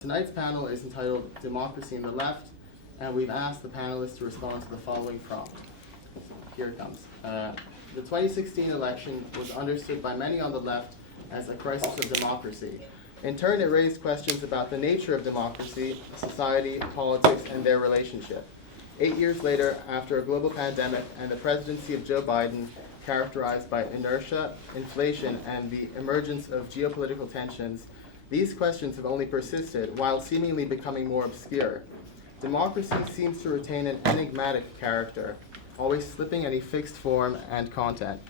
Tonight's panel is entitled Democracy in the Left, and we've asked the panelists to respond to the following prompt. So here it comes. The 2016 election was understood by many on the left as a crisis of democracy. In turn, it raised questions about the nature of democracy, society, politics, and their relationship. 8 years later, after a global pandemic and the presidency of Joe Biden, characterized by inertia, inflation, and the emergence of geopolitical tensions, these questions have only persisted while seemingly becoming more obscure. Democracy seems to retain an enigmatic character, always slipping any fixed form and content.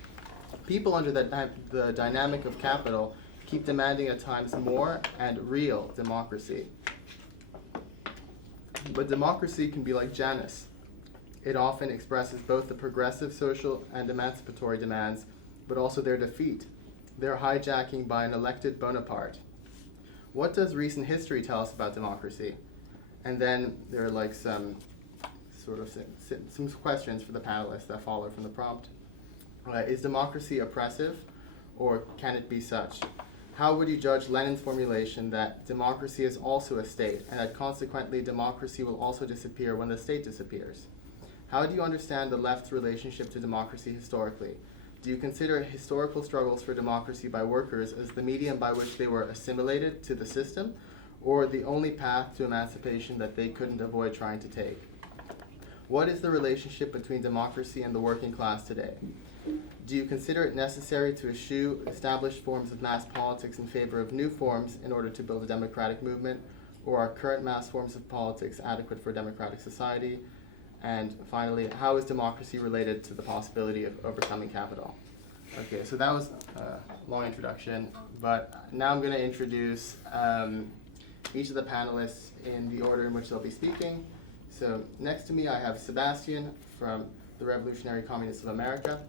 People under the dynamic of capital keep demanding at times more and real democracy. But democracy can be like Janus. It often expresses both the progressive social and emancipatory demands, but also their defeat, their hijacking by an elected Bonaparte. What does recent history tell us about democracy? And then there are like some questions for the panelists that follow from the prompt. Is democracy oppressive, or can it be such? How would you judge Lenin's formulation that democracy is also a state, and that consequently democracy will also disappear when the state disappears? How do you understand the left's relationship to democracy historically? Do you consider historical struggles for democracy by workers as the medium by which they were assimilated to the system, or the only path to emancipation that they couldn't avoid trying to take? What is the relationship between democracy and the working class today? Do you consider it necessary to eschew established forms of mass politics in favor of new forms in order to build a democratic movement, or are current mass forms of politics adequate for a democratic society? And finally, how is democracy related to the possibility of overcoming capital? Okay, so that was a long introduction, but now I'm going to introduce each of the panelists in the order in which they'll be speaking. So next to me I have Sebastian from the Revolutionary Communists of America.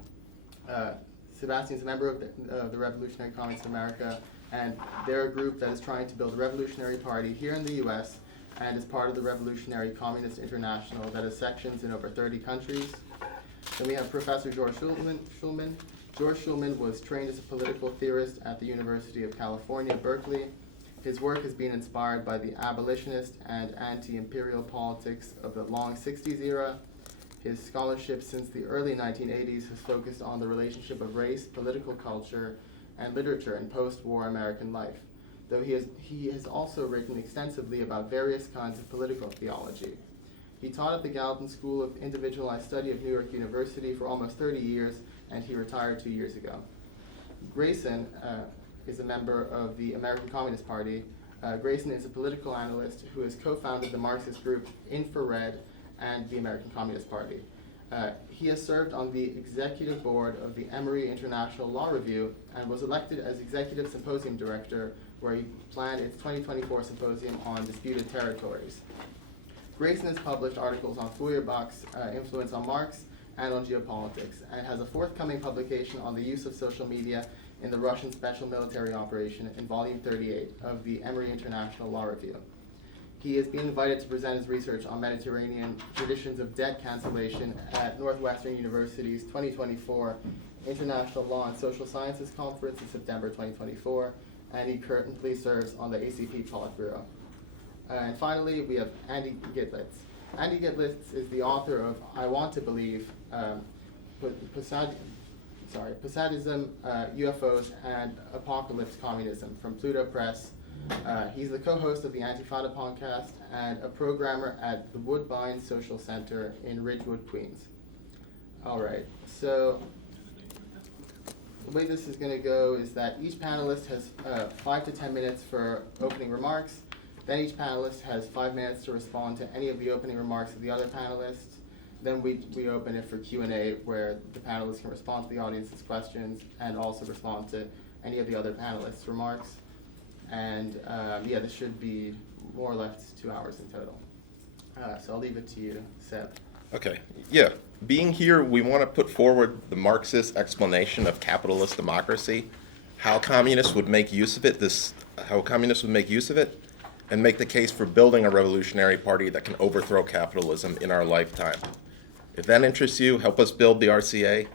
Sebastian is a member of the Revolutionary Communists of America, and they're a group that is trying to build a revolutionary party here in the US, and is part of the Revolutionary Communist International that has sections in over 30 countries. Then we have Professor George Shulman. George Shulman was trained as a political theorist at the University of California, Berkeley. His work has been inspired by the abolitionist and anti-imperial politics of the long 60s era. His scholarship since the early 1980s has focused on the relationship of race, political culture, and literature in post-war American life, though he has also written extensively about various kinds of political theology. He taught at the Gallatin School of Individualized Study of New York University for almost 30 years, and he retired 2 years ago. Grayson is a member of the American Communist Party. Grayson is a political analyst who has co-founded the Marxist group Infrared and the American Communist Party. He has served on the executive board of the Emory International Law Review and was elected as executive symposium director, where he planned its 2024 symposium on disputed territories. Grayson has published articles on Feuerbach's influence on Marx and on geopolitics, and has a forthcoming publication on the use of social media in the Russian special military operation in volume 38 of the Emory International Law Review. He has been invited to present his research on Mediterranean traditions of debt cancellation at Northwestern University's 2024 International Law and Social Sciences Conference in September 2024, and he currently serves on the ACP Politburo. And finally, we have Andy Gitlitz. Andy Gitlitz is the author of I Want to Believe, Posadism, UFOs, and Apocalypse Communism from Pluto Press. He's the co-host of the Antifada podcast and a programmer at the Woodbine Social Center in Ridgewood, Queens. All right, so the way this is going to go is that each panelist has 5 to 10 minutes for opening remarks. Then each panelist has 5 minutes to respond to any of the opening remarks of the other panelists. Then we open it for Q&A, where the panelists can respond to the audience's questions and also respond to any of the other panelists' remarks. And this should be more or less 2 hours in total. So I'll leave it to you, Seb. Okay, yeah. Being here, we want to put forward the Marxist explanation of capitalist democracy, how communists would make use of it, and make the case for building a revolutionary party that can overthrow capitalism in our lifetime. If that interests you, help us build the RCA.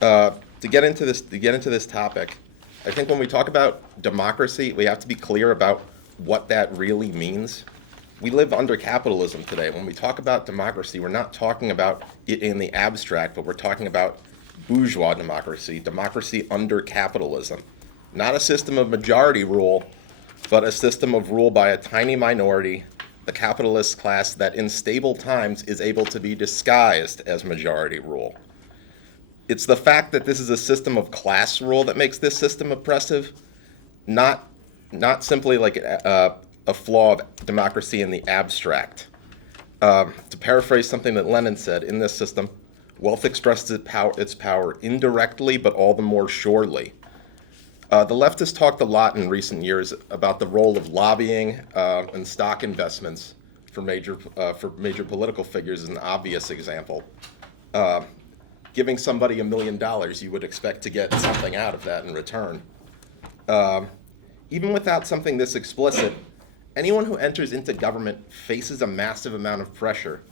To get into this topic, I think when we talk about democracy, we have to be clear about what that really means, we live under capitalism today. When we talk about democracy, we're not talking about it in the abstract, but we're talking about bourgeois democracy, democracy under capitalism. Not a system of majority rule, but a system of rule by a tiny minority, the capitalist class that in stable times is able to be disguised as majority rule. It's the fact that this is a system of class rule that makes this system oppressive, not simply like a flaw of democracy in the abstract. To paraphrase something that Lenin said, in this system, wealth expresses its power indirectly, but all the more surely. The left has talked a lot in recent years about the role of lobbying and stock investments for major political figures is an obvious example. Giving somebody $1 million, you would expect to get something out of that in return. Even without something this explicit, anyone who enters into government faces a massive amount of pressure,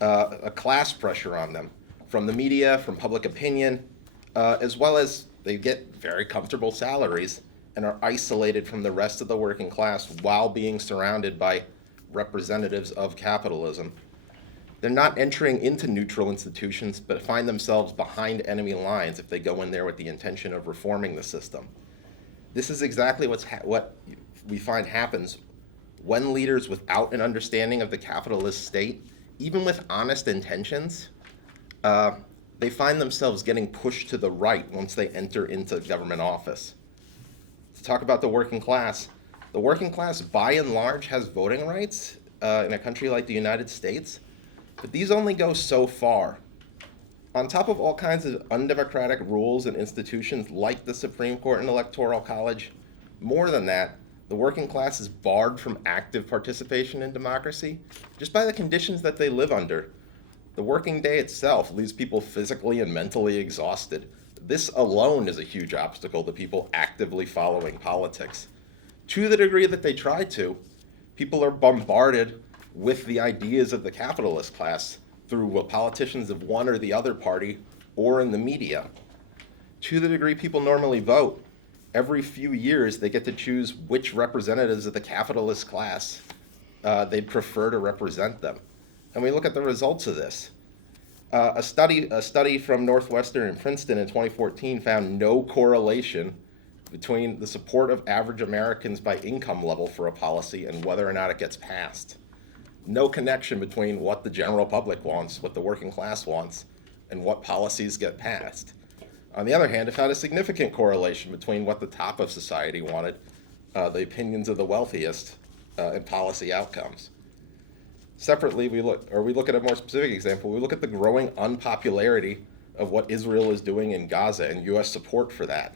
a class pressure on them, from the media, from public opinion, as well as they get very comfortable salaries and are isolated from the rest of the working class while being surrounded by representatives of capitalism. They're not entering into neutral institutions, but find themselves behind enemy lines if they go in there with the intention of reforming the system. This is exactly what we find happens when leaders without an understanding of the capitalist state, even with honest intentions, they find themselves getting pushed to the right once they enter into government office. To talk about the working class by and large has voting rights in a country like the United States, but these only go so far. On top of all kinds of undemocratic rules and institutions like the Supreme Court and Electoral College, more than that, the working class is barred from active participation in democracy just by the conditions that they live under. The working day itself leaves people physically and mentally exhausted. This alone is a huge obstacle to people actively following politics. To the degree that they try to, people are bombarded with the ideas of the capitalist class through politicians of one or the other party or in the media. To the degree people normally vote, every few years they get to choose which representatives of the capitalist class they'd prefer to represent them. And we look at the results of this. A study from Northwestern and Princeton in 2014 found no correlation between the support of average Americans by income level for a policy and whether or not it gets passed. No connection between what the general public wants, what the working class wants, and what policies get passed. On the other hand, it found a significant correlation between what the top of society wanted, the opinions of the wealthiest, and policy outcomes. Separately, we look at a more specific example. We look at the growing unpopularity of what Israel is doing in Gaza and U.S. support for that.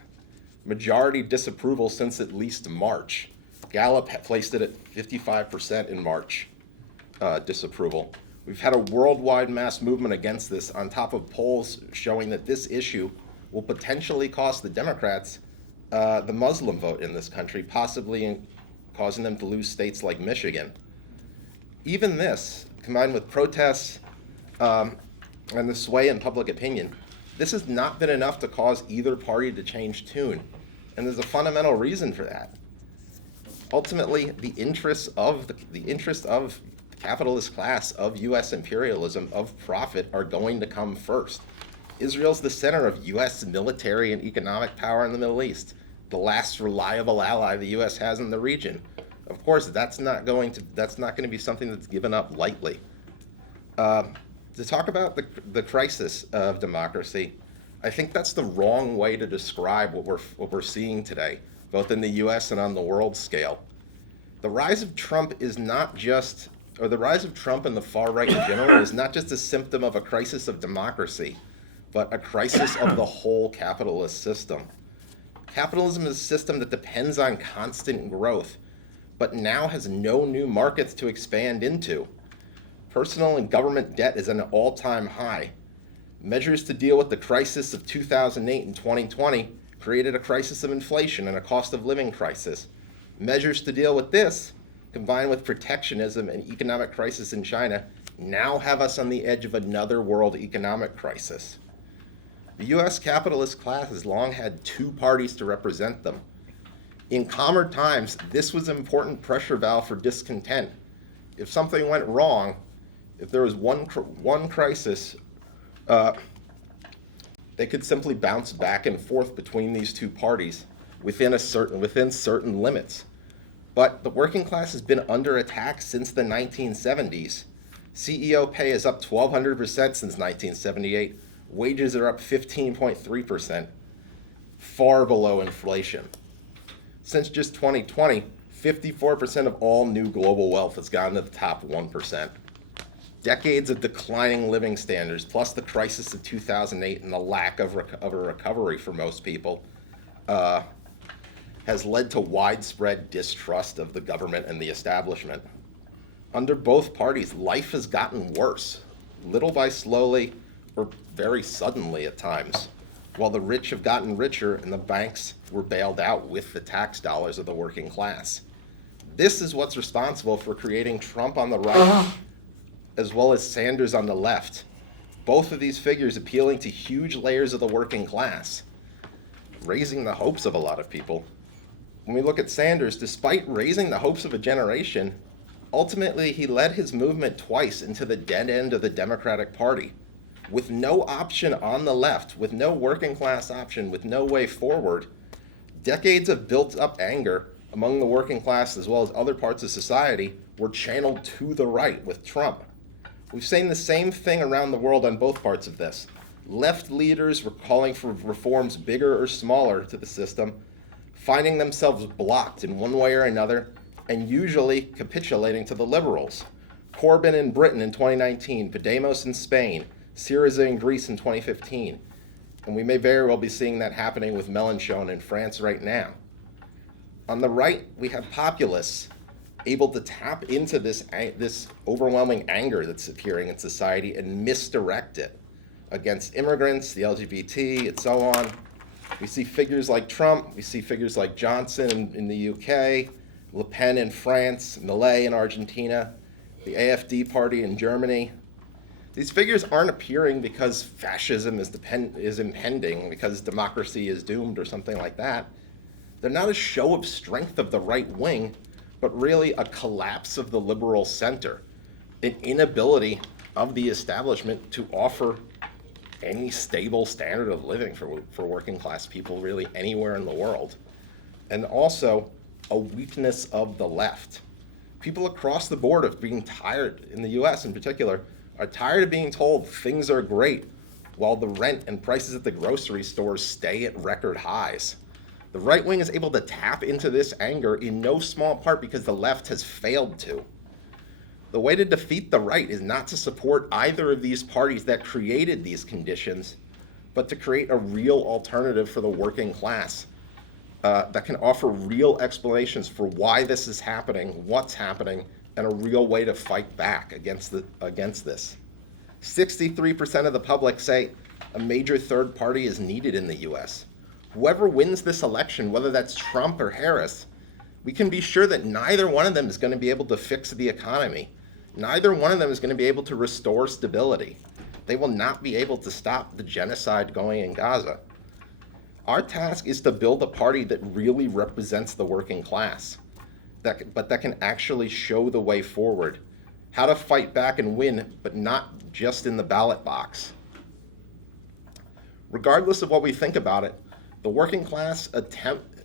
Majority disapproval since at least March. Gallup placed it at 55% in March, disapproval. We've had a worldwide mass movement against this on top of polls showing that this issue will potentially cost the Democrats the Muslim vote in this country, possibly causing them to lose states like Michigan. Even this, combined with protests and the sway in public opinion, this has not been enough to cause either party to change tune. And there's a fundamental reason for that. Ultimately, the interests of the capitalist class, of U.S. imperialism, of profit, are going to come first. Israel's the center of U.S. military and economic power in the Middle East, the last reliable ally the U.S. has in the region. Of course, that's not going to be something that's given up lightly. To talk about the crisis of democracy, I think that's the wrong way to describe what we're seeing today, both in the U.S. and on the world scale. The rise of Trump and the far right in general is not just a symptom of a crisis of democracy, but a crisis of the whole capitalist system. Capitalism is a system that depends on constant growth, but now has no new markets to expand into. Personal and government debt is at an all-time high. Measures to deal with the crisis of 2008 and 2020 created a crisis of inflation and a cost of living crisis. Measures to deal with this, combined with protectionism and economic crisis in China, now have us on the edge of another world economic crisis. The U.S. capitalist class has long had two parties to represent them. In calmer times, this was an important pressure valve for discontent. If something went wrong, if there was one crisis, they could simply bounce back and forth between these two parties within certain limits. But the working class has been under attack since the 1970s. CEO pay is up 1,200% since 1978. Wages are up 15.3%, far below inflation. Since just 2020, 54% of all new global wealth has gone to the top 1%. Decades of declining living standards, plus the crisis of 2008 and the lack of a recovery for most people, has led to widespread distrust of the government and the establishment. Under both parties, life has gotten worse, little by slowly or very suddenly at times, while the rich have gotten richer and the banks were bailed out with the tax dollars of the working class. This is what's responsible for creating Trump on the right, as well as Sanders on the left. Both of these figures appealing to huge layers of the working class, raising the hopes of a lot of people. When we look at Sanders, despite raising the hopes of a generation, ultimately he led his movement twice into the dead end of the Democratic Party. With no option on the left, with no working class option, with no way forward, decades of built up anger among the working class as well as other parts of society were channeled to the right with Trump. We've seen the same thing around the world on both parts of this. Left leaders were calling for reforms bigger or smaller to the system, finding themselves blocked in one way or another, and usually capitulating to the liberals. Corbyn in Britain in 2019, Podemos in Spain, Syriza in Greece in 2015. And we may very well be seeing that happening with Mélenchon in France right now. On the right, we have populists able to tap into this overwhelming anger that's appearing in society and misdirect it against immigrants, the LGBT, and so on. We see figures like Trump, we see figures like Johnson in the UK, Le Pen in France, Millet in Argentina, the AfD party in Germany. These figures aren't appearing because fascism is impending, because democracy is doomed or something like that. They're not a show of strength of the right wing, but really a collapse of the liberal center, an inability of the establishment to offer any stable standard of living for working class people really anywhere in the world. And also a weakness of the left. People across the board of being tired, in the US in particular, are tired of being told things are great while the rent and prices at the grocery stores stay at record highs. The right wing is able to tap into this anger in no small part because the left has failed to. The way to defeat the right is not to support either of these parties that created these conditions, but to create a real alternative for the working class that can offer real explanations for why this is happening, what's happening, and a real way to fight back against this. 63% of the public say a major third party is needed in the US. Whoever wins this election, whether that's Trump or Harris, we can be sure that neither one of them is going to be able to fix the economy. Neither one of them is going to be able to restore stability. They will not be able to stop the genocide going in Gaza. Our task is to build a party that really represents the working class, but that can actually show the way forward, how to fight back and win, but not just in the ballot box. Regardless of what we think about it, the working class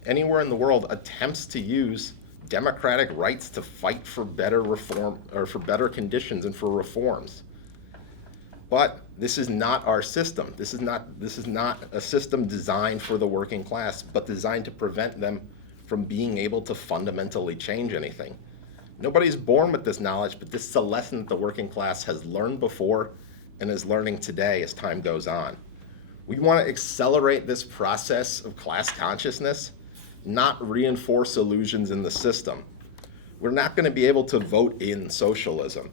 anywhere in the world attempts to use democratic rights to fight for better reform or for better conditions and for reforms. But this is not our system. This is not a system designed for the working class, but designed to prevent them from being able to fundamentally change anything. Nobody's born with this knowledge, but this is a lesson that the working class has learned before and is learning today as time goes on. We want to accelerate this process of class consciousness, not reinforce illusions in the system. We're not going to be able to vote in socialism.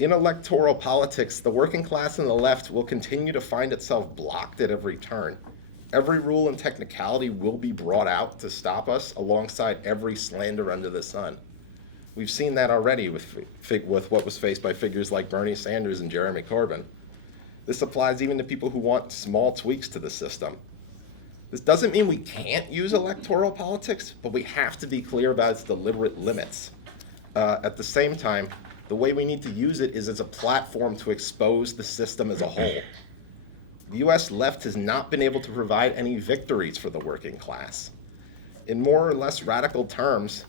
In electoral politics, the working class and the left will continue to find itself blocked at every turn. Every rule and technicality will be brought out to stop us alongside every slander under the sun. We've seen that already with what was faced by figures like Bernie Sanders and Jeremy Corbyn. This applies even to people who want small tweaks to the system. This doesn't mean we can't use electoral politics, but we have to be clear about its deliberate limits. At the same time, the way we need to use it is as a platform to expose the system as a whole. The US left has not been able to provide any victories for the working class. In more or less radical terms,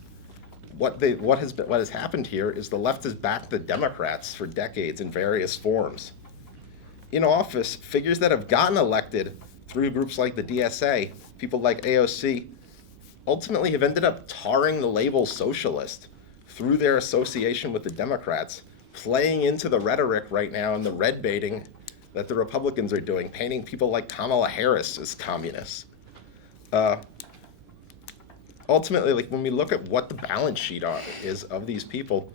what has happened here is the left has backed the Democrats for decades in various forms. In office, figures that have gotten elected through groups like the DSA, people like AOC, ultimately have ended up tarring the label socialist through their association with the Democrats, playing into the rhetoric right now and the red baiting that the Republicans are doing, painting people like Kamala Harris as communists. Ultimately, like when we look at what the balance sheet is of these people,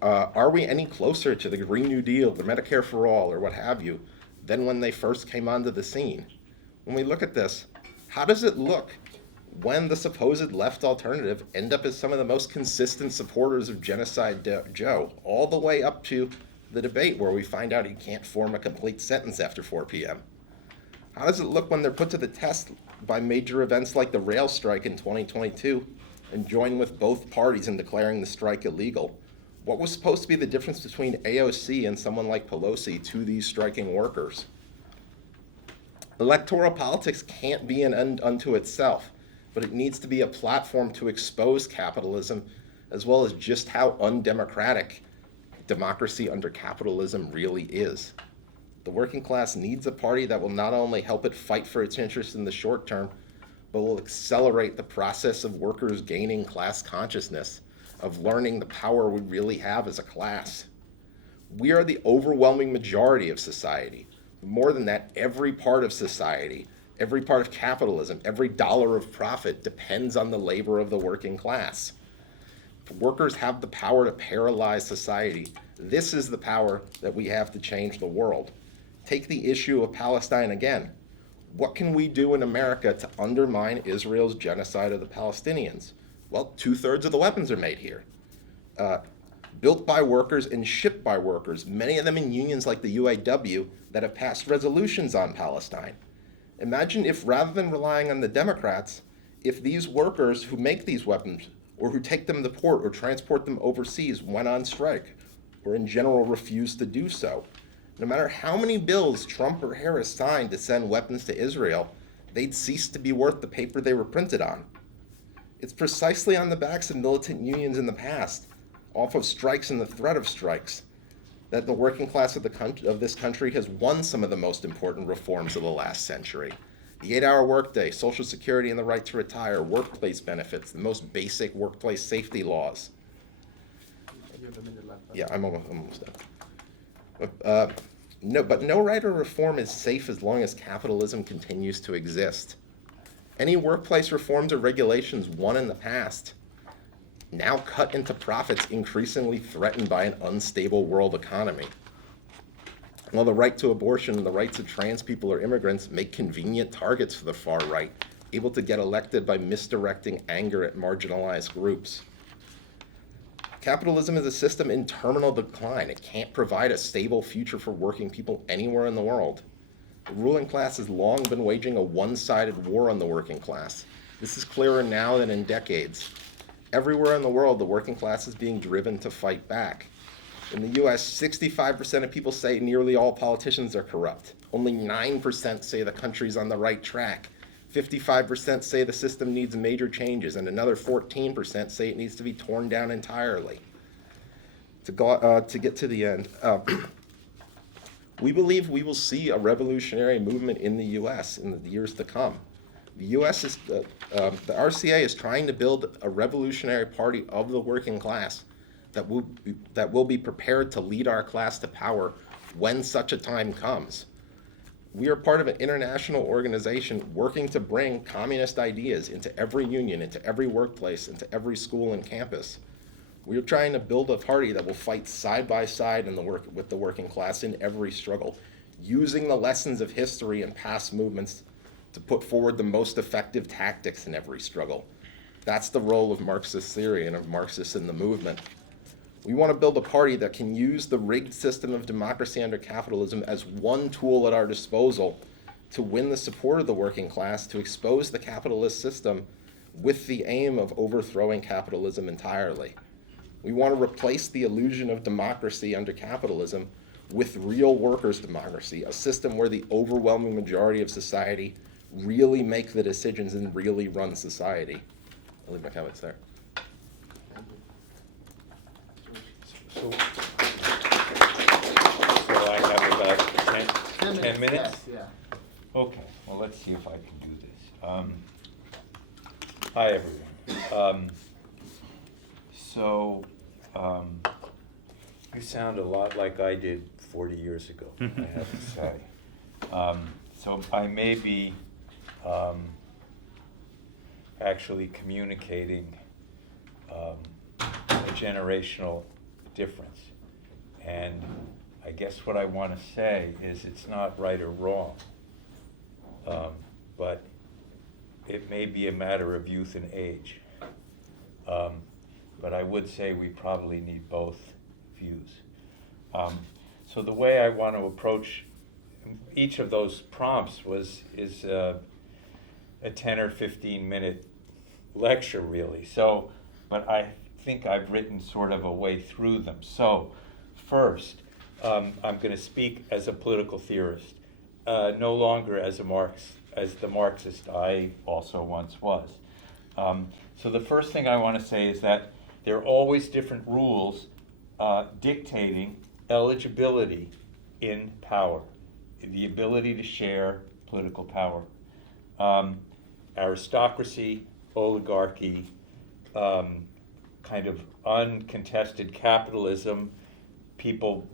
are we any closer to the Green New Deal, the Medicare for All, or what have you, than when they first came onto the scene? When we look at this, how does it look when the supposed left alternative end up as some of the most consistent supporters of Genocide Joe, all the way up to the debate where we find out he can't form a complete sentence after 4 p.m.? How does it look when they're put to the test by major events like the rail strike in 2022 and join with both parties in declaring the strike illegal? What was supposed to be the difference between AOC and someone like Pelosi to these striking workers? Electoral politics can't be an end unto itself, but it needs to be a platform to expose capitalism as well as just how undemocratic democracy under capitalism really is. The working class needs a party that will not only help it fight for its interests in the short term, but will accelerate the process of workers gaining class consciousness, of learning the power we really have as a class. We are the overwhelming majority of society. More than that, every part of society, every part of capitalism, every dollar of profit depends on the labor of the working class. Workers have the power to paralyze society. This is the power that we have to change the world. Take the issue of Palestine again. What can we do in America to undermine Israel's genocide of the Palestinians? Well, 2/3 of the weapons are made here. Built by workers and shipped by workers, many of them in unions like the UAW that have passed resolutions on Palestine. Imagine if, rather than relying on the Democrats, if these workers who make these weapons or who take them to port or transport them overseas went on strike, or in general refused to do so. No matter how many bills Trump or Harris signed to send weapons to Israel, they'd cease to be worth the paper they were printed on. It's precisely on the backs of militant unions in the past, off of strikes and the threat of strikes, that the working class of this country has won some of the most important reforms of the last century. The 8-hour workday, Social Security and the right to retire, workplace benefits, the most basic workplace safety laws. You have a minute left. Yeah, I'm almost done. But no right or reform is safe as long as capitalism continues to exist. Any workplace reforms or regulations won in the past, now cut into profits increasingly threatened by an unstable world economy. While the right to abortion and the rights of trans people or immigrants make convenient targets for the far right, able to get elected by misdirecting anger at marginalized groups. Capitalism is a system in terminal decline. It can't provide a stable future for working people anywhere in the world. The ruling class has long been waging a one-sided war on the working class. This is clearer now than in decades. Everywhere in the world, the working class is being driven to fight back. In the US, 65% of people say nearly all politicians are corrupt. Only 9% say the country's on the right track. 55% say the system needs major changes, and another 14% say it needs to be torn down entirely. To get to the end, we believe we will see a revolutionary movement in the U.S. in the years to come. The RCA is trying to build a revolutionary party of the working class that will be prepared to lead our class to power when such a time comes. We are part of an international organization working to bring communist ideas into every union, into every workplace, into every school and campus. We are trying to build a party that will fight side by side with the working class in every struggle, using the lessons of history and past movements to put forward the most effective tactics in every struggle. That's the role of Marxist theory and of Marxists in the movement. We want to build a party that can use the rigged system of democracy under capitalism as one tool at our disposal to win the support of the working class, to expose the capitalist system with the aim of overthrowing capitalism entirely. We want to replace the illusion of democracy under capitalism with real workers' democracy, a system where the overwhelming majority of society really make the decisions and really run society. I'll leave my comments there. So I have about 10 minutes? Yes, yeah. Okay, well, let's see if I can do this. Hi, everyone. You sound a lot like I did 40 years ago, I have to say. So I may be actually communicating a generational difference. And I guess what I want to say is it's not right or wrong, but it may be a matter of youth and age. But I would say we probably need both views. So the way I want to approach each of those prompts is a 10 or 15 minute lecture, really. So, but I think I've written sort of a way through them. So first, I'm going to speak as a political theorist, no longer as the Marxist I also once was. So the first thing I want to say is that there are always different rules dictating eligibility in power, the ability to share political power. Aristocracy, oligarchy, kind of uncontested capitalism, people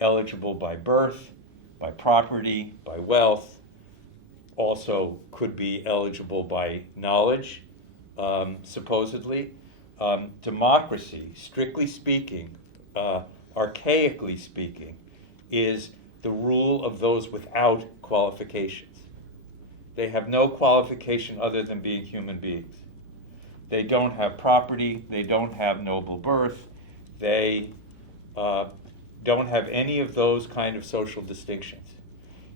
eligible by birth, by property, by wealth, also could be eligible by knowledge, supposedly. Democracy, strictly speaking, archaically speaking, is the rule of those without qualifications. They have no qualification other than being human beings. They don't have property, they don't have noble birth, they don't have any of those kind of social distinctions.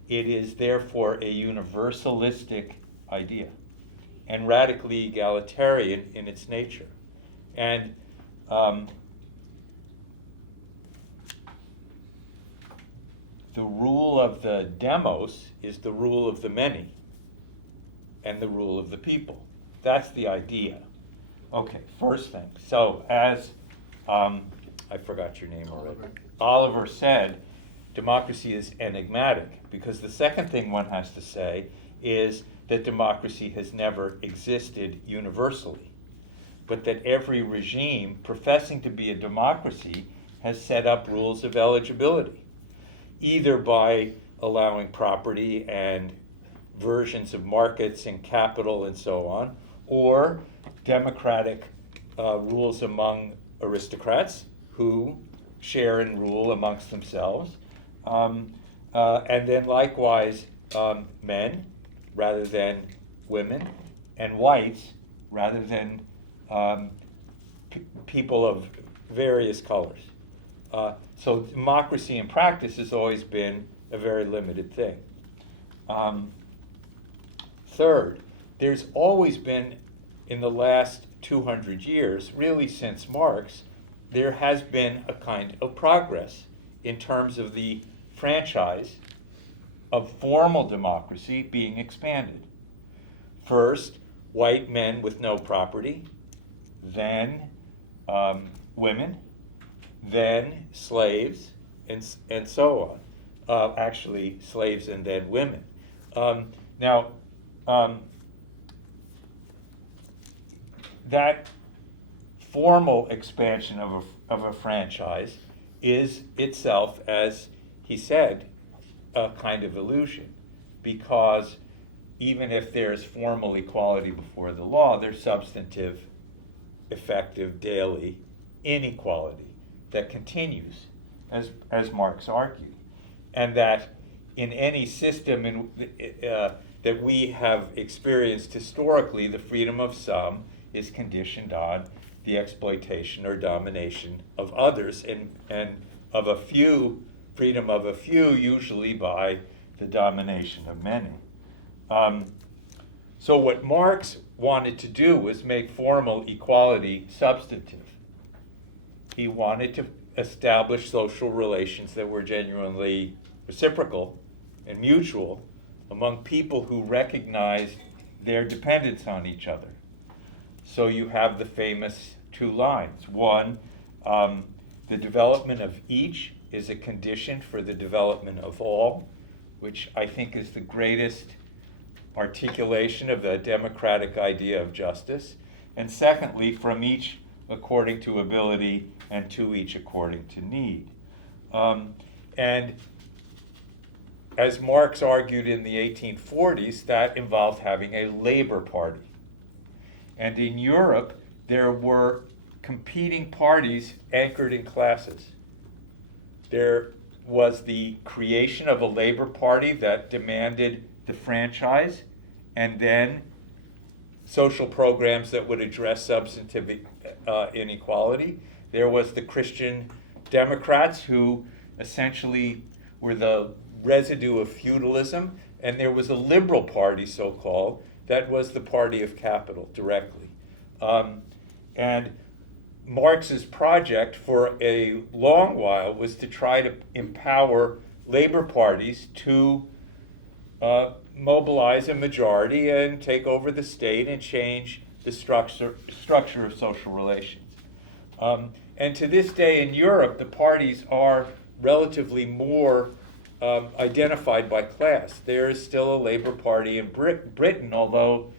It is therefore a universalistic idea and radically egalitarian in its nature. And the rule of the demos is the rule of the many and the rule of the people. That's the idea. Okay, first thing. So as, I forgot your name already. Oliver said, democracy is enigmatic, because the second thing one has to say is that democracy has never existed universally, but that every regime professing to be a democracy has set up rules of eligibility, either by allowing property and versions of markets and capital and so on, or democratic rules among aristocrats who share and rule amongst themselves, and then likewise men rather than women, and whites rather than people of various colors. So democracy in practice has always been a very limited thing. Third, there's always been, in the last 200 years, really since Marx, there has been a kind of progress in terms of the franchise of formal democracy being expanded. First, white men with no property, then women, then slaves, and so on. Actually, slaves and then women. Now, that formal expansion of a franchise is itself, as he said, a kind of illusion, because even if there's formal equality before the law, there's substantive, effective, daily inequality that continues, as Marx argued, and that in any system that we have experienced historically, the freedom of some is conditioned on the exploitation or domination of others, and of a few, freedom of a few, usually by the domination of many. So what Marx wanted to do was make formal equality substantive. He wanted to establish social relations that were genuinely reciprocal and mutual among people who recognized their dependence on each other. So you have the famous two lines. One, the development of each is a condition for the development of all, which I think is the greatest articulation of the democratic idea of justice. And secondly, from each according to ability and to each according to need. And as Marx argued in the 1840s, that involved having a labor party. And in Europe, there were competing parties anchored in classes. There was the creation of a labor party that demanded the franchise, and then social programs that would address substantive inequality. There was the Christian Democrats, who essentially were the residue of feudalism, and there was a liberal party, so-called, that was the party of capital directly. And Marx's project for a long while was to try to empower labor parties to mobilize a majority and take over the state and change the structure of social relations. And to this day in Europe, the parties are relatively more identified by class. There is still a Labour Party in Britain, although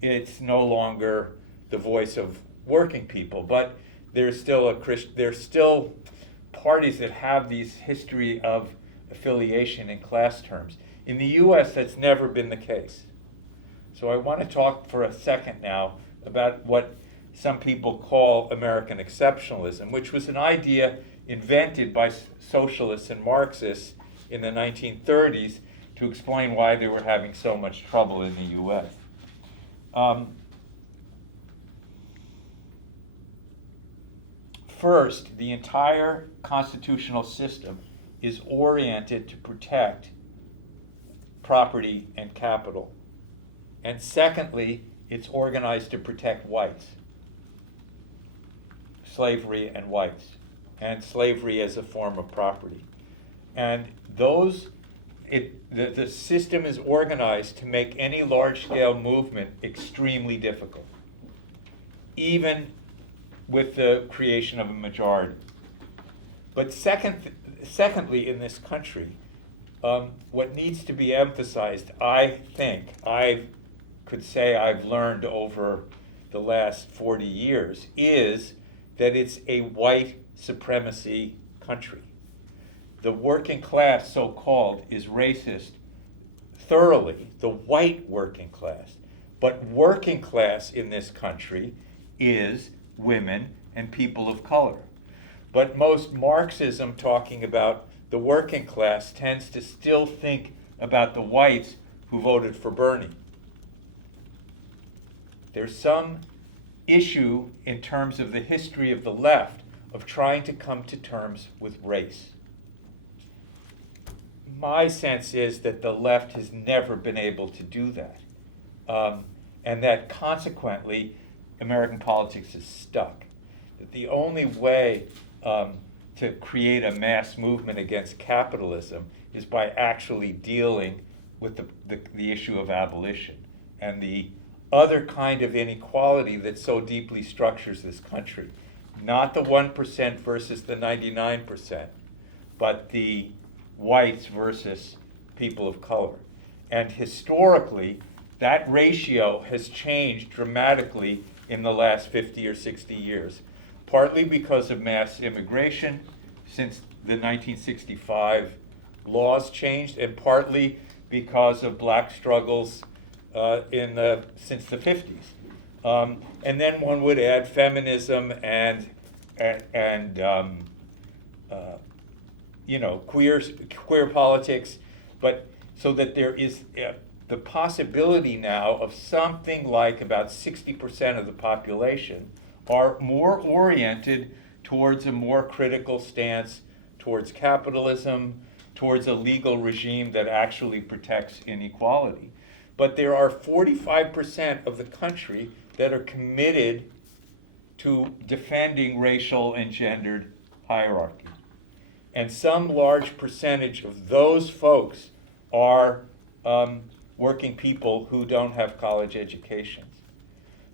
it's no longer the voice of working people. But there's still parties that have these history of affiliation in class terms. In the U.S., that's never been the case. So I want to talk for a second now about what some people call American exceptionalism, which was an idea invented by socialists and Marxists in the 1930s to explain why they were having so much trouble in the U.S. First, the entire constitutional system is oriented to protect property and capital. And secondly, it's organized to protect whites, slavery and whites, and slavery as a form of property. And the system is organized to make any large-scale movement extremely difficult, even with the creation of a majority. But secondly, in this country, what needs to be emphasized, I think, I could say I've learned over the last 40 years, is that it's a white supremacy country. The working class, so-called, is racist thoroughly, the white working class. But working class in this country is women and people of color. But most Marxism talking about the working class tends to still think about the whites who voted for Bernie. There's some issue in terms of the history of the left of trying to come to terms with race. My sense is that the left has never been able to do that. And that consequently, American politics is stuck. That the only way to create a mass movement against capitalism is by actually dealing with the issue of abolition and the other kind of inequality that so deeply structures this country. Not the 1% versus the 99%, but the whites versus people of color. And historically, that ratio has changed dramatically in the last 50 or 60 years, partly because of mass immigration since the 1965 laws changed, and partly because of black struggles since the 50s. And then one would add feminism and queer politics, but so that there is the possibility now of something like about 60% of the population are more oriented towards a more critical stance towards capitalism, towards a legal regime that actually protects inequality. But there are 45% of the country that are committed to defending racial and gendered hierarchy. And some large percentage of those folks are working people who don't have college educations.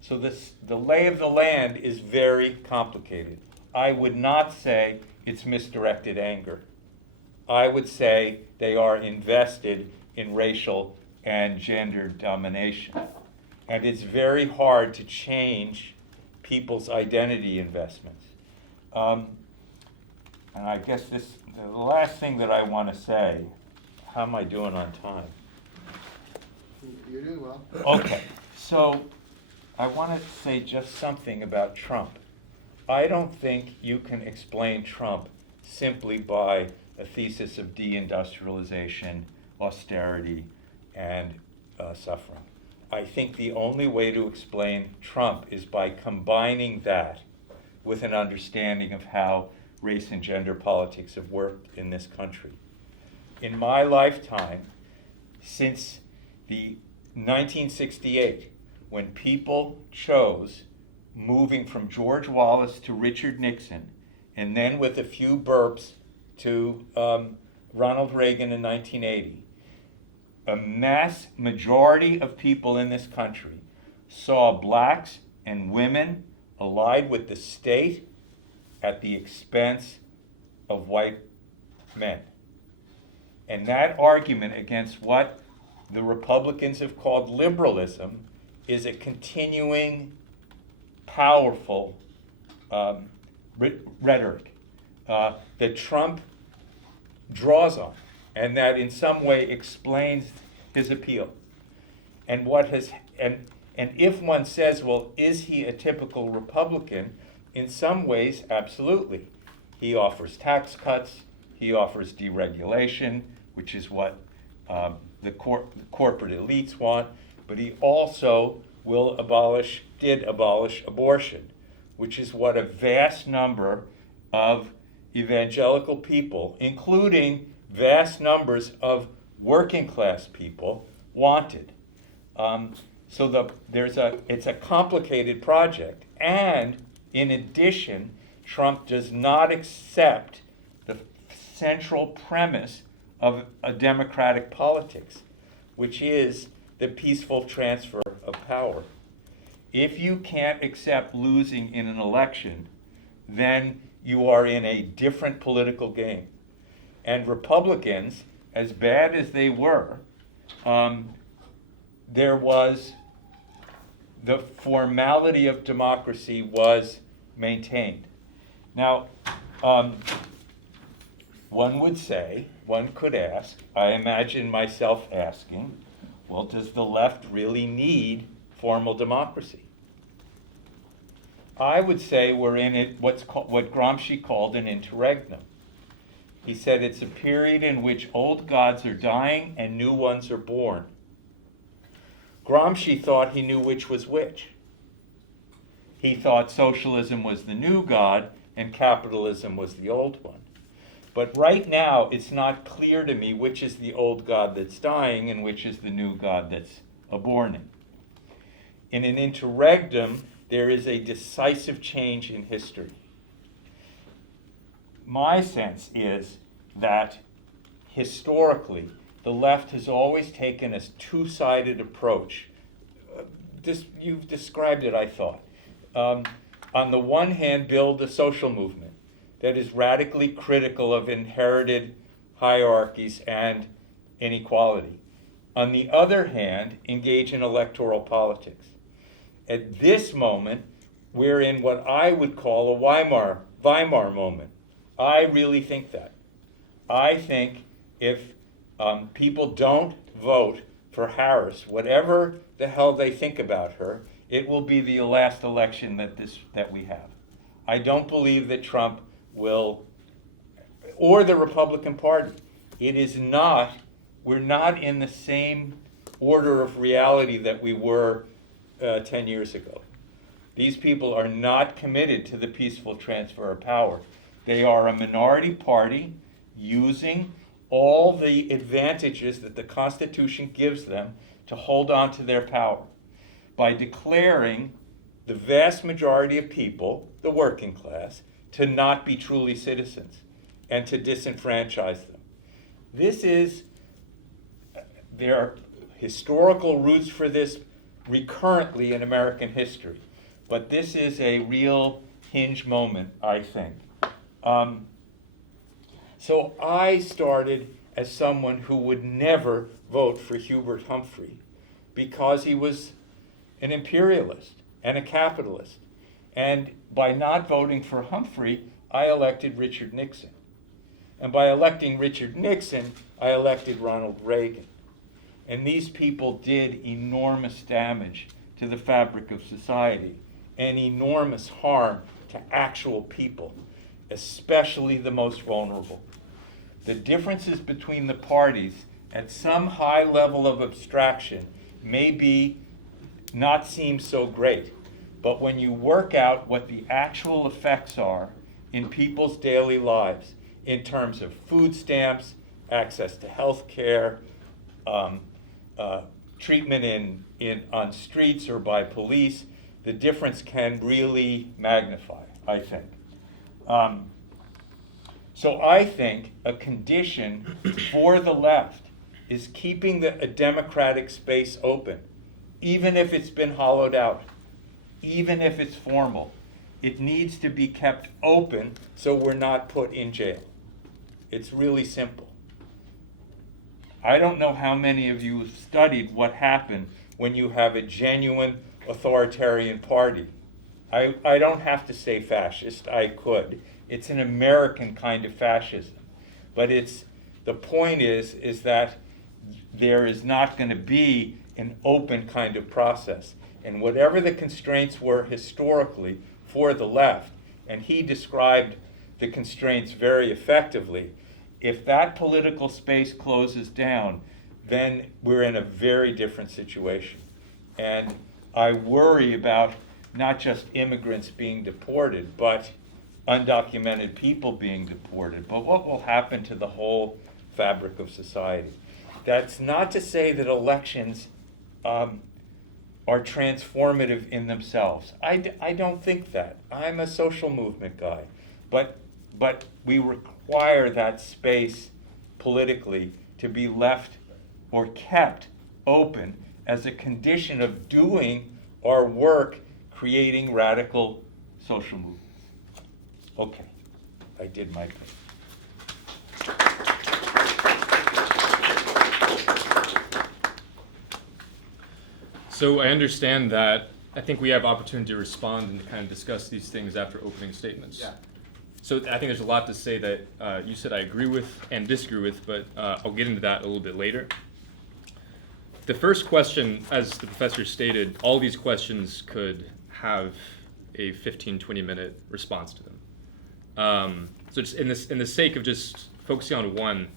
So the lay of the land is very complicated. I would not say it's misdirected anger. I would say they are invested in racial and gender domination. And it's very hard to change people's identity investments. And I guess the last thing that I want to say, how am I doing on time? You're doing well. Okay, so I want to say just something about Trump. I don't think you can explain Trump simply by a thesis of deindustrialization, austerity, and suffering. I think the only way to explain Trump is by combining that with an understanding of how race and gender politics have worked in this country. In my lifetime, since the 1968, when people chose moving from George Wallace to Richard Nixon, and then with a few burps to Ronald Reagan in 1980, a mass majority of people in this country saw blacks and women allied with the state at the expense of white men. And that argument against what the Republicans have called liberalism is a continuing, powerful rhetoric that Trump draws on, and that in some way explains his appeal. And if one says, well, is he a typical Republican? In some ways, absolutely. He offers tax cuts, he offers deregulation, which is what the corporate elites want, but he also did abolish abortion, which is what a vast number of evangelical people, including vast numbers of working class people, wanted. So it's a complicated project. And in addition, Trump does not accept the central premise of a democratic politics, which is the peaceful transfer of power. If you can't accept losing in an election, then you are in a different political game. And Republicans, as bad as they were, there was the formality of democracy was maintained. Now, one could ask, I imagine myself asking, well, does the left really need formal democracy? I would say we're in what Gramsci called an interregnum. He said it's a period in which old gods are dying and new ones are born. Gramsci thought he knew which was which. He thought socialism was the new god and capitalism was the old one. But right now, it's not clear to me which is the old god that's dying and which is the new god that's aborning. In an interregnum, there is a decisive change in history. My sense is that historically, the left has always taken a two-sided approach. You've described it, I thought. On the one hand, build a social movement that is radically critical of inherited hierarchies and inequality. On the other hand, engage in electoral politics. At this moment, we're in what I would call a Weimar moment. I really think that. I think if people don't vote for Harris, whatever the hell they think about her, it will be the last election that we have. I don't believe that Trump will, or the Republican Party. We're not in the same order of reality that we were 10 years ago. These people are not committed to the peaceful transfer of power. They are a minority party using all the advantages that the Constitution gives them to hold on to their power by declaring the vast majority of people, the working class, to not be truly citizens and to disenfranchise them. There are historical roots for this recurrently in American history, but this is a real hinge moment, I think. So I started as someone who would never vote for Hubert Humphrey because he was an imperialist and a capitalist. And by not voting for Humphrey, I elected Richard Nixon. And by electing Richard Nixon, I elected Ronald Reagan. And these people did enormous damage to the fabric of society and enormous harm to actual people, especially the most vulnerable. The differences between the parties at some high level of abstraction may not seem so great, but when you work out what the actual effects are in people's daily lives in terms of food stamps, access to health care, treatment on streets or by police, the difference can really magnify, I think. So I think a condition for the left is keeping a democratic space open, even if it's been hollowed out, even if it's formal. It needs to be kept open so we're not put in jail. It's really simple. I don't know how many of you have studied what happened when you have a genuine authoritarian party. I don't have to say fascist, I could. It's an American kind of fascism. But the point is that there is not going to be an open kind of process. And whatever the constraints were historically for the left, and he described the constraints very effectively, if that political space closes down, then we're in a very different situation. And I worry about not just immigrants being deported, but undocumented people being deported. But what will happen to the whole fabric of society? That's not to say that elections are transformative in themselves. I don't think that. I'm a social movement guy. But we require that space politically to be left or kept open as a condition of doing our work creating radical social movements. Okay, I did my thing. So I understand that I think we have opportunity to respond and kind of discuss these things after opening statements. Yeah. So I think there's a lot to say that you said I agree with and disagree with, but I'll get into that a little bit later. The first question, as the professor stated, all these questions could have a 15, 20-minute response to them. So just in the sake of just focusing on one,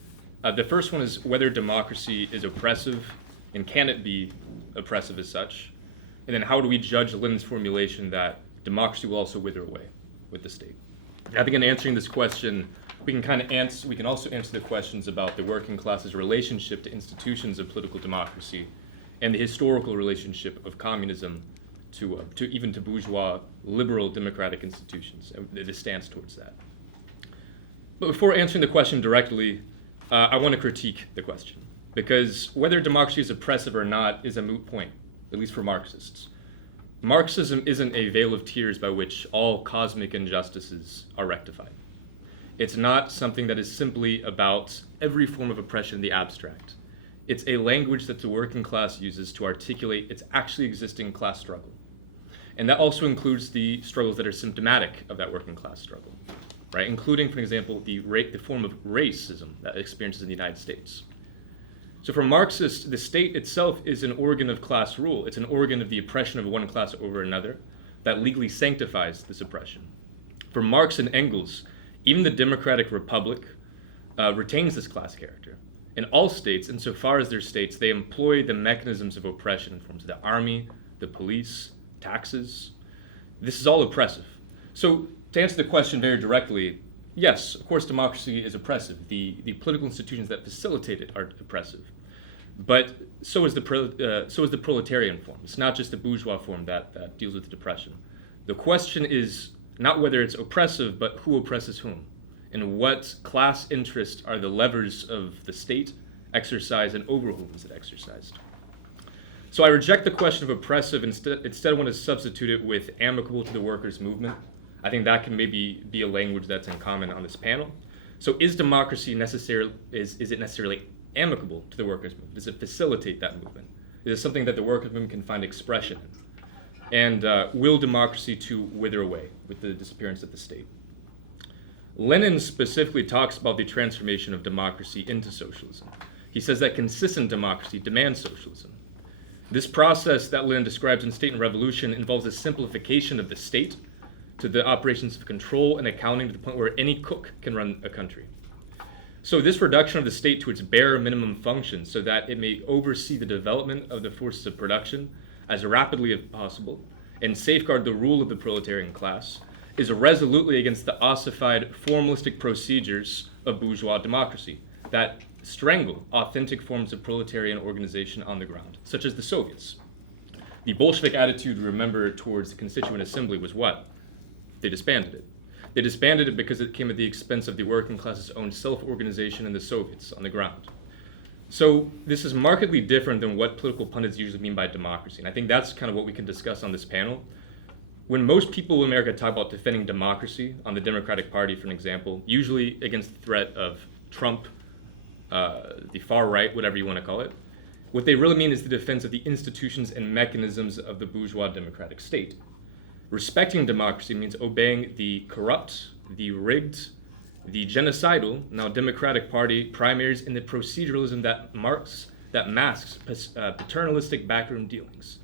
the first one is whether democracy is oppressive and can it be oppressive as such? And then how do we judge Lenin's formulation that democracy will also wither away with the state? I think in answering this question, we can also answer the questions about the working class's relationship to institutions of political democracy and the historical relationship of communism to even to bourgeois liberal democratic institutions and the stance towards that. But before answering the question directly, I want to critique the question, because whether democracy is oppressive or not is a moot point, at least for Marxists. Marxism isn't a veil of tears by which all cosmic injustices are rectified. It's not something that is simply about every form of oppression in the abstract. It's a language that the working class uses to articulate its actually existing class struggle. And that also includes the struggles that are symptomatic of that working class struggle, right? Including, for example, the form of racism that experiences in the United States. So for Marxists, the state itself is an organ of class rule. It's an organ of the oppression of one class over another that legally sanctifies this oppression. For Marx and Engels, even the democratic republic retains this class character. In all states, insofar as they're states, they employ the mechanisms of oppression in forms of the army, the police, taxes. This is all oppressive. So to answer the question very directly, yes, of course, democracy is oppressive. The political institutions that facilitate it are oppressive. But so is the proletarian form. It's not just the bourgeois form that deals with depression. The question is not whether it's oppressive, but who oppresses whom, and what class interests are the levers of the state exercised and over whom is it exercised. So I reject the question of oppressive. Instead I want to substitute it with amicable to the workers' movement. I think that can maybe be a language that's in common on this panel. So is democracy is it necessarily amicable to the workers' movement? Does it facilitate that movement? Is it something that the workers' movement can find expression in? And will democracy to wither away with the disappearance of the state? Lenin specifically talks about the transformation of democracy into socialism. He says that consistent democracy demands socialism. This process that Lenin describes in State and Revolution involves a simplification of the state to the operations of control and accounting to the point where any cook can run a country. So this reduction of the state to its bare minimum function so that it may oversee the development of the forces of production as rapidly as possible and safeguard the rule of the proletarian class is resolutely against the ossified formalistic procedures of bourgeois democracy that strangle authentic forms of proletarian organization on the ground, such as the Soviets. The Bolshevik attitude, remember, towards the Constituent Assembly was what? They disbanded it. They disbanded it because it came at the expense of the working class's own self-organization in the Soviets on the ground. So this is markedly different than what political pundits usually mean by democracy. And I think that's kind of what we can discuss on this panel. When most people in America talk about defending democracy on the Democratic Party, for an example, usually against the threat of Trump, the far right, whatever you want to call it, what they really mean is the defense of the institutions and mechanisms of the bourgeois democratic state. Respecting democracy means obeying the corrupt, the rigged, the genocidal, now Democratic Party primaries and the proceduralism that masks paternalistic backroom dealings.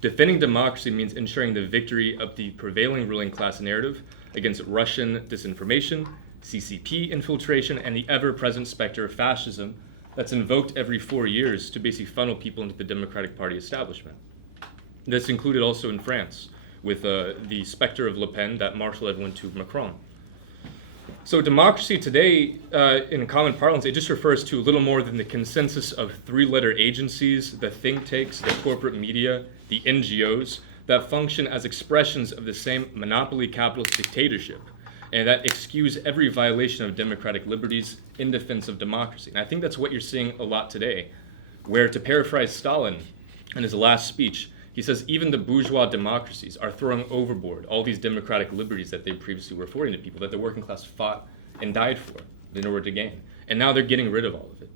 Defending democracy means ensuring the victory of the prevailing ruling class narrative against Russian disinformation, CCP infiltration, and the ever-present specter of fascism that's invoked every 4 years to basically funnel people into the Democratic Party establishment. This included also in France with the specter of Le Pen that marshaled everyone to Macron. So democracy today, in common parlance, it just refers to little more than the consensus of three-letter agencies, the think tanks, the corporate media, the NGOs, that function as expressions of the same monopoly capitalist dictatorship, and that excuse every violation of democratic liberties in defense of democracy. And I think that's what you're seeing a lot today, where, to paraphrase Stalin in his last speech, he says even the bourgeois democracies are throwing overboard all these democratic liberties that they previously were affording to people, that the working class fought and died for in order to gain. And now they're getting rid of all of it.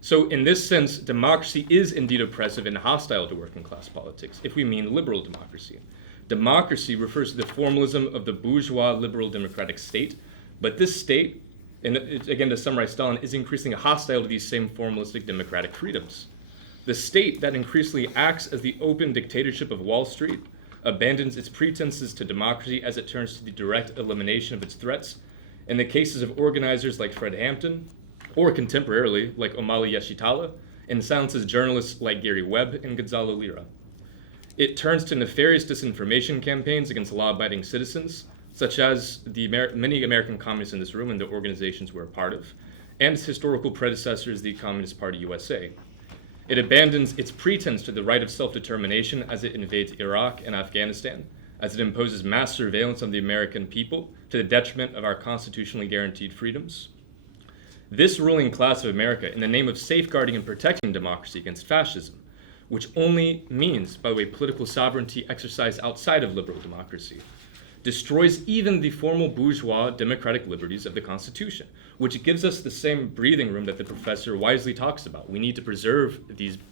So in this sense, democracy is indeed oppressive and hostile to working class politics, if we mean liberal democracy. Democracy refers to the formalism of the bourgeois liberal democratic state, but this state, and again to summarize Stalin, is increasingly hostile to these same formalistic democratic freedoms. The state that increasingly acts as the open dictatorship of Wall Street abandons its pretenses to democracy as it turns to the direct elimination of its threats. In the cases of organizers like Fred Hampton, or contemporarily like Omali Yeshitala, and silences journalists like Gary Webb and Gonzalo Lira. It turns to nefarious disinformation campaigns against law-abiding citizens, such as the many American communists in this room and the organizations we're a part of, and its historical predecessors, the Communist Party USA. It abandons its pretense to the right of self-determination as it invades Iraq and Afghanistan, as it imposes mass surveillance on the American people to the detriment of our constitutionally guaranteed freedoms. This ruling class of America, in the name of safeguarding and protecting democracy against fascism, which only means, by the way, political sovereignty exercised outside of liberal democracy, destroys even the formal bourgeois democratic liberties of the Constitution, which gives us the same breathing room that the professor wisely talks about. We need to preserve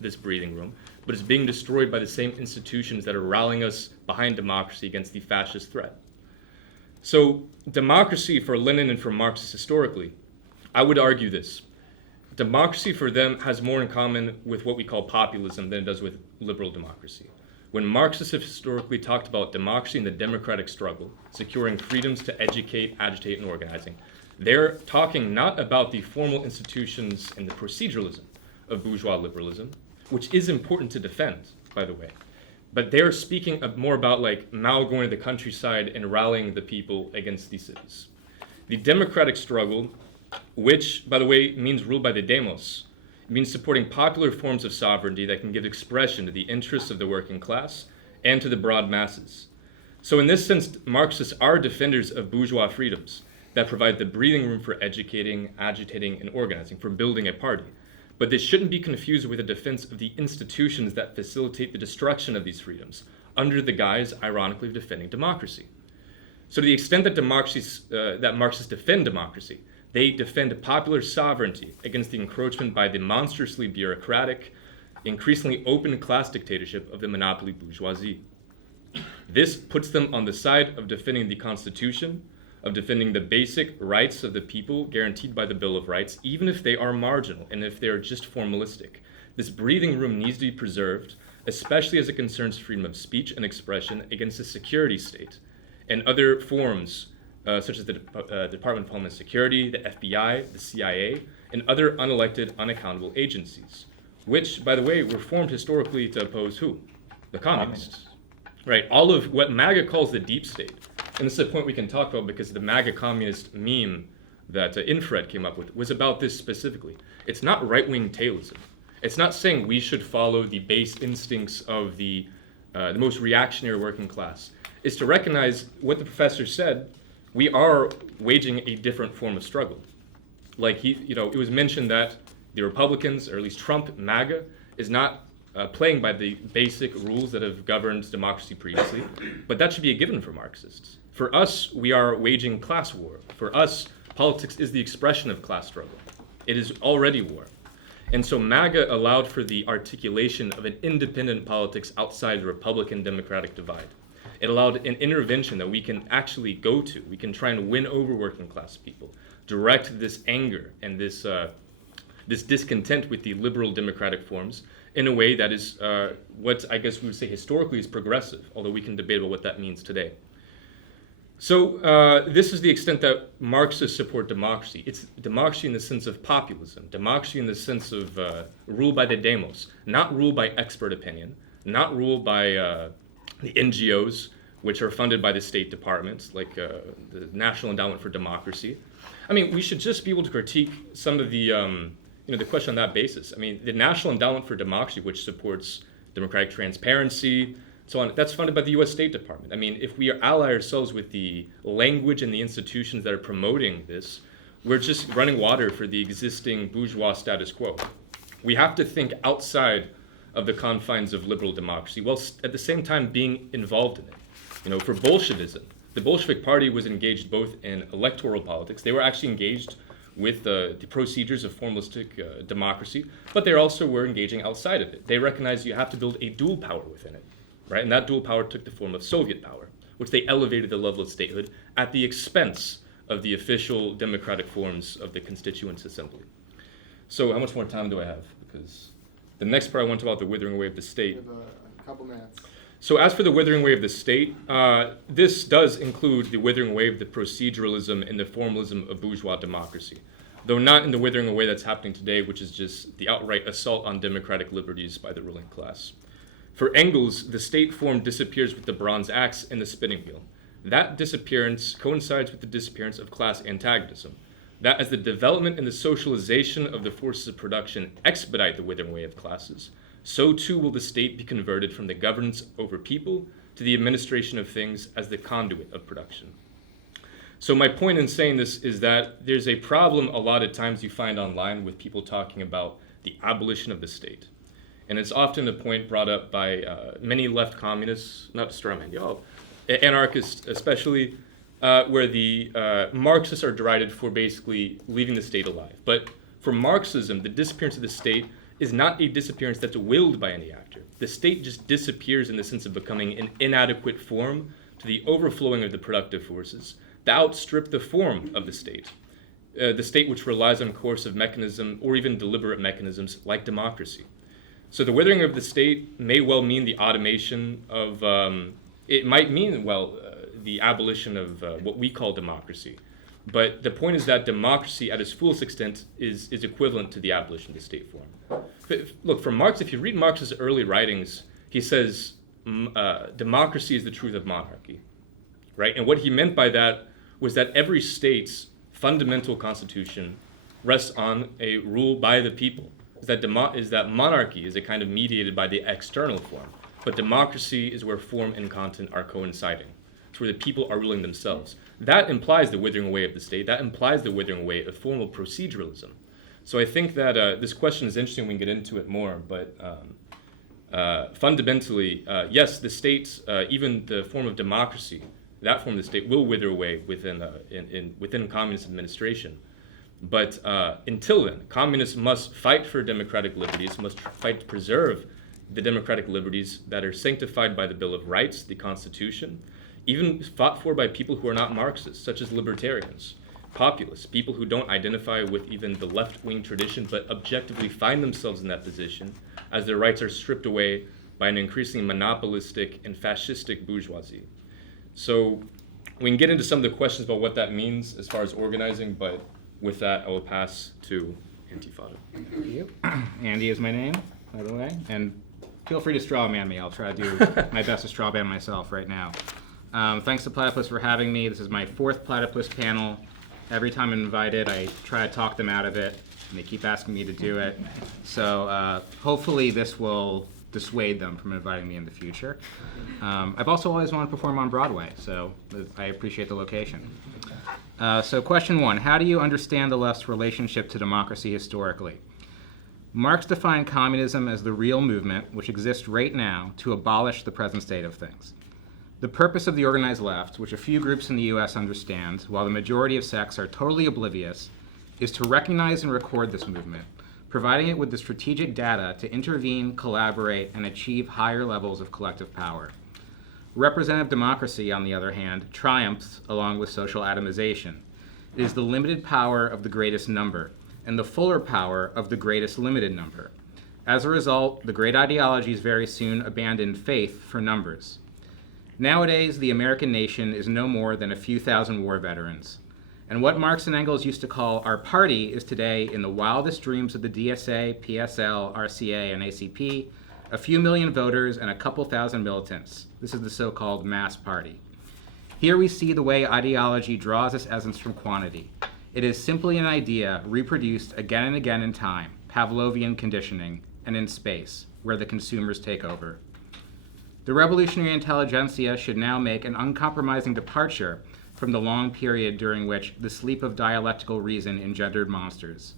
this breathing room, but it's being destroyed by the same institutions that are rallying us behind democracy against the fascist threat. So democracy for Lenin and for Marxists historically, I would argue this. Democracy for them has more in common with what we call populism than it does with liberal democracy. When Marxists have historically talked about democracy and the democratic struggle, securing freedoms to educate, agitate, and organizing, they're talking not about the formal institutions and the proceduralism of bourgeois liberalism, which is important to defend, by the way, But they're speaking more about like Mao going to the countryside and rallying the people against these cities. The democratic struggle, which, by the way, means ruled by the demos, it means supporting popular forms of sovereignty that can give expression to the interests of the working class and to the broad masses. So in this sense, Marxists are defenders of bourgeois freedoms that provide the breathing room for educating, agitating, and organizing, for building a party. But this shouldn't be confused with a defense of the institutions that facilitate the destruction of these freedoms, under the guise, ironically, of defending democracy. So to the extent that Marxists defend democracy, they defend popular sovereignty against the encroachment by the monstrously bureaucratic, increasingly open class dictatorship of the monopoly bourgeoisie. This puts them on the side of defending the Constitution, of defending the basic rights of the people guaranteed by the Bill of Rights, even if they are marginal and if they are just formalistic. This breathing room needs to be preserved, especially as it concerns freedom of speech and expression against the security state and other forms such as the Department of Homeland Security, the FBI, the CIA, and other unelected, unaccountable agencies, which, by the way, were formed historically to oppose who? The communists. Right, all of what MAGA calls the deep state. And this is a point we can talk about because the MAGA communist meme that Infrared came up with was about this specifically. It's not right-wing tailism. It's not saying we should follow the base instincts of the most reactionary working class. It's to recognize what the professor said, we are waging a different form of struggle. Like it was mentioned that the Republicans, or at least Trump, MAGA, is not playing by the basic rules that have governed democracy previously, but that should be a given for Marxists. For us, we are waging class war. For us, politics is the expression of class struggle. It is already war. And so MAGA allowed for the articulation of an independent politics outside the Republican-Democratic divide. It allowed an intervention that we can actually go to. We can try and win over working class people, direct this anger and this discontent with the liberal democratic forms in a way that is what I guess we would say historically is progressive, although we can debate about what that means today. So this is the extent that Marxists support democracy. It's democracy in the sense of populism, democracy in the sense of rule by the demos, not rule by expert opinion, not rule by the NGOs, which are funded by the State Department, like the National Endowment for Democracy. I mean, we should just be able to critique some of the the question on that basis. I mean, the National Endowment for Democracy, which supports democratic transparency, so on, that's funded by the U.S. State Department. I mean, if we ally ourselves with the language and the institutions that are promoting this, we're just running water for the existing bourgeois status quo. We have to think outside of the confines of liberal democracy, while at the same time being involved in it. For Bolshevism, the Bolshevik Party was engaged both in electoral politics. They were actually engaged with the procedures of formalistic democracy, but they also were engaging outside of it. They recognized you have to build a dual power within it, right? And that dual power took the form of Soviet power, which they elevated the level of statehood at the expense of the official democratic forms of the Constituent Assembly. So how much more time do I have? Because the next part I want to talk about the withering away of the state. We have a couple minutes. So as for the withering away of the state, this does include the withering away of the proceduralism and the formalism of bourgeois democracy, though not in the withering away that's happening today, which is just the outright assault on democratic liberties by the ruling class. For Engels, the state form disappears with the bronze axe and the spinning wheel. That disappearance coincides with the disappearance of class antagonism. That as the development and the socialization of the forces of production expedite the withering away of classes, so too will the state be converted from the governance over people to the administration of things as the conduit of production. So my point in saying this is that there's a problem a lot of times you find online with people talking about the abolition of the state. And it's often a point brought up by many left communists, not to strawman y'all, anarchists especially, where the Marxists are derided for basically leaving the state alive. But for Marxism, the disappearance of the state is not a disappearance that's willed by any actor. The state just disappears in the sense of becoming an inadequate form to the overflowing of the productive forces that outstrip the form of the state which relies on coercive mechanism or even deliberate mechanisms like democracy. So the withering of the state may well mean the automation of, it might mean, the abolition of what we call democracy. But the point is that democracy at its fullest extent is equivalent to the abolition of the state form. Look, from Marx, if you read Marx's early writings, he says democracy is the truth of monarchy, right? And what he meant by that was that every state's fundamental constitution rests on a rule by the people. Is that monarchy is a kind of mediated by the external form, but democracy is where form and content are coinciding. It's where the people are ruling themselves. That implies the withering away of the state. That implies the withering away of formal proceduralism. So I think that this question is interesting. We can get into it more, but fundamentally, yes, the states, even the form of democracy, that form of the state will wither away within communist administration. But until then, communists must fight for democratic liberties, must fight to preserve the democratic liberties that are sanctified by the Bill of Rights, the Constitution, even fought for by people who are not Marxists, such as libertarians, populists, people who don't identify with even the left-wing tradition, but objectively find themselves in that position as their rights are stripped away by an increasingly monopolistic and fascistic bourgeoisie. So we can get into some of the questions about what that means as far as organizing, but with that, I will pass to Intifada. Thank you. Andy is my name, by the way, and feel free to straw man me. I'll try to do my best to straw man myself right now. Thanks to Platypus for having me. This is my 4th Platypus panel. Every time I'm invited, I try to talk them out of it, and they keep asking me to do it. So hopefully this will dissuade them from inviting me in the future. I've also always wanted to perform on Broadway, so I appreciate the location. So question 1, how do you understand the left's relationship to democracy historically? Marx defined communism as the real movement which exists right now to abolish the present state of things. The purpose of the organized left, which a few groups in the US understand, while the majority of sects are totally oblivious, is to recognize and record this movement, providing it with the strategic data to intervene, collaborate, and achieve higher levels of collective power. Representative democracy, on the other hand, triumphs along with social atomization. It is the limited power of the greatest number, and the fuller power of the greatest limited number. As a result, the great ideologies very soon abandoned faith for numbers. Nowadays, the American nation is no more than a few thousand war veterans. And what Marx and Engels used to call our party is today in the wildest dreams of the DSA, PSL, RCA, and ACP, a few million voters and a couple thousand militants. This is the so-called mass party. Here we see the way ideology draws its essence from quantity. It is simply an idea reproduced again and again in time, Pavlovian conditioning, and in space, where the consumers take over. The revolutionary intelligentsia should now make an uncompromising departure from the long period during which the sleep of dialectical reason engendered monsters.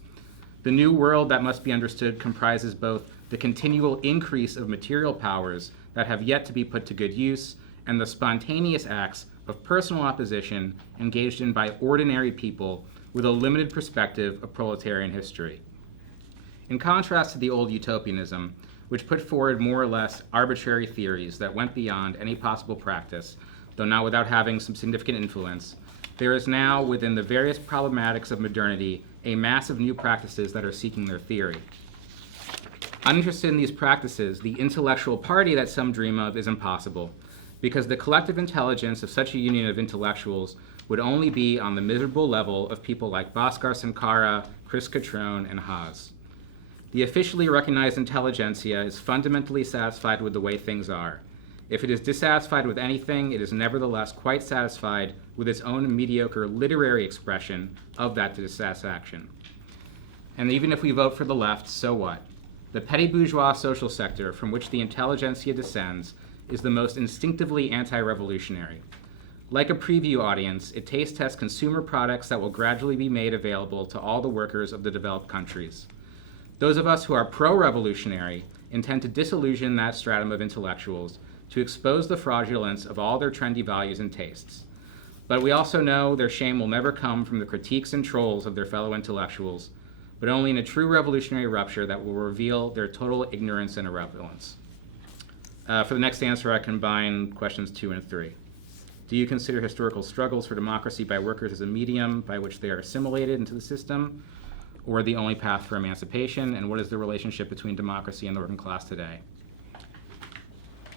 The new world that must be understood comprises both the continual increase of material powers that have yet to be put to good use and the spontaneous acts of personal opposition engaged in by ordinary people with a limited perspective of proletarian history. In contrast to the old utopianism, which put forward more or less arbitrary theories that went beyond any possible practice, though not without having some significant influence, there is now, within the various problematics of modernity, a mass of new practices that are seeking their theory. Uninterested in these practices, the intellectual party that some dream of is impossible, because the collective intelligence of such a union of intellectuals would only be on the miserable level of people like Bhaskar Sankara, Chris Catrone, and Haas. The officially recognized intelligentsia is fundamentally satisfied with the way things are. If it is dissatisfied with anything, it is nevertheless quite satisfied with its own mediocre literary expression of that dissatisfaction. And even if we vote for the left, so what? The petty bourgeois social sector from which the intelligentsia descends is the most instinctively anti-revolutionary. Like a preview audience, it taste tests consumer products that will gradually be made available to all the workers of the developed countries. Those of us who are pro-revolutionary intend to disillusion that stratum of intellectuals, to expose the fraudulence of all their trendy values and tastes. But we also know their shame will never come from the critiques and trolls of their fellow intellectuals, but only in a true revolutionary rupture that will reveal their total ignorance and irrelevance. For the next answer, I combine questions 2 and 3. Do you consider historical struggles for democracy by workers as a medium by which they are assimilated into the system, or the only path for emancipation? And what is the relationship between democracy and the working class today?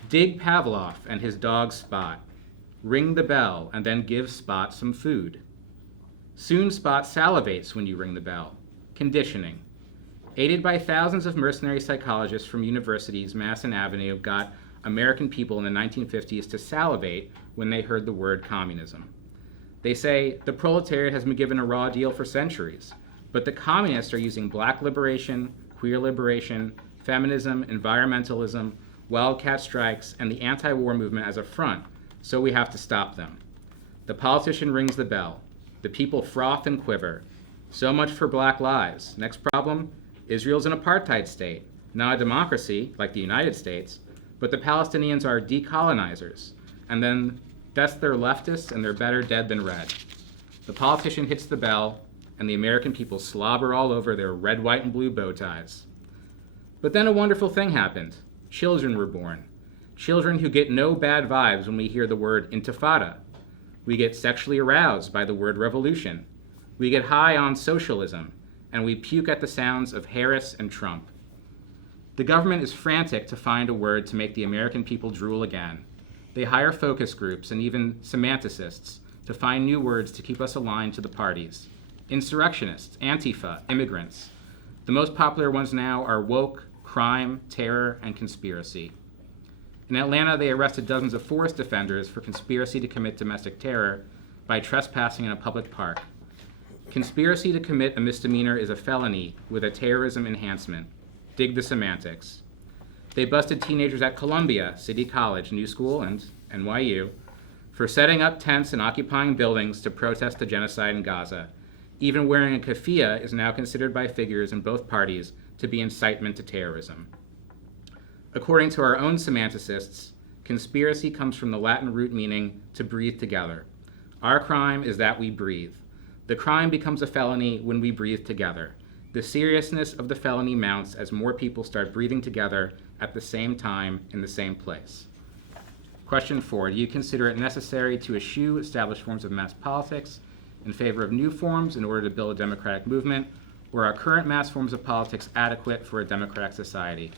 Dig Pavlov and his dog Spot. Ring the bell and then give Spot some food. Soon Spot salivates when you ring the bell. Conditioning. Aided by thousands of mercenary psychologists from universities, Madison Avenue got American people in the 1950s to salivate when they heard the word communism. They say the proletariat has been given a raw deal for centuries, but the communists are using black liberation, queer liberation, feminism, environmentalism, wildcat strikes, and the anti-war movement as a front, so we have to stop them. The politician rings the bell. The people froth and quiver. So much for black lives. Next problem, Israel's an apartheid state, not a democracy like the United States, but the Palestinians are decolonizers, and then that's they're leftists and they're better dead than red. The politician hits the bell, and the American people slobber all over their red, white, and blue bow ties. But then a wonderful thing happened. Children were born. Children who get no bad vibes when we hear the word intifada. We get sexually aroused by the word revolution. We get high on socialism, and we puke at the sounds of Harris and Trump. The government is frantic to find a word to make the American people drool again. They hire focus groups and even semanticists to find new words to keep us aligned to the parties. Insurrectionists, Antifa, immigrants. The most popular ones now are woke, crime, terror, and conspiracy. In Atlanta, they arrested dozens of forest defenders for conspiracy to commit domestic terror by trespassing in a public park. Conspiracy to commit a misdemeanor is a felony with a terrorism enhancement. Dig the semantics. They busted teenagers at Columbia, City College, New School, and NYU for setting up tents and occupying buildings to protest the genocide in Gaza. Even wearing a keffiyeh is now considered by figures in both parties to be incitement to terrorism. According to our own semanticists, conspiracy comes from the Latin root meaning to breathe together. Our crime is that we breathe. The crime becomes a felony when we breathe together. The seriousness of the felony mounts as more people start breathing together at the same time in the same place. Question 4, do you consider it necessary to eschew established forms of mass politics in favor of new forms in order to build a democratic movement, or are current mass forms of politics adequate for a democratic society?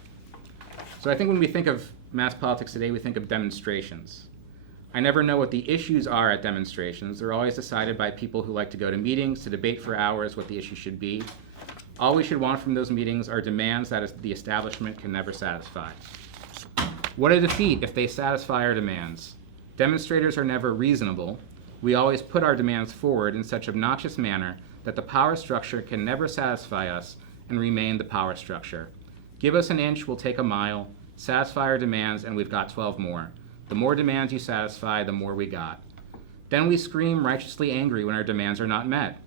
So I think when we think of mass politics today, we think of demonstrations. I never know what the issues are at demonstrations. They're always decided by people who like to go to meetings to debate for hours what the issue should be. All we should want from those meetings are demands that the establishment can never satisfy. What a defeat if they satisfy our demands. Demonstrators are never reasonable. We always put our demands forward in such obnoxious manner that the power structure can never satisfy us and remain the power structure. Give us an inch, we'll take a mile. Satisfy our demands, and we've got 12 more. The more demands you satisfy, the more we got. Then we scream righteously angry when our demands are not met.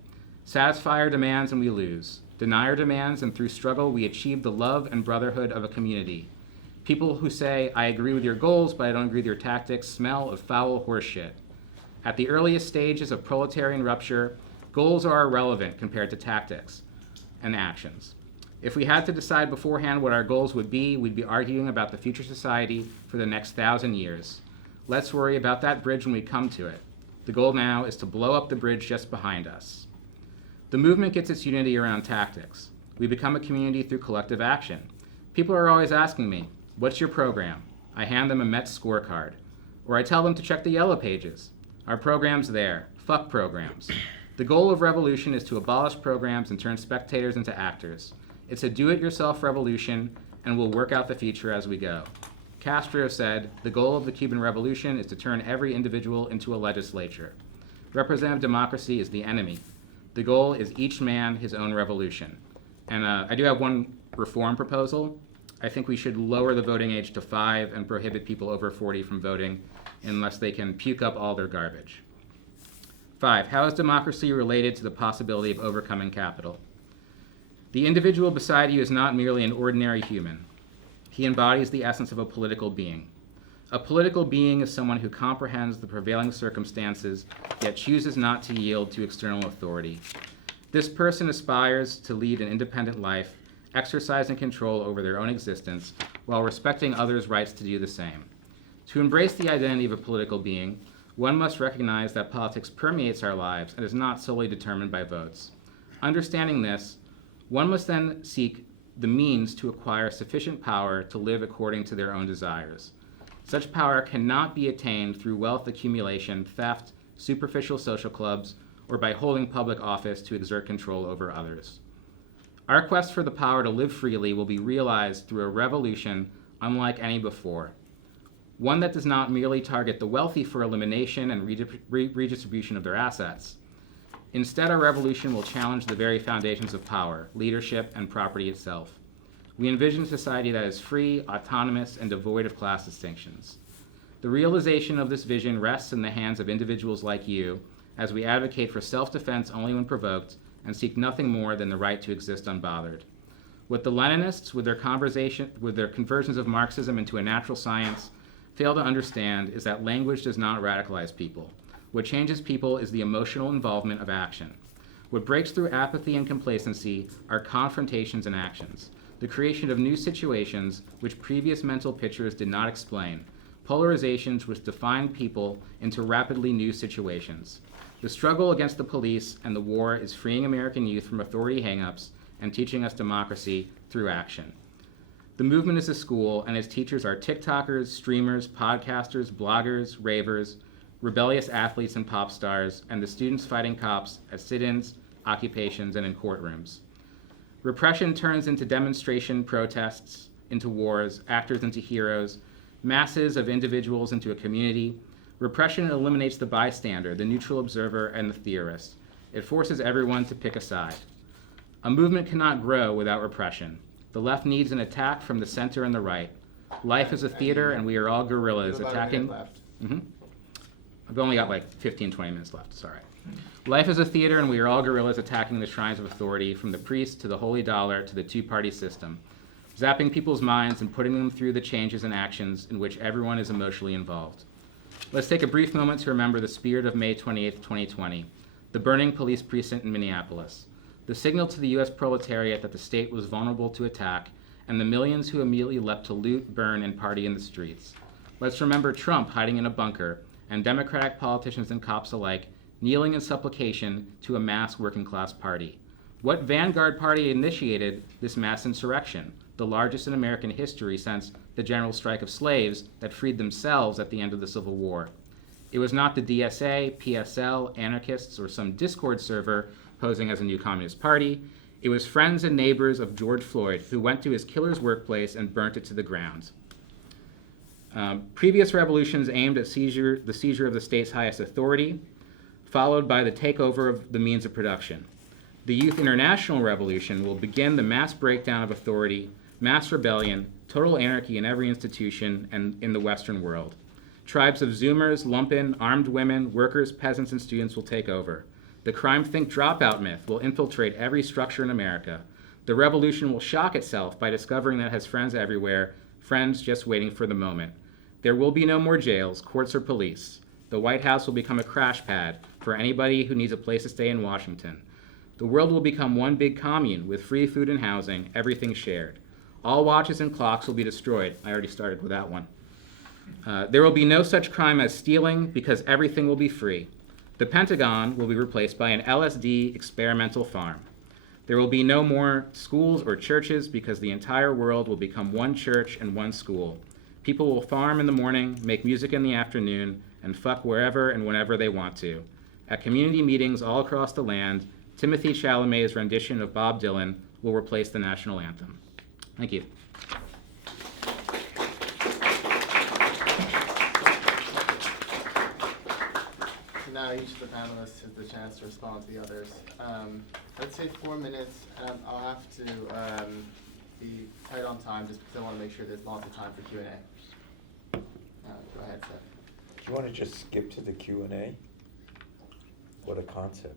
Satisfy our demands, and we lose. Deny our demands, and through struggle, we achieve the love and brotherhood of a community. People who say, I agree with your goals, but I don't agree with your tactics, smell of foul horseshit. At the earliest stages of proletarian rupture, goals are irrelevant compared to tactics and actions. If we had to decide beforehand what our goals would be, we'd be arguing about the future society for the next 1,000 years. Let's worry about that bridge when we come to it. The goal now is to blow up the bridge just behind us. The movement gets its unity around tactics. We become a community through collective action. People are always asking me, what's your program? I hand them a Mets scorecard. Or I tell them to check the yellow pages. Our program's there. Fuck programs. The goal of revolution is to abolish programs and turn spectators into actors. It's a do-it-yourself revolution, and we'll work out the future as we go. Castro said, the goal of the Cuban Revolution is to turn every individual into a legislature. Representative democracy is the enemy. The goal is each man his own revolution. And I do have one reform proposal. I think we should lower the voting age to 5 and prohibit people over 40 from voting unless they can puke up all their garbage. 5, how is democracy related to the possibility of overcoming capital? The individual beside you is not merely an ordinary human. He embodies the essence of a political being. A political being is someone who comprehends the prevailing circumstances, yet chooses not to yield to external authority. This person aspires to lead an independent life, exercising control over their own existence, while respecting others' rights to do the same. To embrace the identity of a political being, one must recognize that politics permeates our lives and is not solely determined by votes. Understanding this, one must then seek the means to acquire sufficient power to live according to their own desires. Such power cannot be attained through wealth accumulation, theft, superficial social clubs, or by holding public office to exert control over others. Our quest for the power to live freely will be realized through a revolution unlike any before. one that does not merely target the wealthy for elimination and redistribution of their assets. Instead, our revolution will challenge the very foundations of power, leadership, and property itself. We envision a society that is free, autonomous, and devoid of class distinctions. The realization of this vision rests in the hands of individuals like you, as we advocate for self-defense only when provoked and seek nothing more than the right to exist unbothered. What the Leninists, with their conversions of Marxism into a natural science, fail to understand is that language does not radicalize people. What changes people is the emotional involvement of action. What breaks through apathy and complacency are confrontations and actions, the creation of new situations which previous mental pictures did not explain, polarizations which define people into rapidly new situations. The struggle against the police and the war is freeing American youth from authority hang-ups and teaching us democracy through action. The movement is a school, and its teachers are TikTokers, streamers, podcasters, bloggers, ravers, rebellious athletes and pop stars, and the students fighting cops at sit-ins, occupations, and in courtrooms. Repression turns into demonstration protests, into wars, actors into heroes, masses of individuals into a community. Repression eliminates the bystander, the neutral observer, and the theorist. It forces everyone to pick a side. A movement cannot grow without repression. The left needs an attack from the center and the right. Life is a theater, and we are all guerrillas attacking. I've only got like 15, 20 minutes left. It's all right. Life is a theater, and we are all guerrillas attacking the shrines of authority, from the priest to the holy dollar to the two-party system, zapping people's minds and putting them through the changes and actions in which everyone is emotionally involved. Let's take a brief moment to remember the spirit of May 28, 2020, the burning police precinct in Minneapolis, the signal to the U.S. proletariat that the state was vulnerable to attack, and the millions who immediately leapt to loot, burn, and party in the streets. Let's remember Trump hiding in a bunker, and Democratic politicians and cops alike kneeling in supplication to a mass working-class party. What vanguard party initiated this mass insurrection, the largest in American history since the general strike of slaves that freed themselves at the end of the Civil War? It was not the DSA, PSL, anarchists, or some Discord server posing as a new communist party. It was friends and neighbors of George Floyd who went to his killer's workplace and burnt it to the ground. Previous revolutions aimed at the seizure of the state's highest authority, followed by the takeover of the means of production. The Youth International Revolution will begin the mass breakdown of authority, mass rebellion, total anarchy in every institution and in the Western world. Tribes of Zoomers, lumpen, armed women, workers, peasants, and students will take over. The crime think dropout myth will infiltrate every structure in America. The revolution will shock itself by discovering that it has friends everywhere, friends just waiting for the moment. There will be no more jails, courts, or police. The White House will become a crash pad for anybody who needs a place to stay in Washington. The world will become one big commune with free food and housing, everything shared. All watches and clocks will be destroyed. I already started with that one. There will be no such crime as stealing because everything will be free. The Pentagon will be replaced by an LSD experimental farm. There will be no more schools or churches because the entire world will become one church and one school. People will farm in the morning, make music in the afternoon, and fuck wherever and whenever they want to. At community meetings all across the land, Timothy Chalamet's rendition of Bob Dylan will replace the national anthem. Thank you. Now each of the panelists has the chance to respond to the others. Let's say 4 minutes, and I'll have to be tight on time just because I want to make sure there's lots of time for Q&A. Go ahead, Seth. Do you want to just skip to the Q&A? What a concept.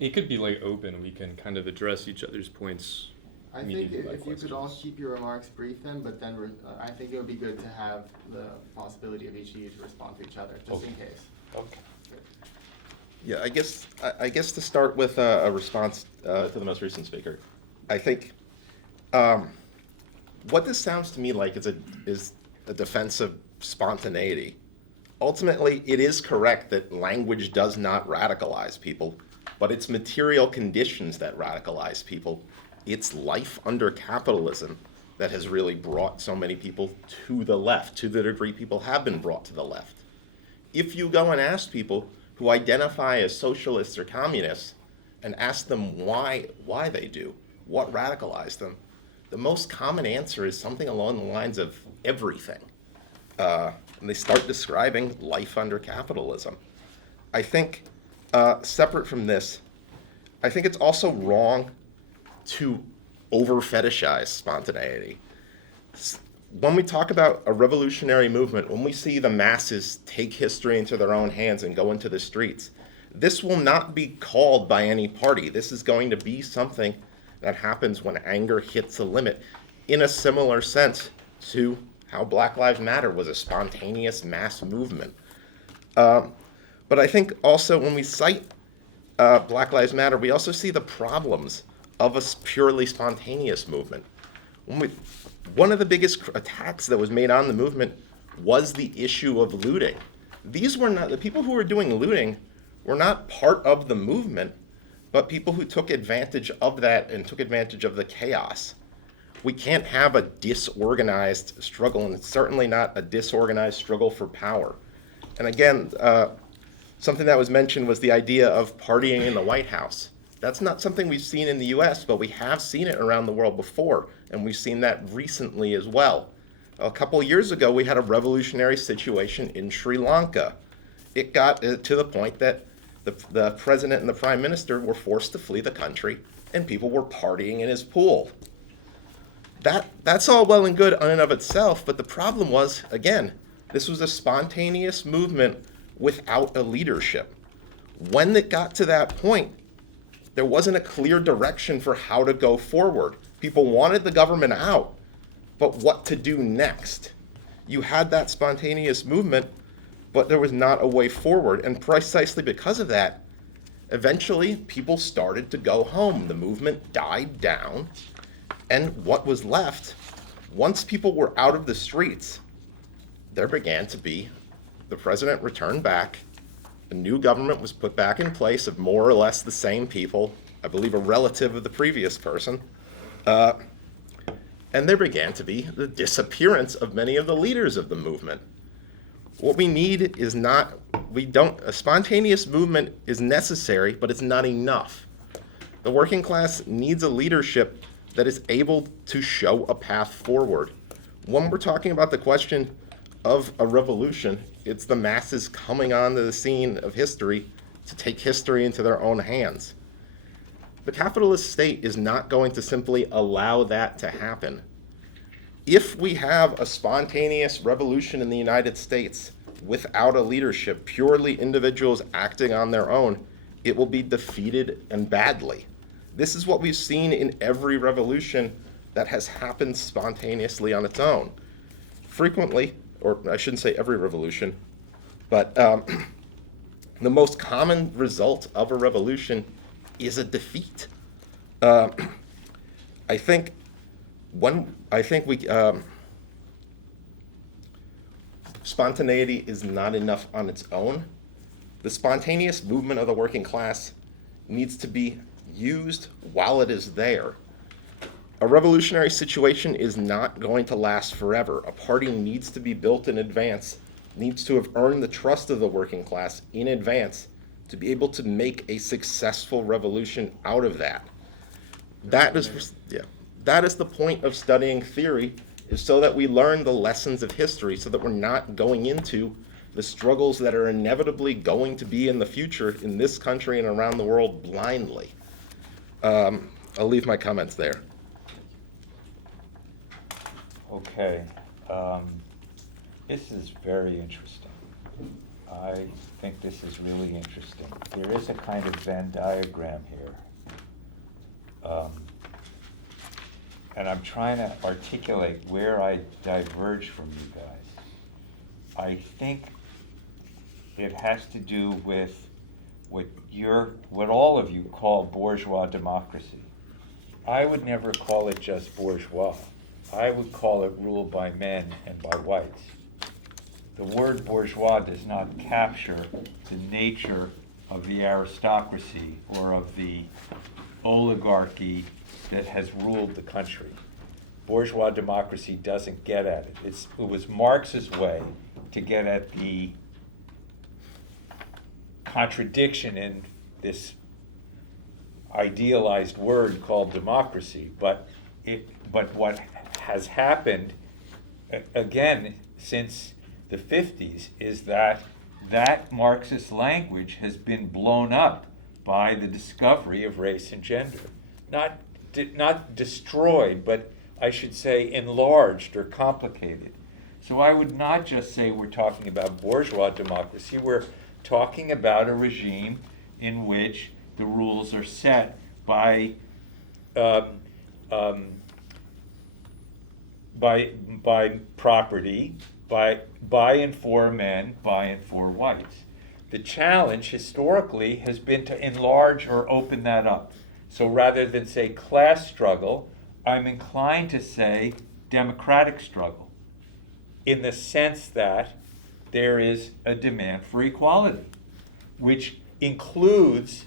It could be like open. We can kind of address each other's points. I think if you could all keep your remarks brief then, but then I think it would be good to have the possibility of each of you to respond to each other, just in case. Okay. Yeah, I guess to start with a response to the most recent speaker, I think what this sounds to me like is a defense of spontaneity. Ultimately, it is correct that language does not radicalize people, but it's material conditions that radicalize people. It's life under capitalism that has really brought so many people to the left, to the degree people have been brought to the left. If you go and ask people who identify as socialists or communists and ask them why they do, what radicalized them, the most common answer is something along the lines of everything. and they start describing life under capitalism. I think, separate from this, I think it's also wrong to over-fetishize spontaneity. When we talk about a revolutionary movement, when we see the masses take history into their own hands and go into the streets, this will not be called by any party. This is going to be something that happens when anger hits a limit, in a similar sense to how Black Lives Matter was a spontaneous mass movement. But I think also when we cite Black Lives Matter, we also see the problems of a purely spontaneous movement. One of the biggest attacks that was made on the movement was the issue of looting. These were not, the people who were doing looting were not part of the movement, but people who took advantage of that and took advantage of the chaos. We can't have a disorganized struggle, and it's certainly not a disorganized struggle for power. And again, something that was mentioned was the idea of partying in the White House. That's not something we've seen in the US, but we have seen it around the world before, and we've seen that recently as well. A couple of years ago, we had a revolutionary situation in Sri Lanka. It got to the point that the president and the prime minister were forced to flee the country, and people were partying in his pool. That's all well and good in and of itself, but the problem was, again, this was a spontaneous movement without a leadership. When it got to that point, there wasn't a clear direction for how to go forward. People wanted the government out, but what to do next? You had that spontaneous movement, but there was not a way forward. And precisely because of that, eventually people started to go home. The movement died down. And what was left, once people were out of the streets, there began to be, the president returned back, a new government was put back in place of more or less the same people, I believe a relative of the previous person, and there began to be the disappearance of many of the leaders of the movement. What we need is not, a spontaneous movement is necessary, but it's not enough. The working class needs a leadership that is able to show a path forward. When we're talking about the question of a revolution, it's the masses coming onto the scene of history to take history into their own hands. The capitalist state is not going to simply allow that to happen. If we have a spontaneous revolution in the United States without a leadership, purely individuals acting on their own, it will be defeated and badly. This is what we've seen in every revolution that has happened spontaneously on its own. Frequently, or I shouldn't say every revolution, but the most common result of a revolution is a defeat. I think spontaneity is not enough on its own. The spontaneous movement of the working class needs to be used while it is there. A revolutionary situation is not going to last forever. A party needs to be built in advance, needs to have earned the trust of the working class in advance to be able to make a successful revolution out of that. That is the point of studying theory, is so that we learn the lessons of history, so that we're not going into the struggles that are inevitably going to be in the future in this country and around the world blindly. I'll leave my comments there. Okay, this is very interesting. I think this is really interesting. There is a kind of Venn diagram here. And I'm trying to articulate where I diverge from you guys. I think it has to do with what all of you call bourgeois democracy. I would never call it just bourgeois. I would call it ruled by men and by whites. The word bourgeois does not capture the nature of the aristocracy or of the oligarchy that has ruled the country. Bourgeois democracy doesn't get at it. It was Marx's way to get at the contradiction in this idealized word called democracy. But what has happened, again, since the 50s is that that Marxist language has been blown up by the discovery of race and gender. Not destroyed, but I should say enlarged or complicated. So I would not just say we're talking about bourgeois democracy, we're talking about a regime in which the rules are set by property, by and for men, by and for whites. The challenge historically has been to enlarge or open that up. So rather than say class struggle, I'm inclined to say democratic struggle, in the sense that there is a demand for equality, which includes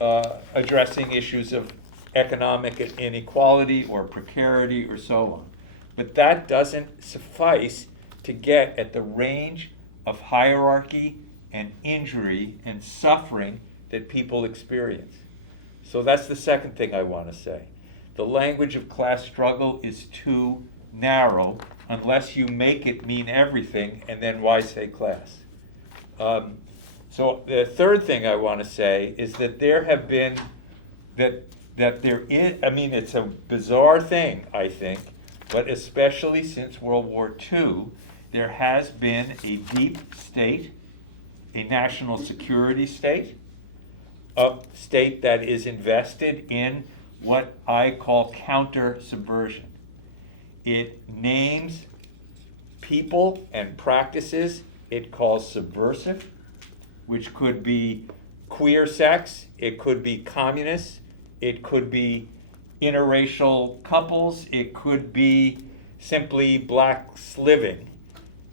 addressing issues of economic inequality or precarity or so on. But that doesn't suffice to get at the range of hierarchy and injury and suffering that people experience. So that's the second thing I want to say. The language of class struggle is too narrow unless you make it mean everything, and then why say class? So the third thing I want to say is that there have been, that there is, I mean, it's a bizarre thing, I think, but especially since World War II, there has been a deep state, a national security state, a state that is invested in what I call counter-subversion. It names people and practices it calls subversive, which could be queer sex, it could be communists, it could be interracial couples, it could be simply blacks living,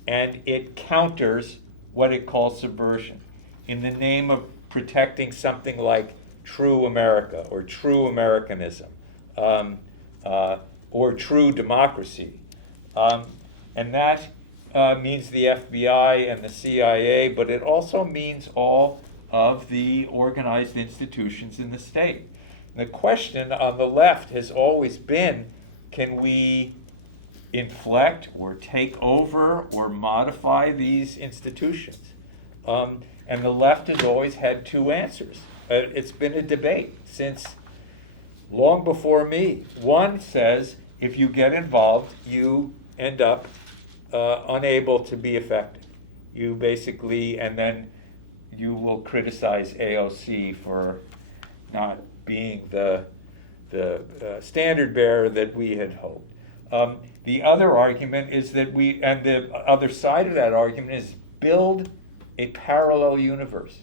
and it counters what it calls subversion in the name of protecting something like true America or true Americanism or true democracy. And that means the FBI and the CIA, but it also means all of the organized institutions in the state. The question on the left has always been, can we inflect or take over or modify these institutions? And the left has always had two answers. It's been a debate since long before me. One says, if you get involved, you end up unable to be effective. You basically, and then you will criticize AOC for not being the standard bearer that we had hoped. The other argument is that and the other side of that argument is build a parallel universe,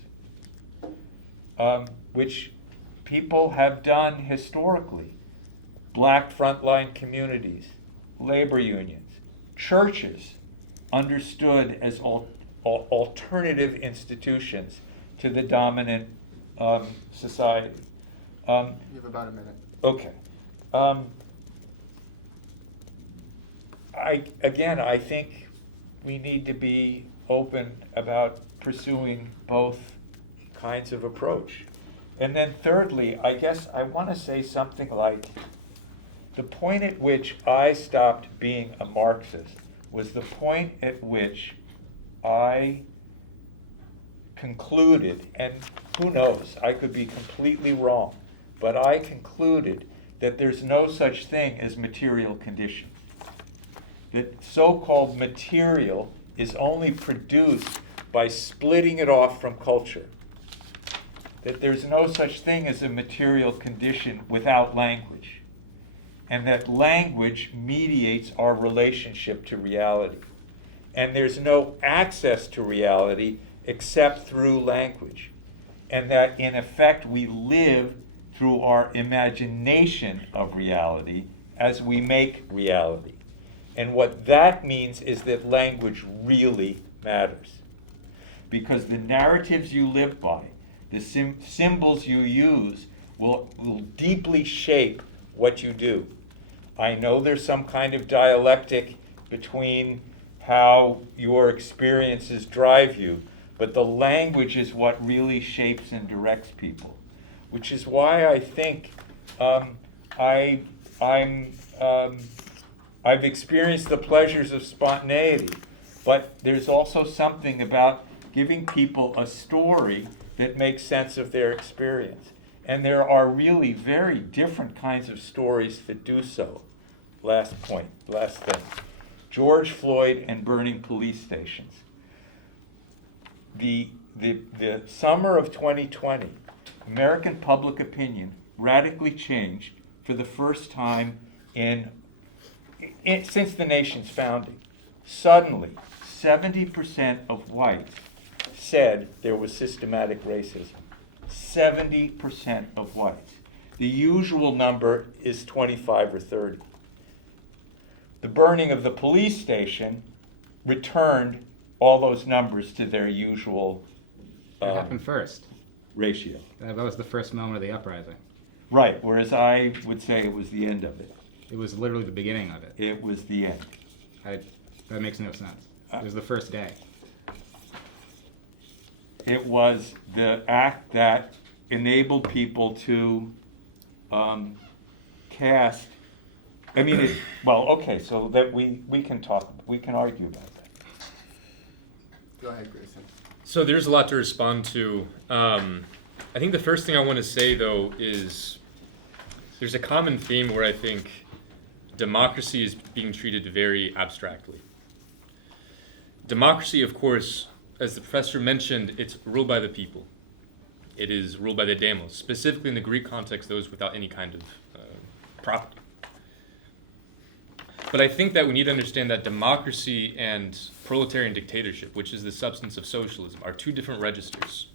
which people have done historically. Black frontline communities, labor unions, churches understood as alternative institutions to the dominant society. You have about a minute. Okay. I think we need to be open about pursuing both kinds of approach. And then thirdly, I guess I want to say something like, the point at which I stopped being a Marxist was the point at which I concluded, and who knows, I could be completely wrong, but I concluded that there's no such thing as material conditions. That so-called material is only produced by splitting it off from culture. That there's no such thing as a material condition without language. And that language mediates our relationship to reality. And there's no access to reality except through language. And that, in effect, we live through our imagination of reality as we make reality. And what that means is that language really matters. Because the narratives you live by, the symbols you use, will deeply shape what you do. I know there's some kind of dialectic between how your experiences drive you, but the language is what really shapes and directs people. Which is why I think I've experienced the pleasures of spontaneity, but there's also something about giving people a story that makes sense of their experience. And there are really very different kinds of stories that do so. Last point, last thing. George Floyd and burning police stations. The summer of 2020, American public opinion radically changed for the first time since the nation's founding. Suddenly, 70% of whites said there was systematic racism. 70% of whites. The usual number is 25 or 30. The burning of the police station returned all those numbers to their usual That happened first. ratio. That was the first moment of the uprising. Right, whereas I would say it was the end of it. It was literally the beginning of it. It was the end. That makes no sense. It was the first day. It was the act that enabled people to cast. I mean, so that we can argue about that. Go ahead, Grayson. So there's a lot to respond to. I think the first thing I want to say, though, is there's a common theme where I think democracy is being treated very abstractly. Democracy, of course, as the professor mentioned, it's ruled by the people. It is ruled by the demos, specifically in the Greek context, those without any kind of property. But I think that we need to understand that democracy and proletarian dictatorship, which is the substance of socialism, are two different registers.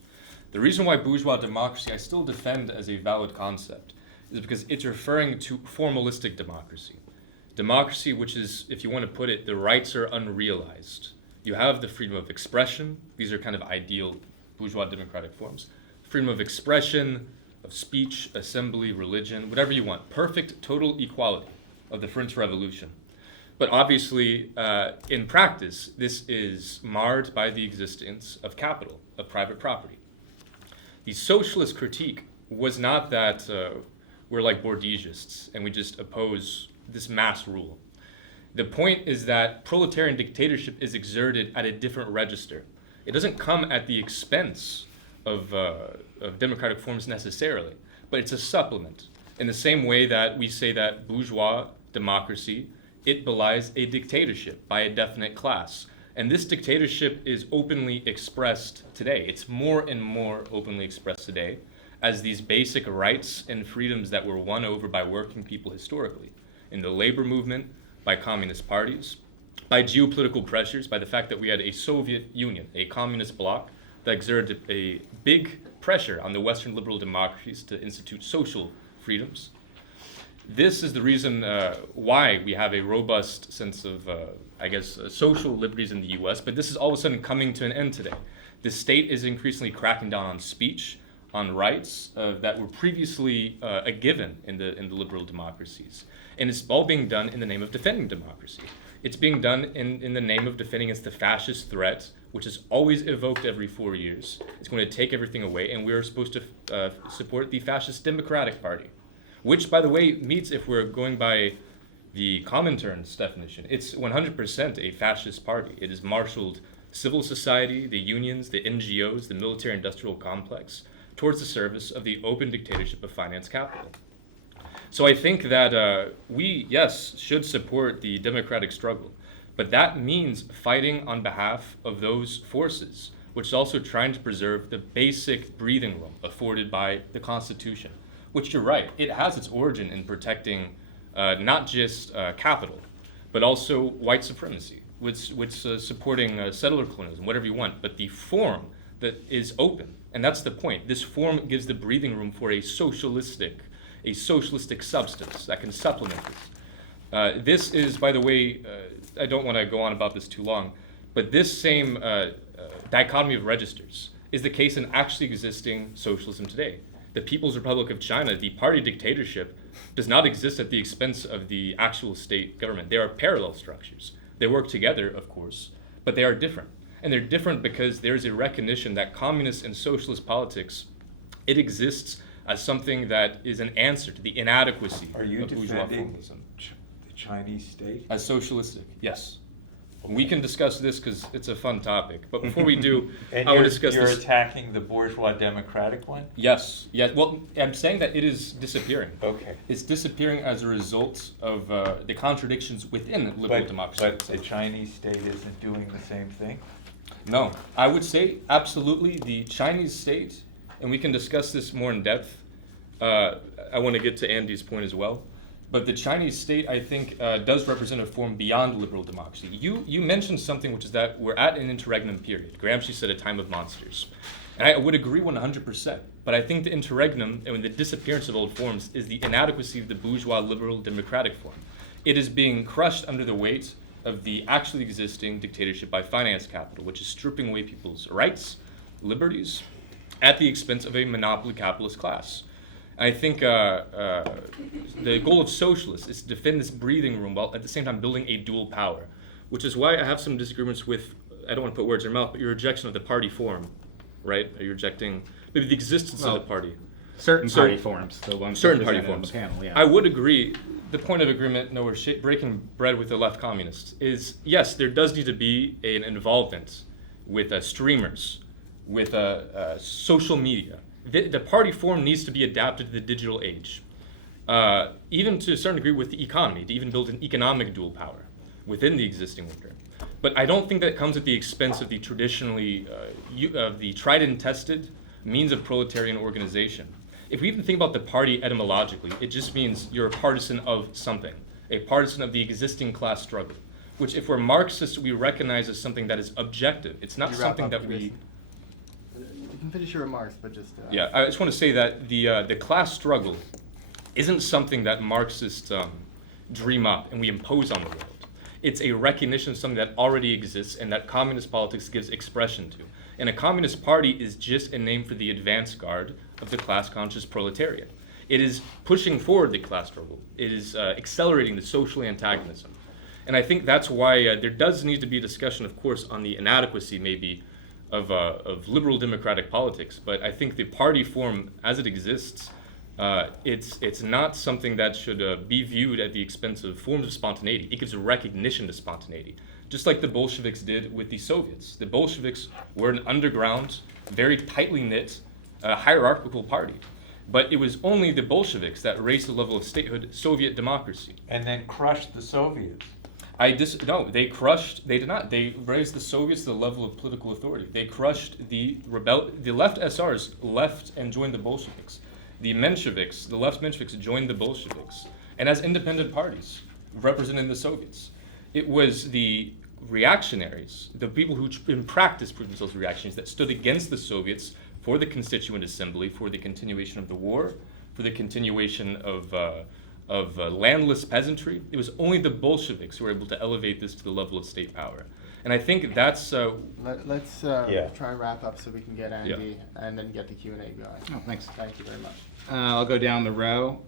The reason why bourgeois democracy I still defend as a valid concept is because it's referring to formalistic democracy. Democracy, which is, if you want to put it, the rights are unrealized. You have the freedom of expression. These are kind of ideal bourgeois democratic forms. Freedom of expression, of speech, assembly, religion, whatever you want. Perfect, total equality of the French Revolution. But obviously, in practice, this is marred by the existence of capital, of private property. The socialist critique was not that we're like Bourdieusists and we just oppose this mass rule. The point is that proletarian dictatorship is exerted at a different register. It doesn't come at the expense of democratic forms necessarily, but it's a supplement. In the same way that we say that bourgeois democracy, it belies a dictatorship by a definite class. And this dictatorship is openly expressed today. It's more and more openly expressed today as these basic rights and freedoms that were won over by working people historically, in the labor movement, by communist parties, by geopolitical pressures, by the fact that we had a Soviet Union, a communist bloc that exerted a big pressure on the Western liberal democracies to institute social freedoms. This is the reason why we have a robust sense of, social liberties in the US, but this is all of a sudden coming to an end today. The state is increasingly cracking down on speech, on rights that were previously a given in the liberal democracies. And it's all being done in the name of defending democracy. It's being done in the name of defending against the fascist threat, which is always evoked every 4 years. It's going to take everything away, and we're supposed to support the fascist Democratic Party, which, by the way, meets, if we're going by the Comintern's definition, it's 100% a fascist party. It has marshaled civil society, the unions, the NGOs, the military-industrial complex, towards the service of the open dictatorship of finance capital. So I think that we, yes, should support the democratic struggle, but that means fighting on behalf of those forces, which is also trying to preserve the basic breathing room afforded by the Constitution, which you're right, it has its origin in protecting not just capital, but also white supremacy, which supporting settler colonialism, whatever you want, but the form that is open, and that's the point. This form gives the breathing room for a socialistic substance that can supplement this. This is, by the way, I don't want to go on about this too long, but this same dichotomy of registers is the case in actually existing socialism today. The People's Republic of China, the party dictatorship, does not exist at the expense of the actual state government. They are parallel structures. They work together, of course, but they are different. And they're different because there's a recognition that communist and socialist politics, it exists as something that is an answer to the inadequacy Are you of bourgeois defending formalism. the Chinese state? As socialistic, yes. We can discuss this because it's a fun topic. But before we do, And I want you're, to discuss you're this. attacking the bourgeois democratic one? Yes, yes. Well, I'm saying that it is disappearing. Okay. It's disappearing as a result of the contradictions within liberal democracy. But the Chinese state isn't doing the same thing? No, I would say absolutely the Chinese state, and we can discuss this more in depth. I want to get to Andy's point as well. But the Chinese state, I think, does represent a form beyond liberal democracy. You mentioned something, which is that we're at an interregnum period. Gramsci said a time of monsters. And I would agree 100%. But I think the interregnum and the disappearance of old forms is the inadequacy of the bourgeois liberal democratic form. It is being crushed under the weight of the actually existing dictatorship by finance capital, which is stripping away people's rights, liberties, at the expense of a monopoly capitalist class. I think the goal of socialists is to defend this breathing room while at the same time building a dual power, which is why I have some disagreements with, I don't want to put words in your mouth, but your rejection of the party form, right? Are you rejecting maybe the existence of the party? Certain party forms, the ones Certain party represented on forms. the panel, yeah. I would agree. The point of agreement, no, we're breaking bread with the left communists, is yes, there does need to be an involvement with streamers, with social media. The party form needs to be adapted to the digital age, even to a certain degree with the economy, to even build an economic dual power within the existing order. But I don't think that comes at the expense of the traditionally, of the tried and tested means of proletarian organization. If we even think about the party etymologically, it just means you're a partisan of something, a partisan of the existing class struggle, which if we're Marxists, we recognize as something that is objective. It's not something that we... You can finish your remarks, but just... Yeah, I just want to say that the class struggle isn't something that Marxists dream up and we impose on the world. It's a recognition of something that already exists and that communist politics gives expression to. And a communist party is just a name for the advance guard of the class-conscious proletariat. It is pushing forward the class struggle. It is accelerating the social antagonism. And I think that's why there does need to be a discussion, of course, on the inadequacy maybe of liberal democratic politics, but I think the party form as it exists, it's not something that should be viewed at the expense of forms of spontaneity. It gives a recognition to spontaneity, just like the Bolsheviks did with the Soviets. The Bolsheviks were an underground, very tightly knit, hierarchical party, but it was only the Bolsheviks that raised the level of statehood Soviet democracy. And then crushed the Soviets. No, they crushed, they did not. They raised the Soviets to the level of political authority. They crushed the left SRs left and joined the Bolsheviks. The Mensheviks, the left Mensheviks joined the Bolsheviks. And as independent parties representing the Soviets. It was the reactionaries, the people who in practice proved themselves reactionaries, that stood against the Soviets for the Constituent Assembly, for the continuation of the war, for the continuation of landless peasantry. It was only the Bolsheviks who were able to elevate this to the level of state power. And I think that's... Let's try and wrap up so we can get Andy and then get the Q&A going. Oh, thanks. Thank you very much. I'll go down the row.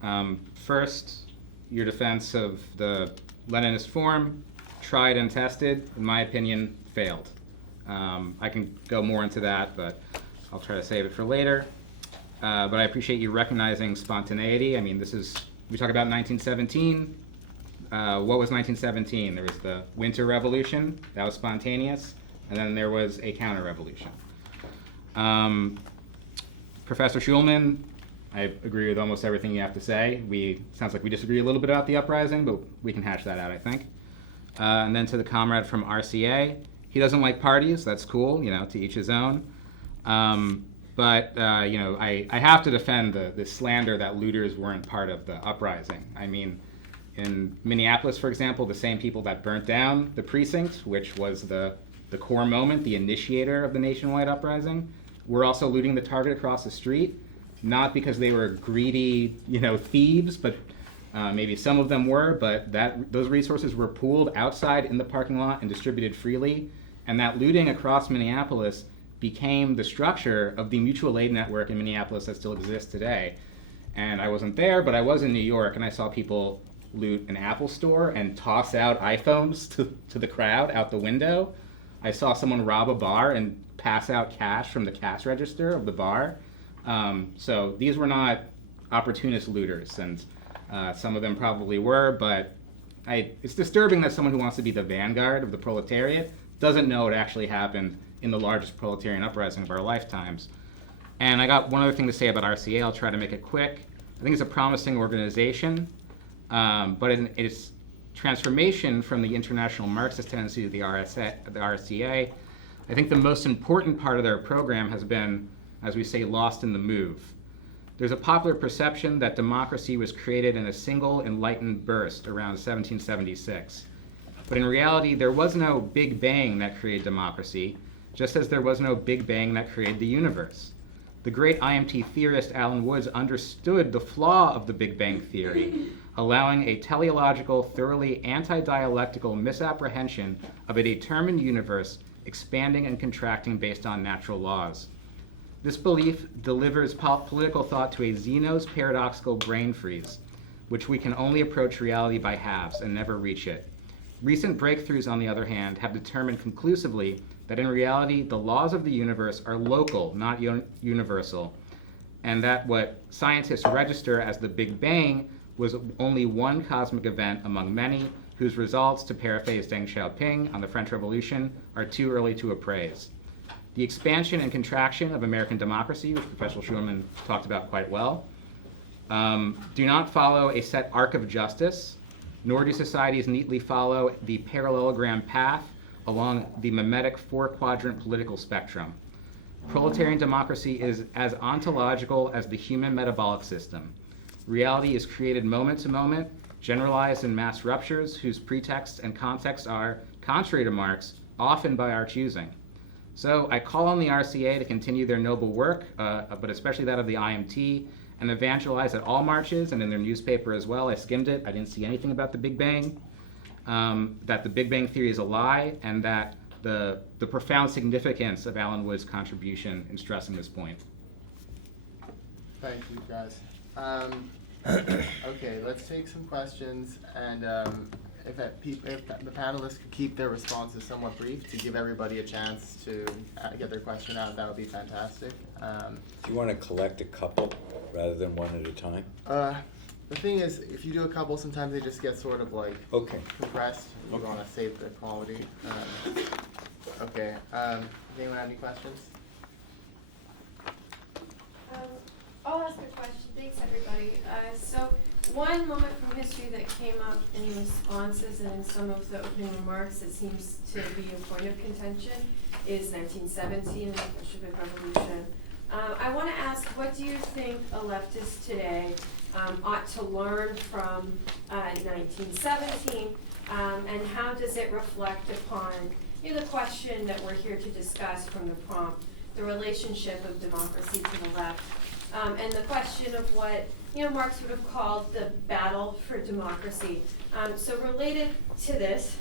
First, your defense of the Leninist form, tried and tested, in my opinion, failed. I can go more into that, but I'll try to save it for later. But I appreciate you recognizing spontaneity. I mean, we talk about 1917. What was 1917? There was the Winter Revolution, that was spontaneous, and then there was a counter-revolution. Professor Schulman, I agree with almost everything you have to say. Sounds like we disagree a little bit about the uprising, but we can hash that out, I think. And then to the comrade from RCA, he doesn't like parties, that's cool, to each his own. But I have to defend the slander that looters weren't part of the uprising. I mean, in Minneapolis, for example, the same people that burnt down the precinct, which was the core moment, the initiator of the nationwide uprising, were also looting the Target across the street, not because they were greedy, thieves, but maybe some of them were, but those resources were pooled outside in the parking lot and distributed freely, and that looting across Minneapolis became the structure of the mutual aid network in Minneapolis that still exists today. And I wasn't there, but I was in New York, and I saw people loot an Apple store and toss out iPhones to the crowd out the window. I saw someone rob a bar and pass out cash from the cash register of the bar. So these were not opportunist looters, and some of them probably were, but it's disturbing that someone who wants to be the vanguard of the proletariat doesn't know it actually happened in the largest proletarian uprising of our lifetimes. And I got one other thing to say about RCA. I'll try to make it quick. I think it's a promising organization, but in its transformation from the international Marxist tendency to the RCA, I think the most important part of their program has been, as we say, lost in the move. There's a popular perception that democracy was created in a single enlightened burst around 1776. But in reality, there was no Big Bang that created democracy, just as there was no Big Bang that created the universe. The great IMT theorist Alan Woods understood the flaw of the Big Bang theory, allowing a teleological, thoroughly anti-dialectical misapprehension of a determined universe expanding and contracting based on natural laws. This belief delivers political thought to a Zeno's paradoxical brain freeze, which we can only approach reality by halves and never reach it. Recent breakthroughs, on the other hand, have determined conclusively that in reality, the laws of the universe are local, not universal, and that what scientists register as the Big Bang was only one cosmic event among many, whose results, to paraphrase Deng Xiaoping on the French Revolution, are too early to appraise. The expansion and contraction of American democracy, which Professor Shulman talked about quite well, do not follow a set arc of justice, nor do societies neatly follow the parallelogram path along the mimetic four-quadrant political spectrum. Proletarian democracy is as ontological as the human metabolic system. Reality is created moment to moment, generalized in mass ruptures whose pretexts and contexts are, contrary to Marx, often by our choosing. So I call on the RCA to continue their noble work, but especially that of the IMT, and evangelize at all marches and in their newspaper as well. I skimmed it. I didn't see anything about the Big Bang, that the Big Bang theory is a lie, and that the profound significance of Alan Wood's contribution in stressing this point. Thank you, guys. Okay, let's take some questions, and if the panelists could keep their responses somewhat brief to give everybody a chance to get their question out, that would be fantastic. Do you want to collect a couple rather than one at a time? The thing is, if you do a couple, sometimes they just get sort of like Okay. compressed. You Okay. want to save the quality. Okay. Anyone have any questions? I'll ask a question. Thanks, everybody. So one moment from history that came up in the responses and in some of the opening remarks that seems to be a point of contention is 1917 and the Bolshevik Revolution. I want to ask, what do you think a leftist today ought to learn from 1917, and how does it reflect upon the question that we're here to discuss from the prompt, the relationship of democracy to the left, and the question of what Marx would have called the battle for democracy. So related to this,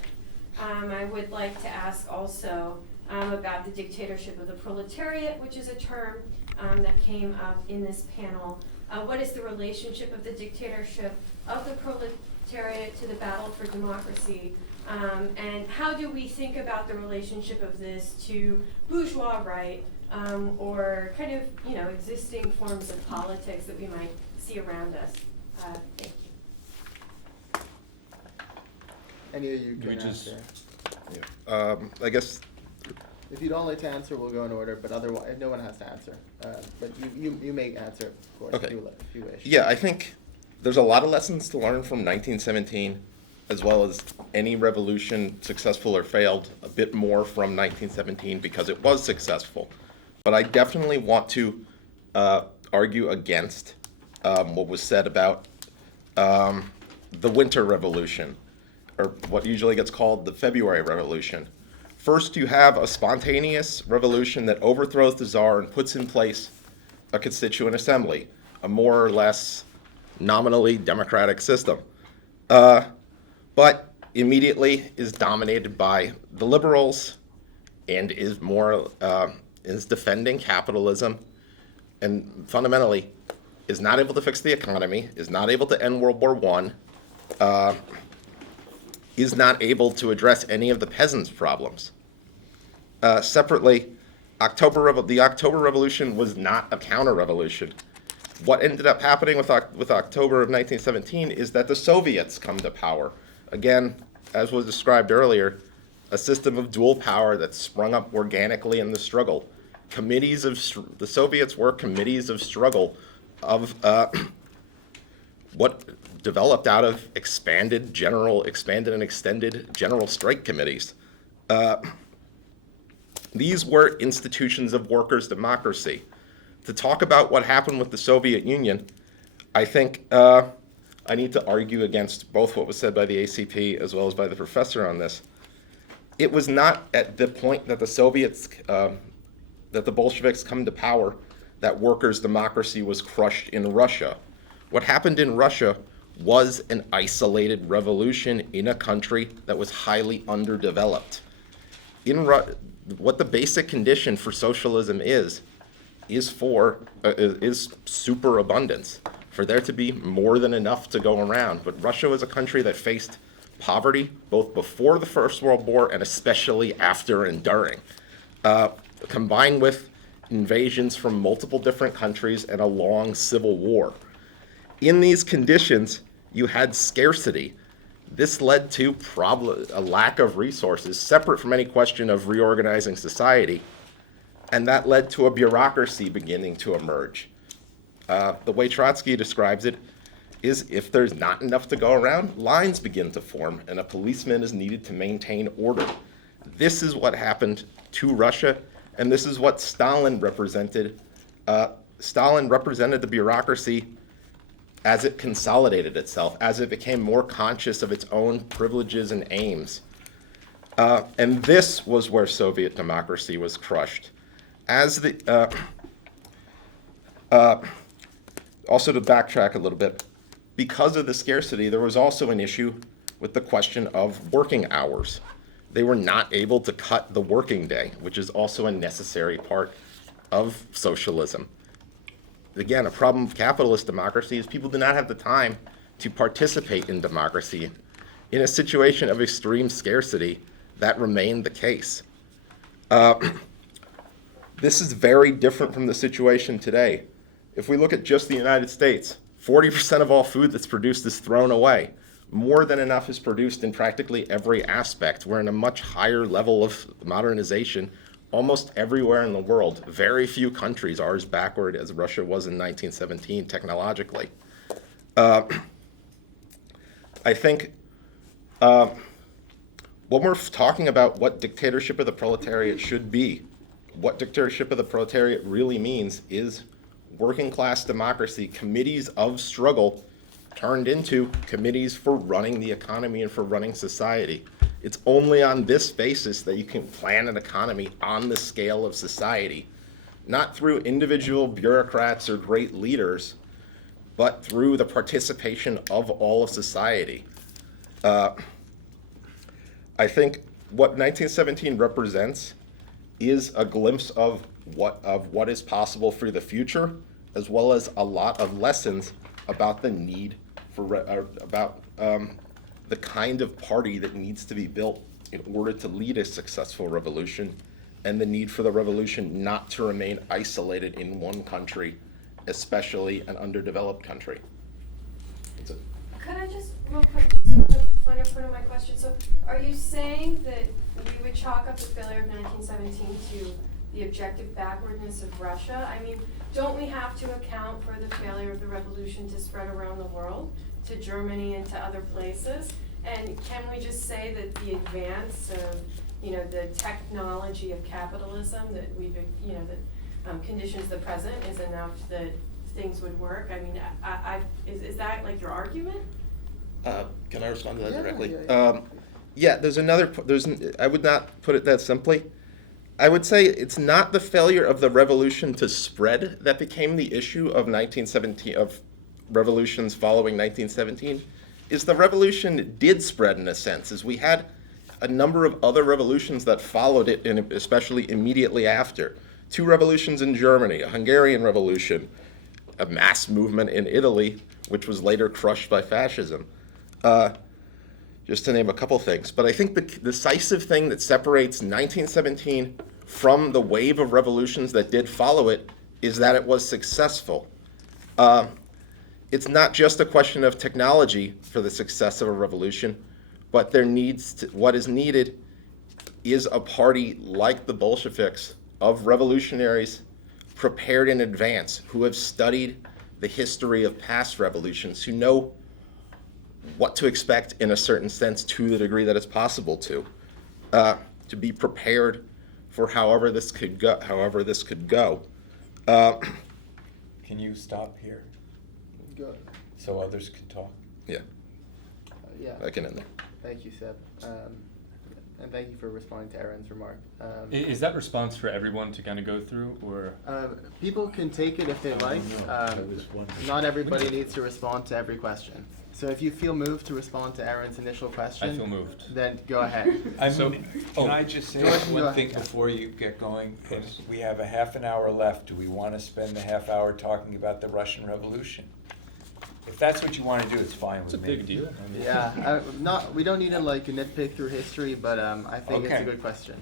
I would like to ask also about the dictatorship of the proletariat, which is a term that came up in this panel. What is the relationship of the dictatorship of the proletariat to the battle for democracy? And how do we think about the relationship of this to bourgeois right, or kind of existing forms of politics that we might see around us? Thank you. Any of you Can we can just- answer. I guess If you don't like to answer, we'll go in order, but otherwise, no one has to answer. But you may answer, of course, Okay. if you wish. Yeah, I think there's a lot of lessons to learn from 1917, as well as any revolution, successful or failed, a bit more from 1917 because it was successful. But I definitely want to argue against what was said about the Winter Revolution, or what usually gets called the February Revolution. First, you have a spontaneous revolution that overthrows the Tsar and puts in place a constituent assembly, a more or less nominally democratic system, but immediately is dominated by the liberals and is defending capitalism, and fundamentally is not able to fix the economy, is not able to end World War I, is not able to address any of the peasants' problems. Separately, the October Revolution was not a counter-revolution. What ended up happening with October of 1917 is that the Soviets come to power. Again, as was described earlier, a system of dual power that sprung up organically in the struggle. The Soviets were committees of struggle of what developed out of expanded and extended general strike committees. These were institutions of workers' democracy. To talk about what happened with the Soviet Union, I think I need to argue against both what was said by the ACP as well as by the professor on this. It was not at the point that that the Bolsheviks come to power that workers' democracy was crushed in Russia. What happened in Russia was an isolated revolution in a country that was highly underdeveloped. What the basic condition for socialism is superabundance, for there to be more than enough to go around. But Russia was a country that faced poverty both before the First World War and especially after and during, combined with invasions from multiple different countries and a long civil war. In these conditions, you had scarcity. This led to a lack of resources, separate from any question of reorganizing society, and that led to a bureaucracy beginning to emerge. The way Trotsky describes it is if there's not enough to go around, lines begin to form, and a policeman is needed to maintain order. This is what happened to Russia, and this is what Stalin represented. Stalin represented the bureaucracy as it consolidated itself, as it became more conscious of its own privileges and aims. And this was where Soviet democracy was crushed. Also to backtrack a little bit, because of the scarcity, there was also an issue with the question of working hours. They were not able to cut the working day, which is also a necessary part of socialism. Again, a problem of capitalist democracy is people do not have the time to participate in democracy. In a situation of extreme scarcity, that remained the case. This is very different from the situation today. If we look at just the United States, 40% of all food that's produced is thrown away. More than enough is produced in practically every aspect. We're in a much higher level of modernization almost everywhere in the world. Very few countries are as backward as Russia was in 1917 technologically. I think when we're talking about what dictatorship of the proletariat should be, what dictatorship of the proletariat really means is working class democracy, committees of struggle turned into committees for running the economy and for running society. It's only on this basis that you can plan an economy on the scale of society, not through individual bureaucrats or great leaders, but through the participation of all of society. I think what 1917 represents is a glimpse of what is possible for the future, as well as a lot of lessons about the need for the kind of party that needs to be built in order to lead a successful revolution, and the need for the revolution not to remain isolated in one country, especially an underdeveloped country. That's it. Could I just, real quick, just to put final point on my question? So are you saying that we would chalk up the failure of 1917 to the objective backwardness of Russia? I mean, don't we have to account for the failure of the revolution to spread around the world, to Germany and to other places? And can we just say that the advance of, the technology of capitalism that that conditions the present is enough that things would work? I mean, is that like your argument? Can I respond to that Yeah, directly? yeah. I would not put it that simply. I would say it's not the failure of the revolution to spread that became the issue of 1917, of revolutions following 1917, is the revolution did spread in a sense, as we had a number of other revolutions that followed it, and especially immediately after. 2 revolutions in Germany, a Hungarian revolution, a mass movement in Italy, which was later crushed by fascism. Just to name a couple things. But I think the decisive thing that separates 1917 from the wave of revolutions that did follow it is that it was successful. It's not just a question of technology for the success of a revolution, but what is needed is a party like the Bolsheviks, of revolutionaries prepared in advance, who have studied the history of past revolutions, who know what to expect in a certain sense to the degree that it's possible to be prepared for however this could go. Can you stop here Good. so others can talk? Yeah, Yeah. I can end there. Thank you, Seb. And thank you for responding to Aaron's remark. Is that response for everyone to kind of go through, or? People can take it if they like. Not everybody needs to respond to every question. So if you feel moved to respond to Aaron's initial question, I feel moved. then go ahead. Can I just say George, go one ahead. thing before you get going? We have a half an hour left. Do we want to spend the half hour talking about the Russian Revolution? If that's what you want to do, it's fine It's a with me. big deal. I mean, Yeah, we don't need to like nitpick through history, but I think it's a Okay. good question.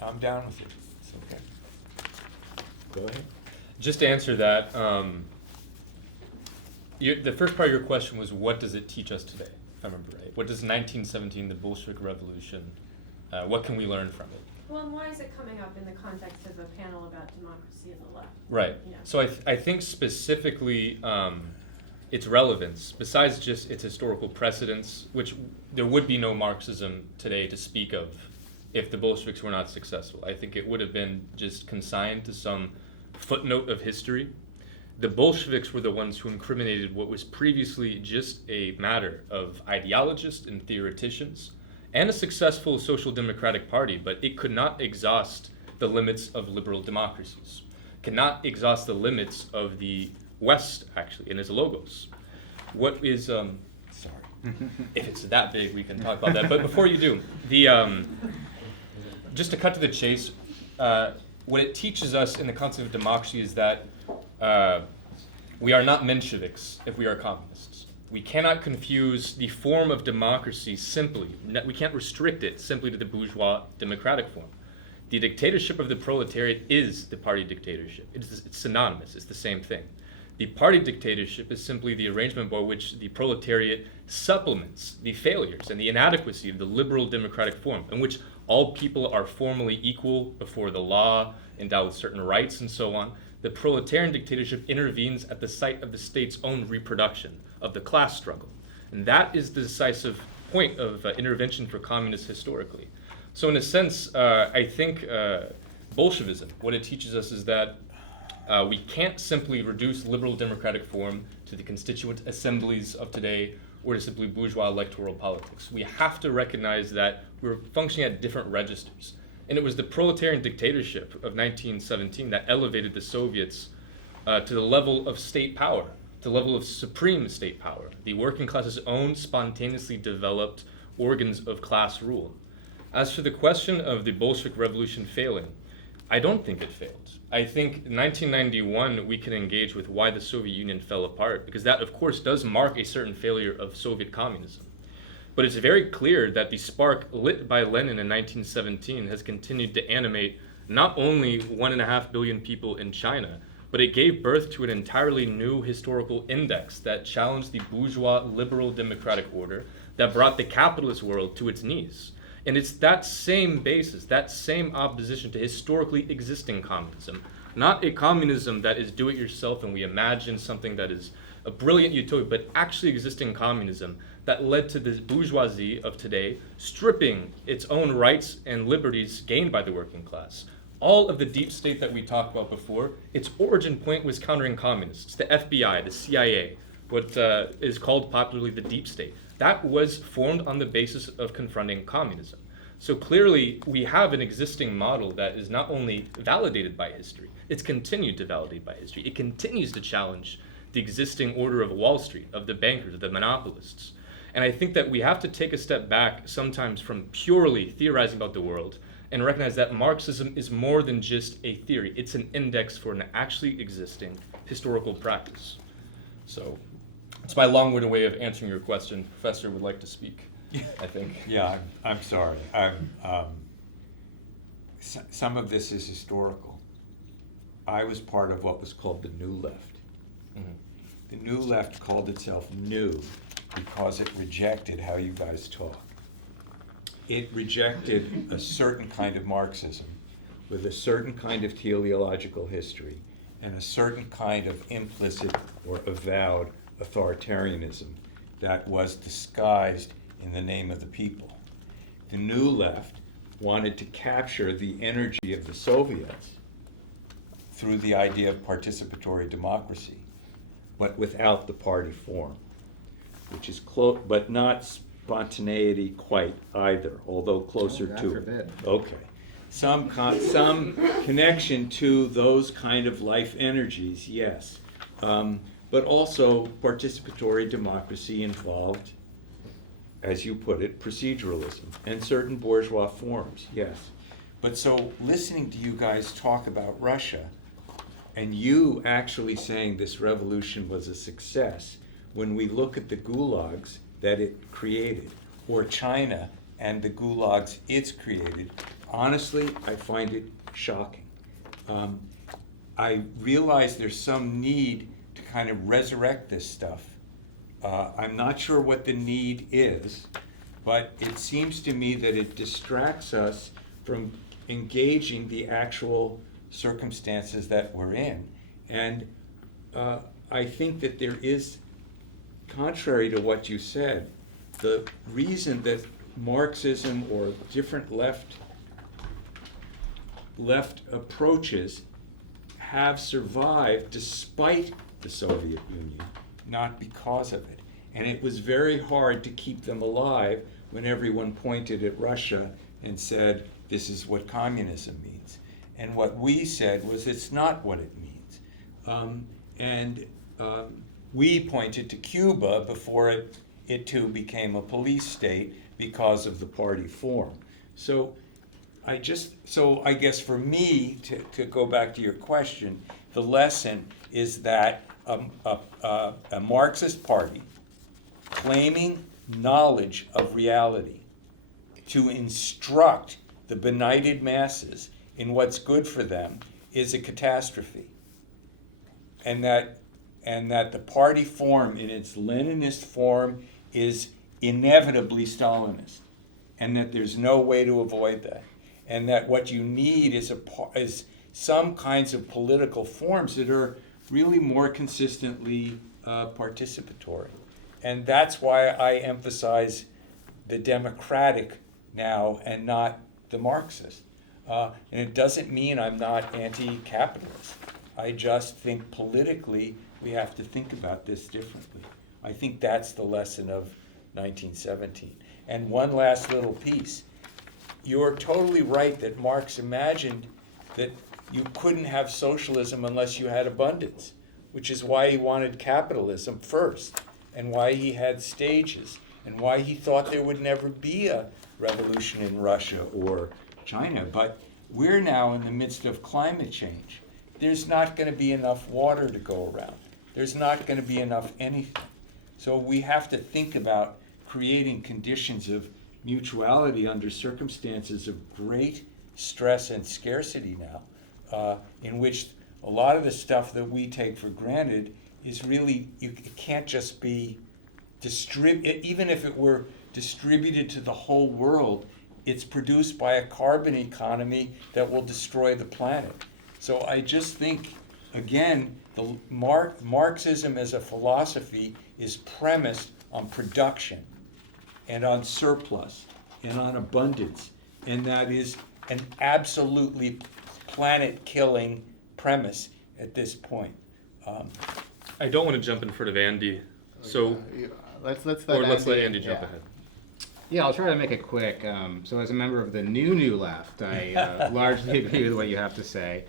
I'm down with it. It's okay. Go ahead. Just to answer that, the first part of your question was, what does it teach us today, if I remember right? What does 1917, the Bolshevik Revolution, what can we learn from it? Well, and why is it coming up in the context of a panel about democracy and the left? Right. Yeah. So I think specifically its relevance, besides just its historical precedence, which there would be no Marxism today to speak of if the Bolsheviks were not successful. I think it would have been just consigned to some footnote of history. The Bolsheviks were the ones who incriminated what was previously just a matter of ideologists and theoreticians and a successful social democratic party, but it could not exhaust the limits of liberal democracies, cannot exhaust the limits of the West, actually, in its logos. What is, Sorry. if it's that big, we can talk about that. But before you do, just to cut to the chase, what it teaches us in the concept of democracy is that we are not Mensheviks if we are communists. We cannot confuse the form of democracy we can't restrict it simply to the bourgeois democratic form. The dictatorship of the proletariat is the party dictatorship. It's synonymous, it's the same thing. The party dictatorship is simply the arrangement by which the proletariat supplements the failures and the inadequacy of the liberal democratic form, in which all people are formally equal before the law, endowed with certain rights and so on. The proletarian dictatorship intervenes at the site of the state's own reproduction of the class struggle. And that is the decisive point of intervention for communists historically. So in a sense, I think Bolshevism, what it teaches us is that we can't simply reduce liberal democratic form to the constituent assemblies of today or to simply bourgeois electoral politics. We have to recognize that we're functioning at different registers. And it was the proletarian dictatorship of 1917 that elevated the Soviets to the level of state power, to the level of supreme state power, the working class's own spontaneously developed organs of class rule. As for the question of the Bolshevik Revolution failing, I don't think it failed. I think in 1991 we can engage with why the Soviet Union fell apart, because that of course does mark a certain failure of Soviet communism. But it's very clear that the spark lit by Lenin in 1917 has continued to animate not only 1.5 billion people in China, but it gave birth to an entirely new historical index that challenged the bourgeois liberal democratic order that brought the capitalist world to its knees. And it's that same basis, that same opposition to historically existing communism, not a communism that is do-it-yourself and we imagine something that is a brilliant utopia, but actually existing communism that led to the bourgeoisie of today stripping its own rights and liberties gained by the working class. All of the deep state that we talked about before, its origin point was countering communists, the FBI, the CIA, what is called popularly the deep state. That was formed on the basis of confronting communism. So clearly, we have an existing model that is not only validated by history, it's continued to validate by history. It continues to challenge the existing order of Wall Street, of the bankers, of the monopolists. And I think that we have to take a step back sometimes from purely theorizing about the world and recognize that Marxism is more than just a theory. It's an index for an actually existing historical practice. So it's my long-winded way of answering your question. Professor would like to speak, I think. Yeah, I'm sorry. Some of this is historical. I was part of what was called the New Left. Mm-hmm. The New Left called itself new because it rejected how you guys talk. it rejected a certain kind of Marxism with a certain kind of teleological history and a certain kind of implicit or avowed authoritarianism that was disguised in the name of the people. The New Left wanted to capture the energy of the Soviets through the idea of participatory democracy, but without the party form, which is close, but not spontaneity quite either, although closer God to forbid. it. Okay. Some connection to those kind of life energies, yes. But also participatory democracy involved, as you put it, proceduralism and certain bourgeois forms, yes. But so listening to you guys talk about Russia and you actually saying this revolution was a success when we look at the gulags that it created, or China and the gulags it's created, honestly, I find it shocking. I realize there's some need to kind of resurrect this stuff. I'm not sure what the need is, but it seems to me that it distracts us from engaging the actual circumstances that we're in. And I think that there is, contrary to what you said, the reason that Marxism or different left approaches have survived despite the Soviet Union, not because of it. And it was very hard to keep them alive when everyone pointed at Russia and said, this is what communism means. And what we said was, it's not what it means. We pointed to Cuba before it too became a police state because of the party form. So I guess for me, to go back to your question, the lesson is that a Marxist party claiming knowledge of reality to instruct the benighted masses in what's good for them is a catastrophe. And that the party form in its Leninist form is inevitably Stalinist, and that there's no way to avoid that. And that what you need is some kinds of political forms that are really more consistently participatory. And that's why I emphasize the democratic now and not the Marxist. And it doesn't mean I'm not anti-capitalist. I just think politically we have to think about this differently. I think that's the lesson of 1917. And one last little piece. You're totally right that Marx imagined that you couldn't have socialism unless you had abundance, which is why he wanted capitalism first, and why he had stages, and why he thought there would never be a revolution in Russia or China. But we're now in the midst of climate change. There's not going to be enough water to go around. There's not going to be enough anything. So we have to think about creating conditions of mutuality under circumstances of great stress and scarcity now, in which a lot of the stuff that we take for granted is really, it can't just be distributed. Even if it were distributed to the whole world, it's produced by a carbon economy that will destroy the planet. So I just think, again, the Marxism as a philosophy is premised on production and on surplus and on abundance, and that is an absolutely planet-killing premise at this point. I don't want to jump in front of Andy, so let's let Andy jump ahead. Yeah, I'll try to make it quick. So as a member of the new left, I largely agree with what you have to say.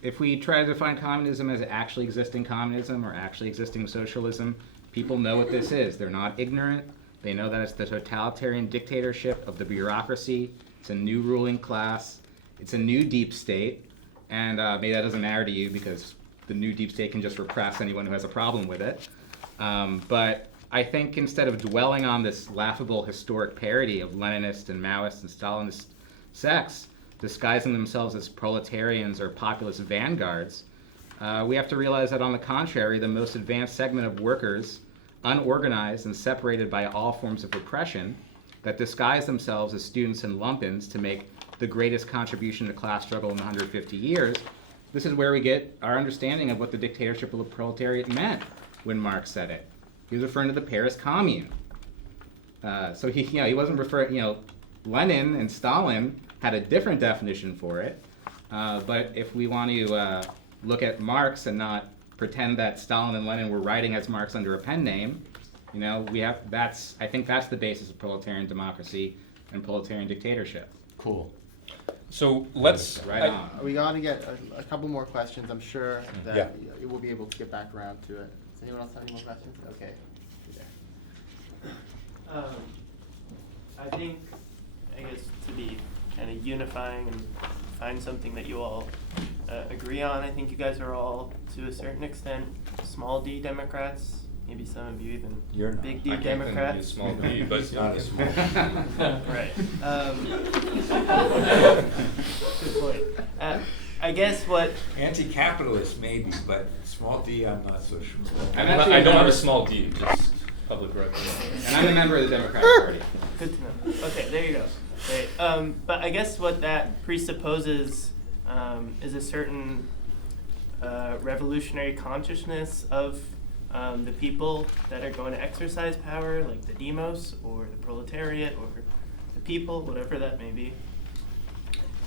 If we try to define communism as actually existing communism or actually existing socialism, people know what this is. They're not ignorant. They know that it's the totalitarian dictatorship of the bureaucracy. It's a new ruling class. It's a new deep state. And maybe that doesn't matter to you because the new deep state can just repress anyone who has a problem with it. But I think instead of dwelling on this laughable historic parody of Leninist and Maoist and Stalinist sects, disguising themselves as proletarians or populist vanguards, we have to realize that on the contrary, the most advanced segment of workers, unorganized and separated by all forms of repression, that disguise themselves as students and lumpens to make the greatest contribution to class struggle in 150 years. This is where we get our understanding of what the dictatorship of the proletariat meant when Marx said it. He was referring to the Paris Commune. So he wasn't referring, Lenin and Stalin had a different definition for it. But if we want to look at Marx and not pretend that Stalin and Lenin were writing as Marx under a pen name, I think that's the basis of proletarian democracy and proletarian dictatorship. Cool. So let's. Right on. We got to get a couple more questions. I'm sure that Yeah. you will be able to get back around to it. Does anyone else have any more questions? Okay. I think, to be kind of unifying and find something that you all agree on, I think you guys are all, to a certain extent, small d Democrats. Maybe some of you even You're not. big D I can't think of a Democrats. small D, but It's not a small Right. Good point. I guess what Anti-capitalist maybe, but small d, I'm not so sure. I don't have a small D, just public record. And I'm a member of the Democratic Party. Good to know. Okay, there you go. Great. But I guess what that presupposes is a certain revolutionary consciousness of the people that are going to exercise power, like the demos or the proletariat or the people, whatever that may be.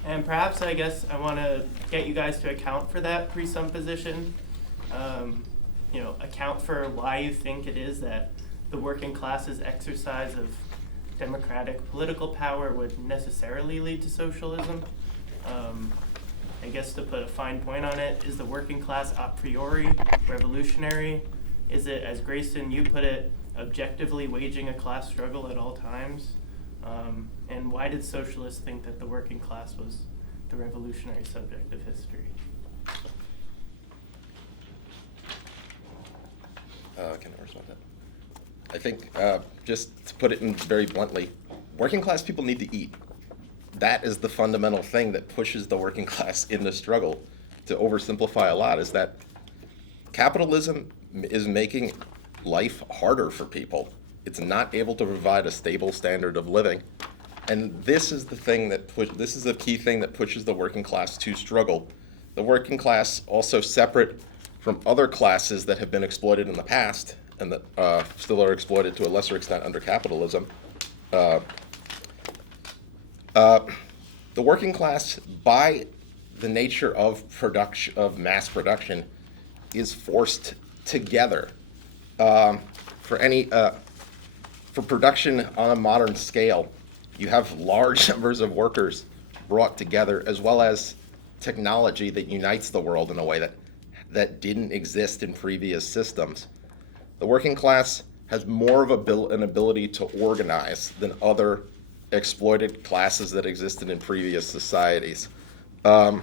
And perhaps I guess I want to get you guys to account for that presupposition. Account for why you think it is that the working class's exercise of democratic political power would necessarily lead to socialism. I guess to put a fine point on it, is the working class a priori revolutionary? Is it, as Grayson, you put it, objectively waging a class struggle at all times? And why did socialists think that the working class was the revolutionary subject of history? Can I respond to that? I think, just to put it in very bluntly, working class people need to eat. That is the fundamental thing that pushes the working class in the struggle. To oversimplify a lot, is that capitalism is making life harder for people. It's not able to provide a stable standard of living. And this is the thing this is the key thing that pushes the working class to struggle. The working class, also separate from other classes that have been exploited in the past and that still are exploited to a lesser extent under capitalism. The working class, by the nature of production, of mass production, is forced together. For production on a modern scale, you have large numbers of workers brought together, as well as technology that unites the world in a way that didn't exist in previous systems. The working class has more of an ability to organize than other exploited classes that existed in previous societies. I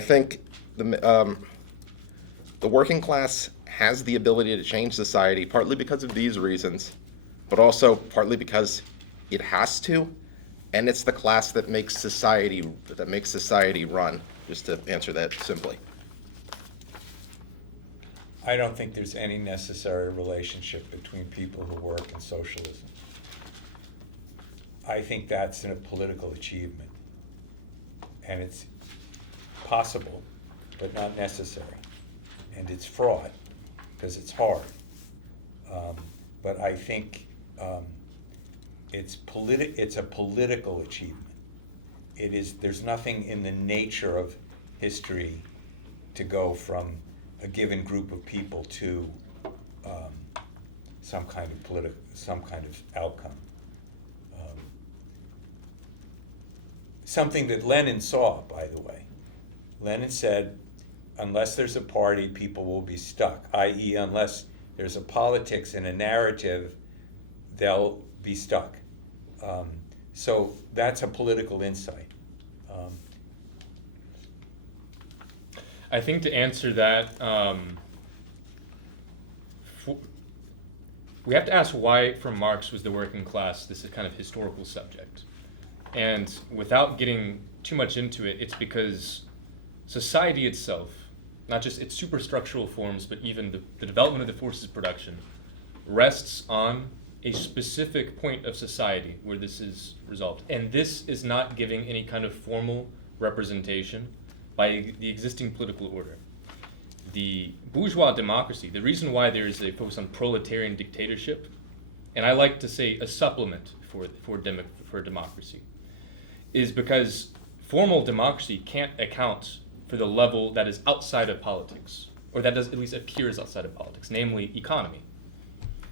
think the working class has the ability to change society, partly because of these reasons, but also partly because it has to, and it's the class that makes society run, just to answer that simply. I don't think there's any necessary relationship between people who work and socialism. I think that's a political achievement. And it's possible, but not necessary. And it's fraught, because it's hard. But I think it's a political achievement. There's nothing in the nature of history to go from a given group of people to some kind of outcome. Something that Lenin saw, by the way. Lenin said, unless there's a party, people will be stuck, i.e. unless there's a politics and a narrative, they'll be stuck. So that's a political insight. I think to answer that, we have to ask why, from Marx, was the working class this kind of historical subject. And without getting too much into it, it's because society itself, not just its superstructural forms, but even the development of the forces of production, rests on a specific point of society where this is resolved. And this is not giving any kind of formal representation by the existing political order. The bourgeois democracy, the reason why there is a focus on proletarian dictatorship, and I like to say a supplement for democracy, is because formal democracy can't account for the level that is outside of politics, or that does at least appears outside of politics, namely economy,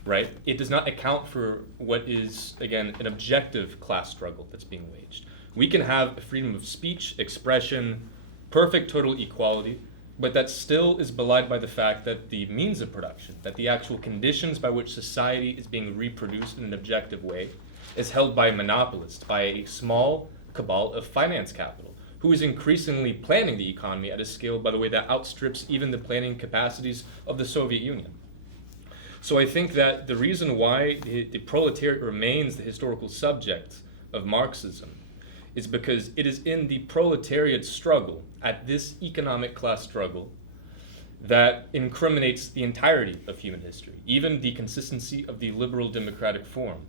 right? It does not account for what is, again, an objective class struggle that's being waged. We can have freedom of speech, expression, perfect total equality, but that still is belied by the fact that the means of production, that the actual conditions by which society is being reproduced in an objective way, is held by monopolists, by a small cabal of finance capital, who is increasingly planning the economy at a scale, by the way, that outstrips even the planning capacities of the Soviet Union. So I think that the reason why the proletariat remains the historical subject of Marxism is because it is in the proletariat struggle, at this economic class struggle, that incriminates the entirety of human history, even the consistency of the liberal democratic form,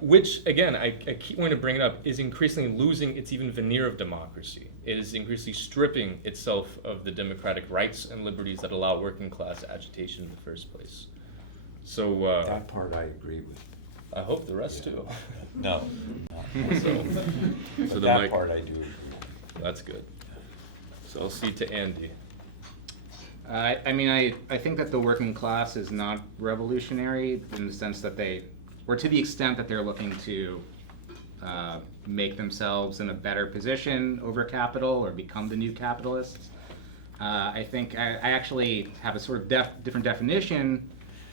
which, again, I keep wanting to bring it up, is increasingly losing its even veneer of democracy. It is increasingly stripping itself of the democratic rights and liberties that allow working class agitation in the first place. So That part I agree with. I hope the rest too. No. So the That mic- part I do agree with. That's good. So I'll cede to Andy. I think that the working class is not revolutionary in the sense that or to the extent that they're looking to make themselves in a better position over capital or become the new capitalists. I think I actually have a sort of different definition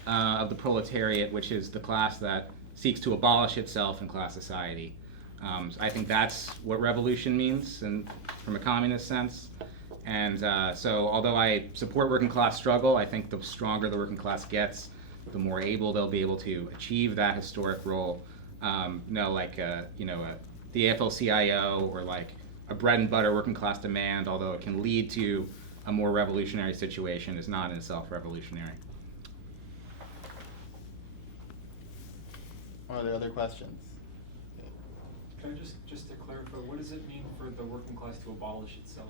of the proletariat, which is the class that seeks to abolish itself in class society. I think that's what revolution means from a communist sense. And so although I support working class struggle, I think the stronger the working class gets, the more able they'll be able to achieve that historic role. The AFL-CIO or like a bread and butter working class demand, although it can lead to a more revolutionary situation, is not in itself revolutionary. Are there other questions? Can I just to clarify, what does it mean for the working class to abolish itself?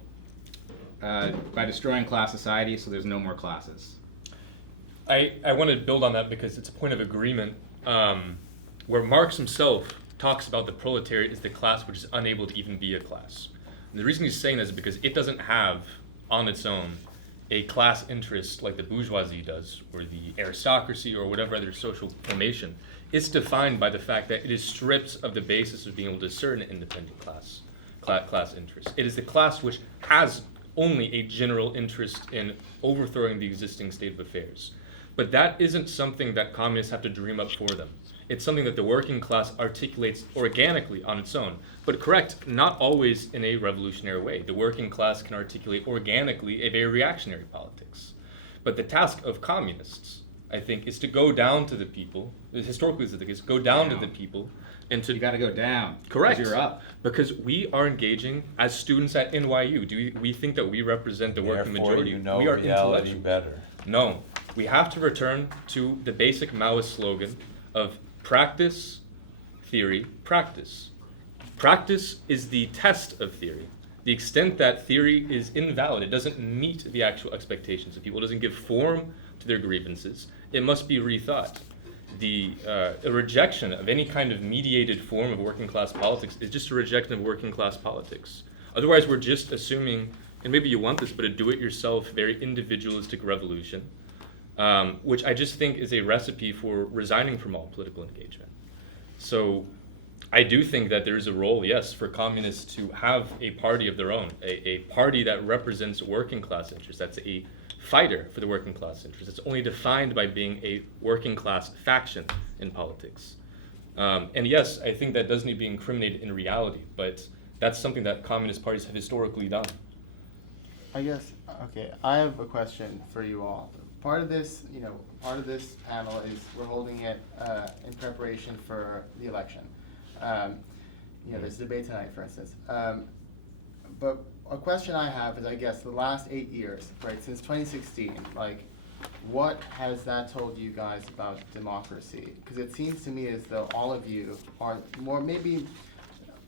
By destroying class society, so there's no more classes. I want to build on that because it's a point of agreement where Marx himself talks about the proletariat as the class which is unable to even be a class. And the reason he's saying that is because it doesn't have on its own a class interest like the bourgeoisie does, or the aristocracy, or whatever other social formation. It's defined by the fact that it is stripped of the basis of being able to discern an independent class interest. It is the class which has only a general interest in overthrowing the existing state of affairs. But that isn't something that communists have to dream up for them. It's something that the working class articulates organically on its own. But correct, not always in a revolutionary way. The working class can articulate organically a very reactionary politics. But the task of communists, I think, is to go down to the people, historically is the case, go down to the people, and to... You gotta go down. Correct. 'Cause you're up. Because we are engaging as students at NYU. Do we think that we represent the working Therefore, majority? you know We are reality intellectuals. better. No. We have to return to the basic Maoist slogan of practice, theory, practice. Practice is the test of theory. The extent that theory is invalid, it doesn't meet the actual expectations of people, it doesn't give form to their grievances, it must be rethought. A rejection of any kind of mediated form of working class politics is just a rejection of working class politics. Otherwise, we're just assuming, and maybe you want this, but a do-it-yourself, very individualistic revolution, which I just think is a recipe for resigning from all political engagement. So I do think that there is a role, yes, for communists to have a party of their own, a party that represents working class interests, that's a fighter for the working class interest. It's only defined by being a working class faction in politics. And yes, I think that does need to be incriminated in reality, but that's something that communist parties have historically done. I guess, okay, I have a question for you all. Part of this panel is we're holding it in preparation for the election. There's a debate tonight, for instance. But a question I have is, I guess, the last 8 years, right, since 2016, like, what has that told you guys about democracy? Because it seems to me as though all of you are more, maybe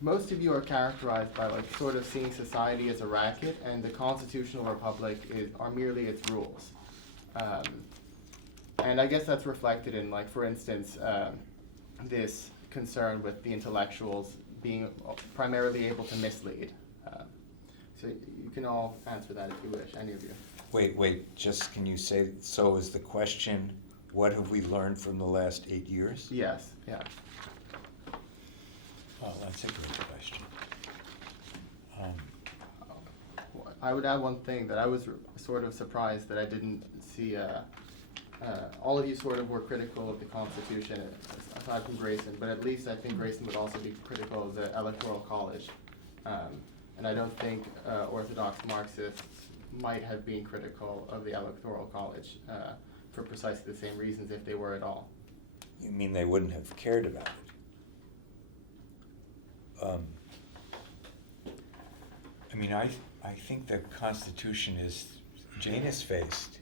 most of you are characterized by like sort of seeing society as a racket, and the constitutional republic are merely its rules. And I guess that's reflected in, like, for instance, this concern with the intellectuals being primarily able to mislead. So you can all answer that if you wish, any of you. Wait, just can you say, so is the question, what have we learned from the last 8 years? Yes, yeah. Oh, that's a great question. I would add one thing that I was sort of surprised that I didn't see. All of you sort of were critical of the Constitution, aside from Grayson, but at least I think Grayson would also be critical of the Electoral College. And I don't think Orthodox Marxists might have been critical of the Electoral College for precisely the same reasons, if they were at all. You mean they wouldn't have cared about it? I mean, I think the Constitution is Janus-faced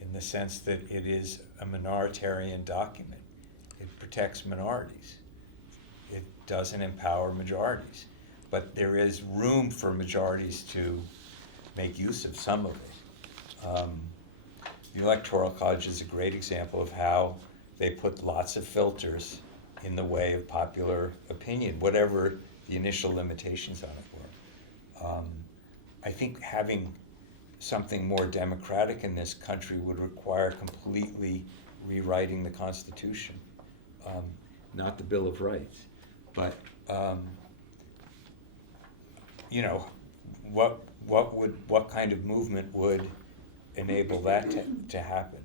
in the sense that it is a minoritarian document. It protects minorities. It doesn't empower majorities. But there is room for majorities to make use of some of it. The Electoral College is a great example of how they put lots of filters in the way of popular opinion, whatever the initial limitations on it were. I think having something more democratic in this country would require completely rewriting the Constitution, not the Bill of Rights, but you know, what kind of movement would enable that to happen?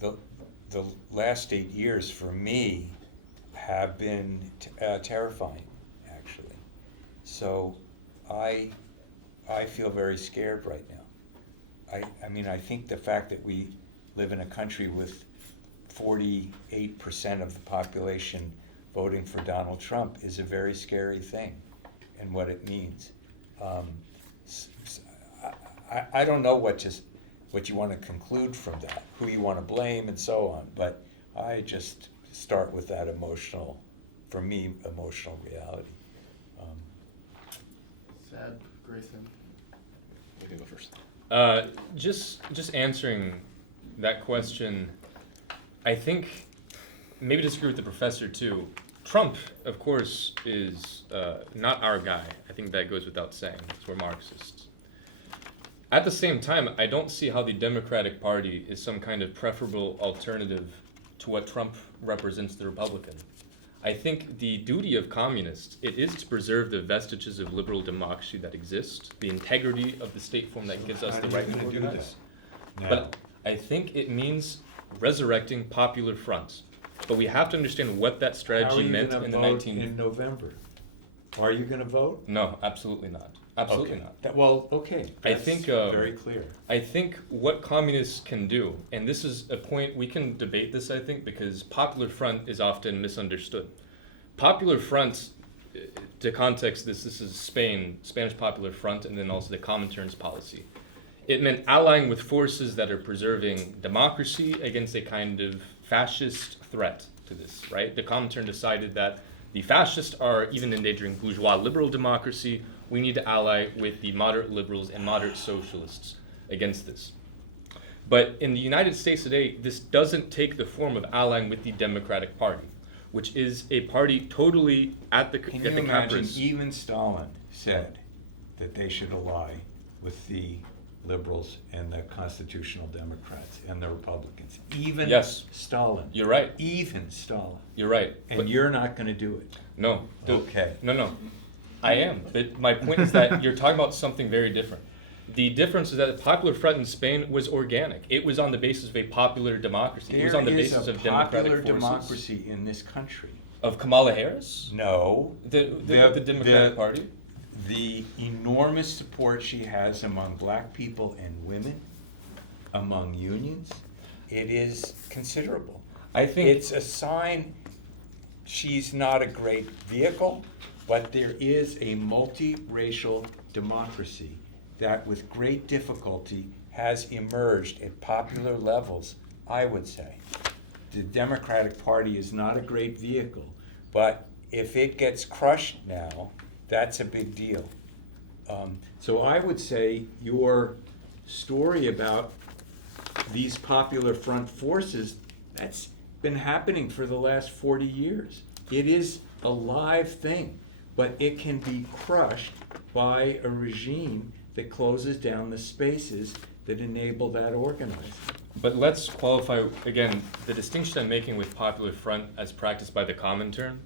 The last 8 years for me have been terrifying, actually. So I feel very scared right now. I mean, I think the fact that we live in a country with 48% of the population voting for Donald Trump is a very scary thing, and what it means. I don't know what you want to conclude from that, who you want to blame and so on, but I just start with that emotional reality. Seb, Grayson. You can go first. Just answering that question, I think maybe disagree with the professor too. Trump, of course, is not our guy. I think that goes without saying, because we're Marxists. At the same time, I don't see how the Democratic Party is some kind of preferable alternative to what Trump represents the Republican. I think the duty of communists, it is to preserve the vestiges of liberal democracy that exist, the integrity of the state form that gives us the right to organize. But I think it means resurrecting popular fronts. But we have to understand what that strategy meant in the 19... in November? Are you going to vote? No, absolutely not. Absolutely okay. not. Okay. I think very clear. I think what communists can do, and this is a point we can debate this, I think, because Popular Front is often misunderstood. Popular Front, to context this is Spanish Popular Front, and then also the Comintern's policy. It meant allying with forces that are preserving democracy against a kind of fascist threat to this, right? The Comintern decided that the fascists are even endangering bourgeois liberal democracy. We need to ally with the moderate liberals and moderate socialists against this. But in the United States today, this doesn't take the form of allying with the Democratic Party, which is a party totally at the Can you imagine even Stalin said that they should ally with the liberals and the constitutional Democrats and the Republicans. Even yes. Stalin. You're right. Even Stalin. You're right. And but you're not going to do it. No. Okay. No. I am. But my point is that you're talking about something very different. The difference is that the Popular Front in Spain was organic. It was on the basis of a popular democracy. It was on the basis of democratic forces. There is a popular democracy in this country. Of Kamala Harris? No. The Democratic Party? The enormous support she has among black people and women, among unions, it is considerable. I think it's a sign she's not a great vehicle, but there is a multiracial democracy that with great difficulty has emerged at popular levels, I would say. The Democratic Party is not a great vehicle, but if it gets crushed now, that's a big deal. So I would say your story about these popular front forces, that's been happening for the last 40 years. It is a live thing, but it can be crushed by a regime that closes down the spaces that enable that organizing. But let's qualify, again, the distinction I'm making with Popular Front as practiced by the Comintern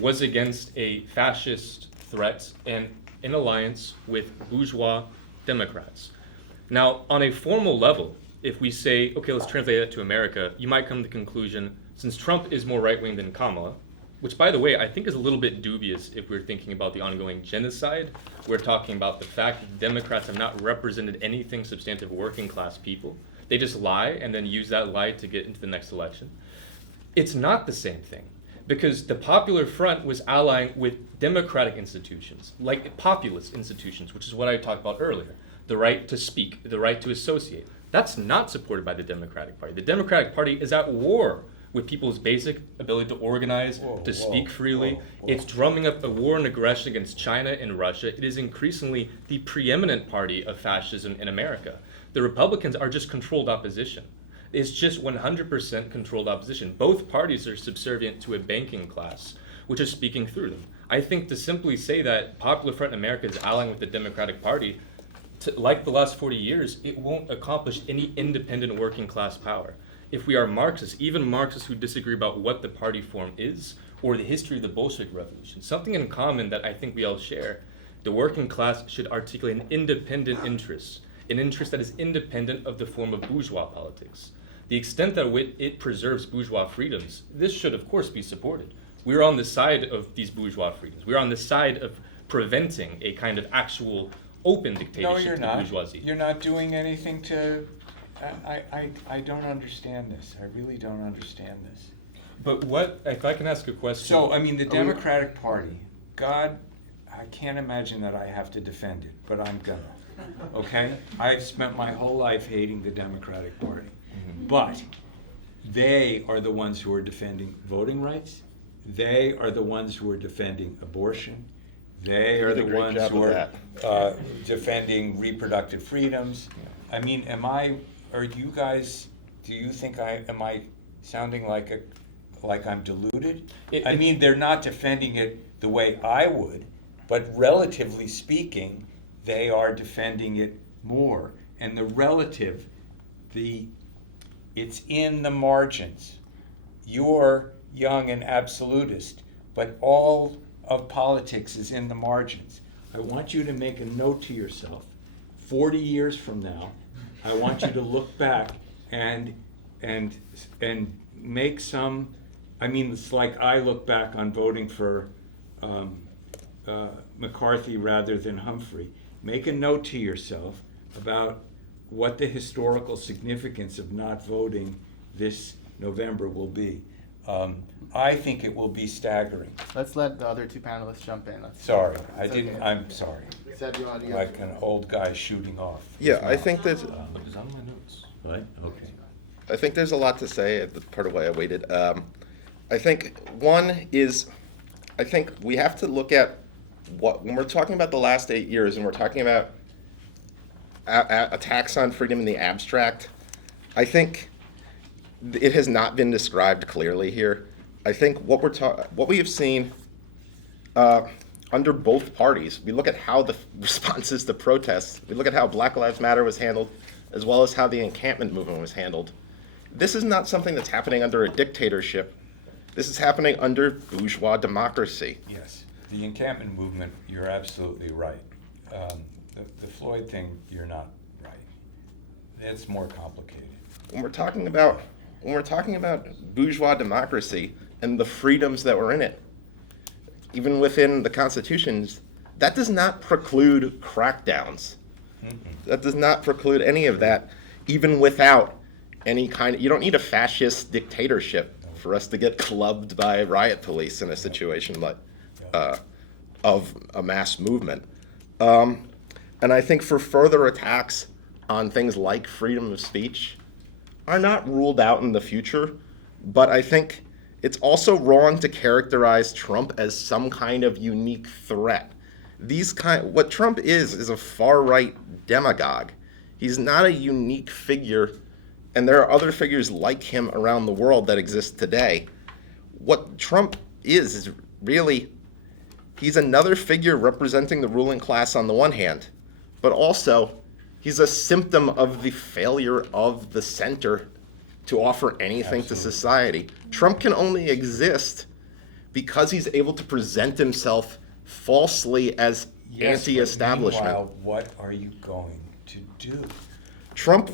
was against a fascist threat and in alliance with bourgeois Democrats. Now, on a formal level, if we say, okay, let's translate that to America, you might come to the conclusion, since Trump is more right-wing than Kamala, which, by the way, I think is a little bit dubious if we're thinking about the ongoing genocide. We're talking about the fact that Democrats have not represented anything substantive working class people. They just lie and then use that lie to get into the next election. It's not the same thing, because the Popular Front was allying with democratic institutions, like populist institutions, which is what I talked about earlier. The right to speak, the right to associate. That's not supported by the Democratic Party. The Democratic Party is at war with people's basic ability to organize, to speak freely. It's drumming up a war and aggression against China and Russia. It is increasingly the preeminent party of fascism in America. The Republicans are just controlled opposition. It's just 100% controlled opposition. Both parties are subservient to a banking class, which is speaking through them. I think to simply say that Popular Front in America is allying with the Democratic Party, like the last 40 years, it won't accomplish any independent working class power. If we are Marxists, even Marxists who disagree about what the party form is, or the history of the Bolshevik Revolution, something in common that I think we all share, the working class should articulate an independent interest, an interest that is independent of the form of bourgeois politics. The extent that it preserves bourgeois freedoms, this should of course be supported. We're on the side of these bourgeois freedoms. We're on the side of preventing a kind of actual open dictatorship to the bourgeoisie. You're not doing anything to... I don't understand this. I really don't understand this. But what, if I can ask a question. So, I mean, the Democratic Party, God, I can't imagine that I have to defend it, but I'm gonna, okay? I've spent my whole life hating the Democratic Party. But they are the ones who are defending voting rights. They are the ones who are defending abortion. They are the ones who are defending reproductive freedoms. I mean, do you think am I sounding like I'm deluded? I mean, they're not defending it the way I would, but relatively speaking, they are defending it more. And the relative, it's in the margins. You're young and absolutist, but all of politics is in the margins. I want you to make a note to yourself. 40 years from now, I want you to look back and make some. I mean, it's like I look back on voting for McCarthy rather than Humphrey. Make a note to yourself about what the historical significance of not voting this November will be. I think it will be staggering. Let's let the other two panelists jump in. Sorry, okay. I'm sorry. Seb, you want to Like an old guy shooting off. Yeah, I think that. It was on my notes. What? Okay. I think there's a lot to say. That's part of why I waited. I think one is, I think we have to look at when we're talking about the last 8 years and we're talking about attacks on freedom in the abstract. I think it has not been described clearly here. I think what we have seen under both parties, we look at how the responses to protests, we look at how Black Lives Matter was handled, as well as how the encampment movement was handled. This is not something that's happening under a dictatorship. This is happening under bourgeois democracy. Yes, the encampment movement, you're absolutely right. The Floyd thing, you're not right. It's more complicated. When we're talking about bourgeois democracy and the freedoms that were in it, even within the constitutions, that does not preclude crackdowns. Mm-hmm. That does not preclude any of that, even without any kind of, you don't need a fascist dictatorship for us to get clubbed by riot police in a situation like of a mass movement. And I think for further attacks on things like freedom of speech are not ruled out in the future, but I think it's also wrong to characterize Trump as some kind of unique threat. What Trump is a far-right demagogue. He's not a unique figure, and there are other figures like him around the world that exist today. What Trump is really, he's another figure representing the ruling class on the one hand, but also he's a symptom of the failure of the center to offer anything to society. Trump can only exist because he's able to present himself falsely as anti-establishment. Meanwhile, what are you going to do? Trump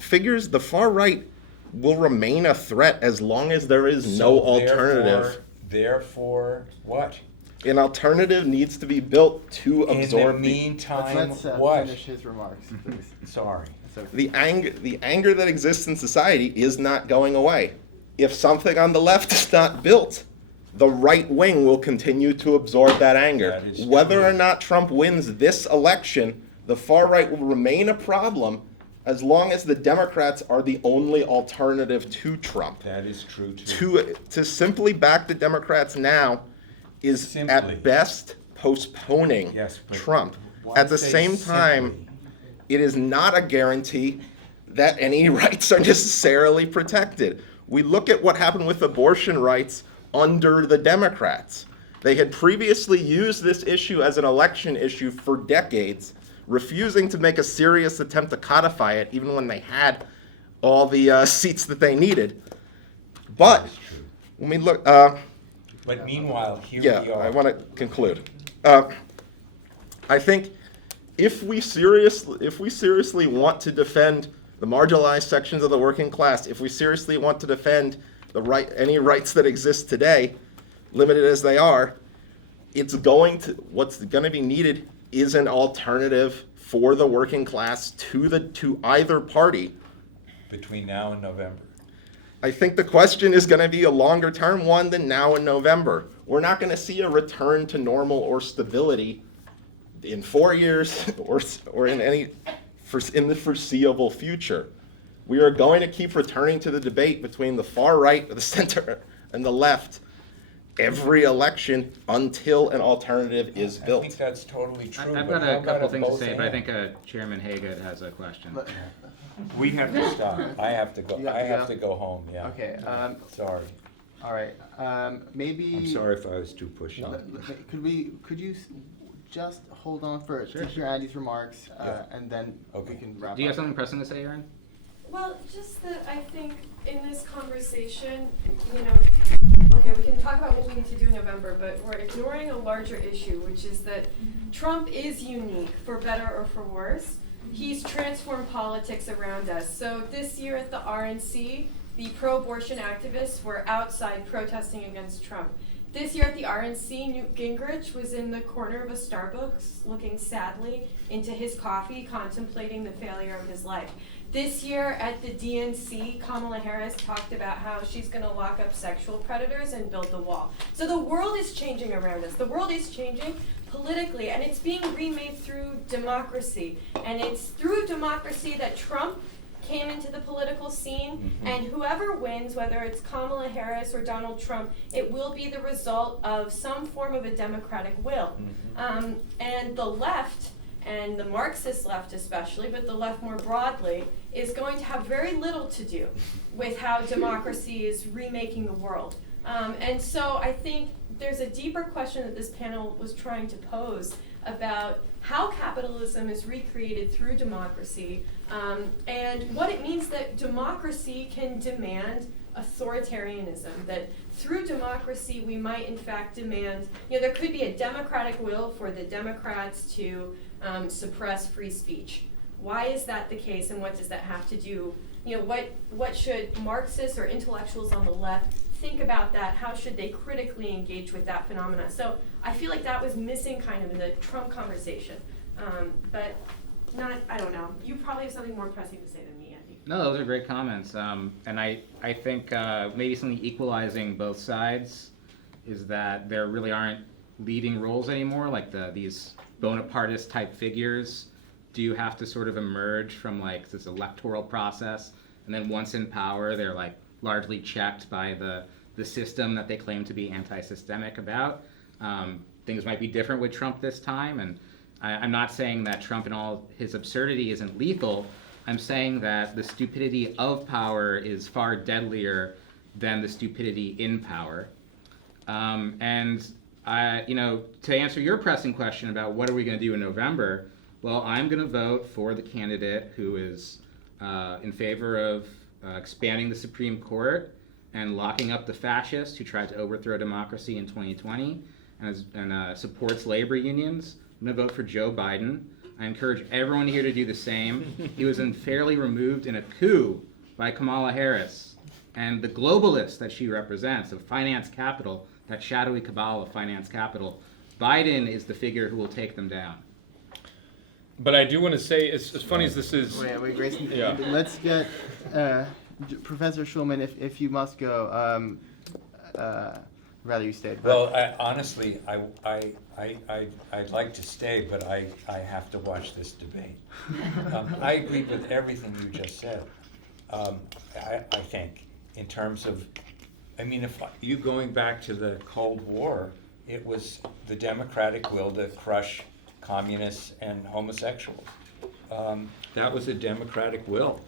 figures the far right will remain a threat as long as there is no alternative. Therefore, what? An alternative needs to be built to absorb In the meantime, Let's what? finish his remarks, please. Sorry. the anger that exists in society is not going away. If something on the left is not built, the right wing will continue to absorb that anger. That is Whether true. or not Trump wins this election, the far right will remain a problem as long as the Democrats are the only alternative to Trump. That is true too. To simply back the Democrats now is Simply. at best postponing Yes, but Trump. why At the say same time, simply? it is not a guarantee that any rights are necessarily protected. We look at what happened with abortion rights under the Democrats. They had previously used this issue as an election issue for decades, refusing to make a serious attempt to codify it, even when they had all the seats that they needed. But That is true. when we look, But meanwhile, here we yeah, are. I want to conclude. I think if we seriously want to defend the marginalized sections of the working class, if we seriously want to defend any rights that exist today, limited as they are, what's going to be needed is an alternative for the working class to either party. Between now and November. I think the question is going to be a longer term one than now in November. We're not going to see a return to normal or stability in 4 years or in the foreseeable future. We are going to keep returning to the debate between the far right, the center, and the left every election until an alternative is I built. think that's totally true. I've but got how a about couple at things to both say, but I think ends? Chairman Haggett has a question. But- We have to stop. I have to go. Yeah, I have yeah. to go home. Yeah. Okay, Sorry. all right, maybe. I'm sorry if I was too pushy. Could you just hold on to Sure. hear Andy's remarks, Yeah. and then Okay. we can wrap up? Do you have something pressing to say, Aaron? Well, just that I think in this conversation, okay, we can talk about what we need to do in November, but we're ignoring a larger issue, which is that Trump is unique, for better or for worse. He's transformed politics around us. So this year at the RNC, the pro-abortion activists were outside protesting against Trump. This year at the RNC, Newt Gingrich was in the corner of a Starbucks looking sadly into his coffee, contemplating the failure of his life. This year at the DNC, Kamala Harris talked about how she's going to lock up sexual predators and build the wall. So the world is changing around us. The world is changing politically, and it's being remade through democracy. And it's through democracy that Trump came into the political scene, and whoever wins, whether it's Kamala Harris or Donald Trump, it will be the result of some form of a democratic will. And the left, and the Marxist left especially, but the left more broadly, is going to have very little to do with how democracy is remaking the world. And so I think there's a deeper question that this panel was trying to pose about how capitalism is recreated through democracy, and what it means that democracy can demand authoritarianism, that through democracy we might in fact demand, there could be a democratic will for the Democrats to suppress free speech. Why is that the case, and what does that have to do? What should Marxists or intellectuals on the left think about that? How should they critically engage with that phenomena? So I feel like that was missing kind of in the Trump conversation. But I don't know. You probably have something more pressing to say than me, Andy. No, those are great comments. And I think maybe something equalizing both sides is that there really aren't leading roles anymore, like these Bonapartist type figures do have to sort of emerge from like this electoral process, and then once in power, they're like largely checked by the system that they claim to be anti-systemic about. Things might be different with Trump this time, and I'm not saying that Trump and all his absurdity isn't lethal. I'm saying that the stupidity of power is far deadlier than the stupidity in power. And to answer your pressing question about what are we going to do in November, well, I'm going to vote for the candidate who is in favor of expanding the Supreme Court and locking up the fascists who tried to overthrow democracy in 2020 and supports labor unions. I'm going to vote for Joe Biden. I encourage everyone here to do the same. He was unfairly removed in a coup by Kamala Harris. And the globalists that she represents, of finance capital, that shadowy cabal of finance capital, Biden is the figure who will take them down. But I do want to say, as funny as this is... Wait, Grayson. Yeah. Let's get Professor Schulman, if you must go. Rather you stayed. Well, honestly, I'd like to stay, but I have to watch this debate. I agree with everything you just said. I think, in terms of, if you going back to the Cold War, it was the democratic will to crush communists and homosexuals. That was a democratic will.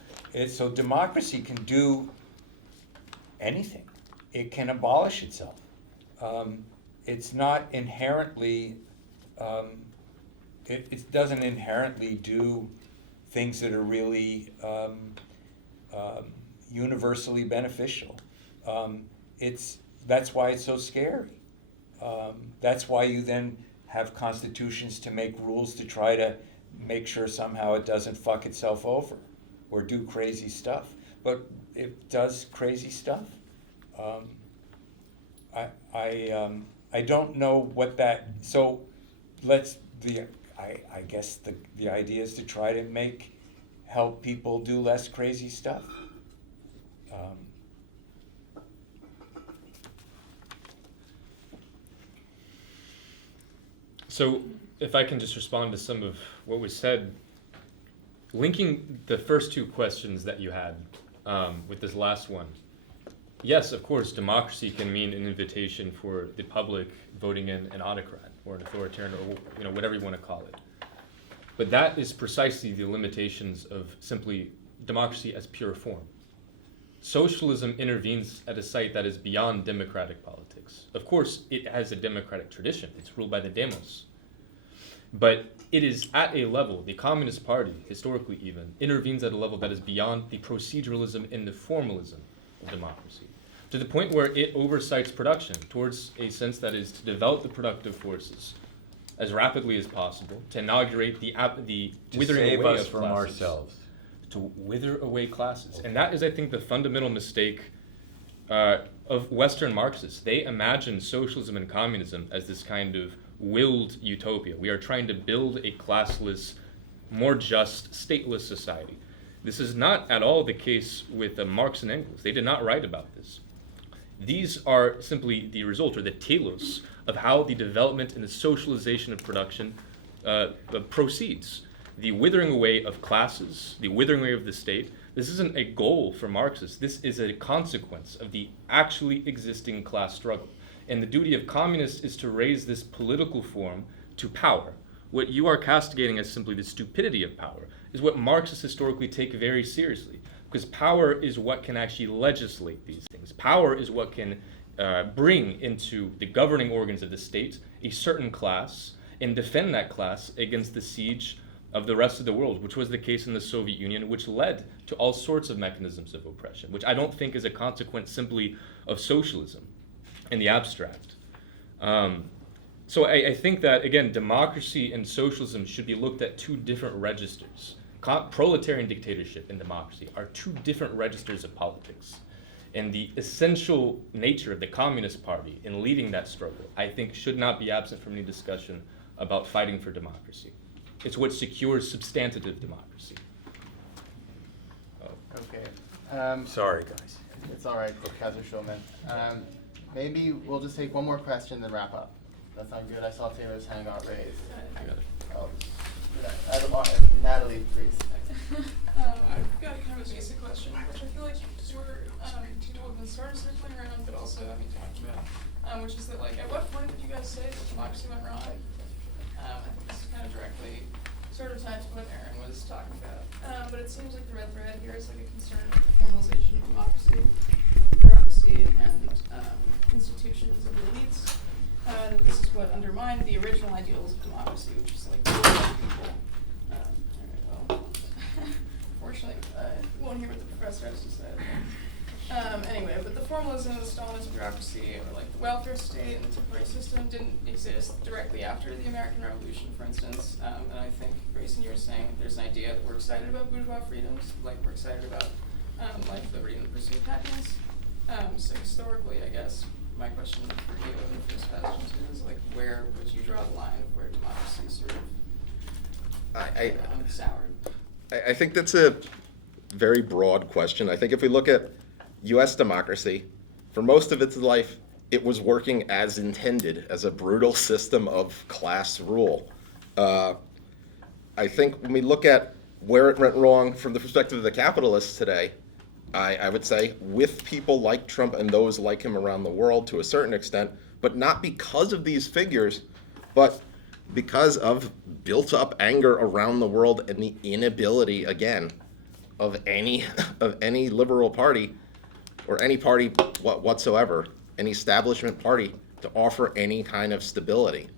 So democracy can do anything. It can abolish itself. It's not inherently, it doesn't inherently do things that are really universally beneficial. That's why it's so scary. That's why you then have constitutions to make rules to try to make sure somehow it doesn't fuck itself over or do crazy stuff. But it does crazy stuff. I don't know what that. So I guess the idea is to try to help people do less crazy stuff. So if I can just respond to some of what was said, linking the first two questions that you had with this last one. Yes, of course, democracy can mean an invitation for the public voting in an autocrat or an authoritarian or whatever you want to call it. But that is precisely the limitations of simply democracy as pure form. Socialism intervenes at a site that is beyond democratic politics. Of course, it has a democratic tradition. It's ruled by the demos. But it is at a level, the Communist Party, historically even, intervenes at a level that is beyond the proceduralism and the formalism of democracy, to the point where it oversights production towards a sense that is to develop the productive forces as rapidly as possible, to inaugurate the withering away of from classes, ourselves. to wither away classes. And that is, I think, the fundamental mistake of Western Marxists. They imagine socialism and communism as this kind of willed utopia. We are trying to build a classless, more just, stateless society. This is not at all the case with Marx and Engels. They did not write about this. These are simply the result, or the telos, of how the development and the socialization of production proceeds. The withering away of classes, the withering away of the state, this isn't a goal for Marxists. This is a consequence of the actually existing class struggle. And the duty of communists is to raise this political form to power. What you are castigating as simply the stupidity of power is what Marxists historically take very seriously, because power is what can actually legislate these things. Power is what can bring into the governing organs of the state a certain class and defend that class against the siege of the rest of the world, which was the case in the Soviet Union, which led to all sorts of mechanisms of oppression, which I don't think is a consequence simply of socialism in the abstract. So I think that, again, democracy and socialism should be looked at two different registers. Proletarian dictatorship and democracy are two different registers of politics. And the essential nature of the Communist Party in leading that struggle, I think, should not be absent from any discussion about fighting for democracy. It's what secures substantive democracy. Okay. Sorry, guys. It's all right, Professor Schulman. Maybe we'll just take one more question, then wrap up. That sound good? I saw Taylor's hand got raised. Oh. Natalie, please. I've got kind of a basic question, which I feel like we've been sort of circling around, but also talking about, which is that, like, at what point did you guys say that democracy went wrong? I think this is kind of directly sort of tied to what Aaron was talking about. But it seems like the red thread here is like a concern with the formalization of democracy, bureaucracy, and institutions of the elites. That this is what undermined the original ideals of democracy, which is like people. Fortunately, I won't hear what the professor has to say. Anyway, but the formalism of the Stalinist bureaucracy, or like the welfare state and the two-party system, didn't exist directly after the American Revolution, for instance. And I think, Grayson, you were saying there's an idea that we're excited about bourgeois freedoms, like we're excited about life, liberty, and the pursuit of happiness. So historically, I guess, my question for you and for Sebastian is, like, where would you draw the line of where democracy is sort of soured? I think that's a very broad question. I think if we look at U.S. democracy, for most of its life, it was working as intended, as a brutal system of class rule. I think when we look at where it went wrong from the perspective of the capitalists today, I would say with people like Trump and those like him around the world to a certain extent, but not because of these figures, but because of built-up anger around the world and the inability, again, of any liberal party or any party whatsoever, an establishment party, to offer any kind of stability.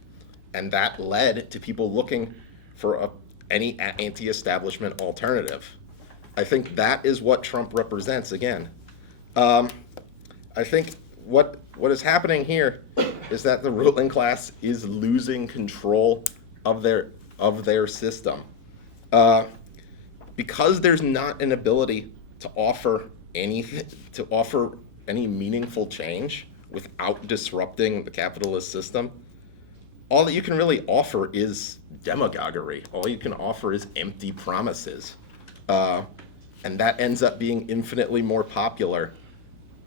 And that led to people looking for any anti-establishment alternative. I think that is what Trump represents again. I think what is happening here is that the ruling class is losing control of their system. Because there's not an ability to offer any meaningful change without disrupting the capitalist system, all that you can really offer is demagoguery. All you can offer is empty promises. And that ends up being infinitely more popular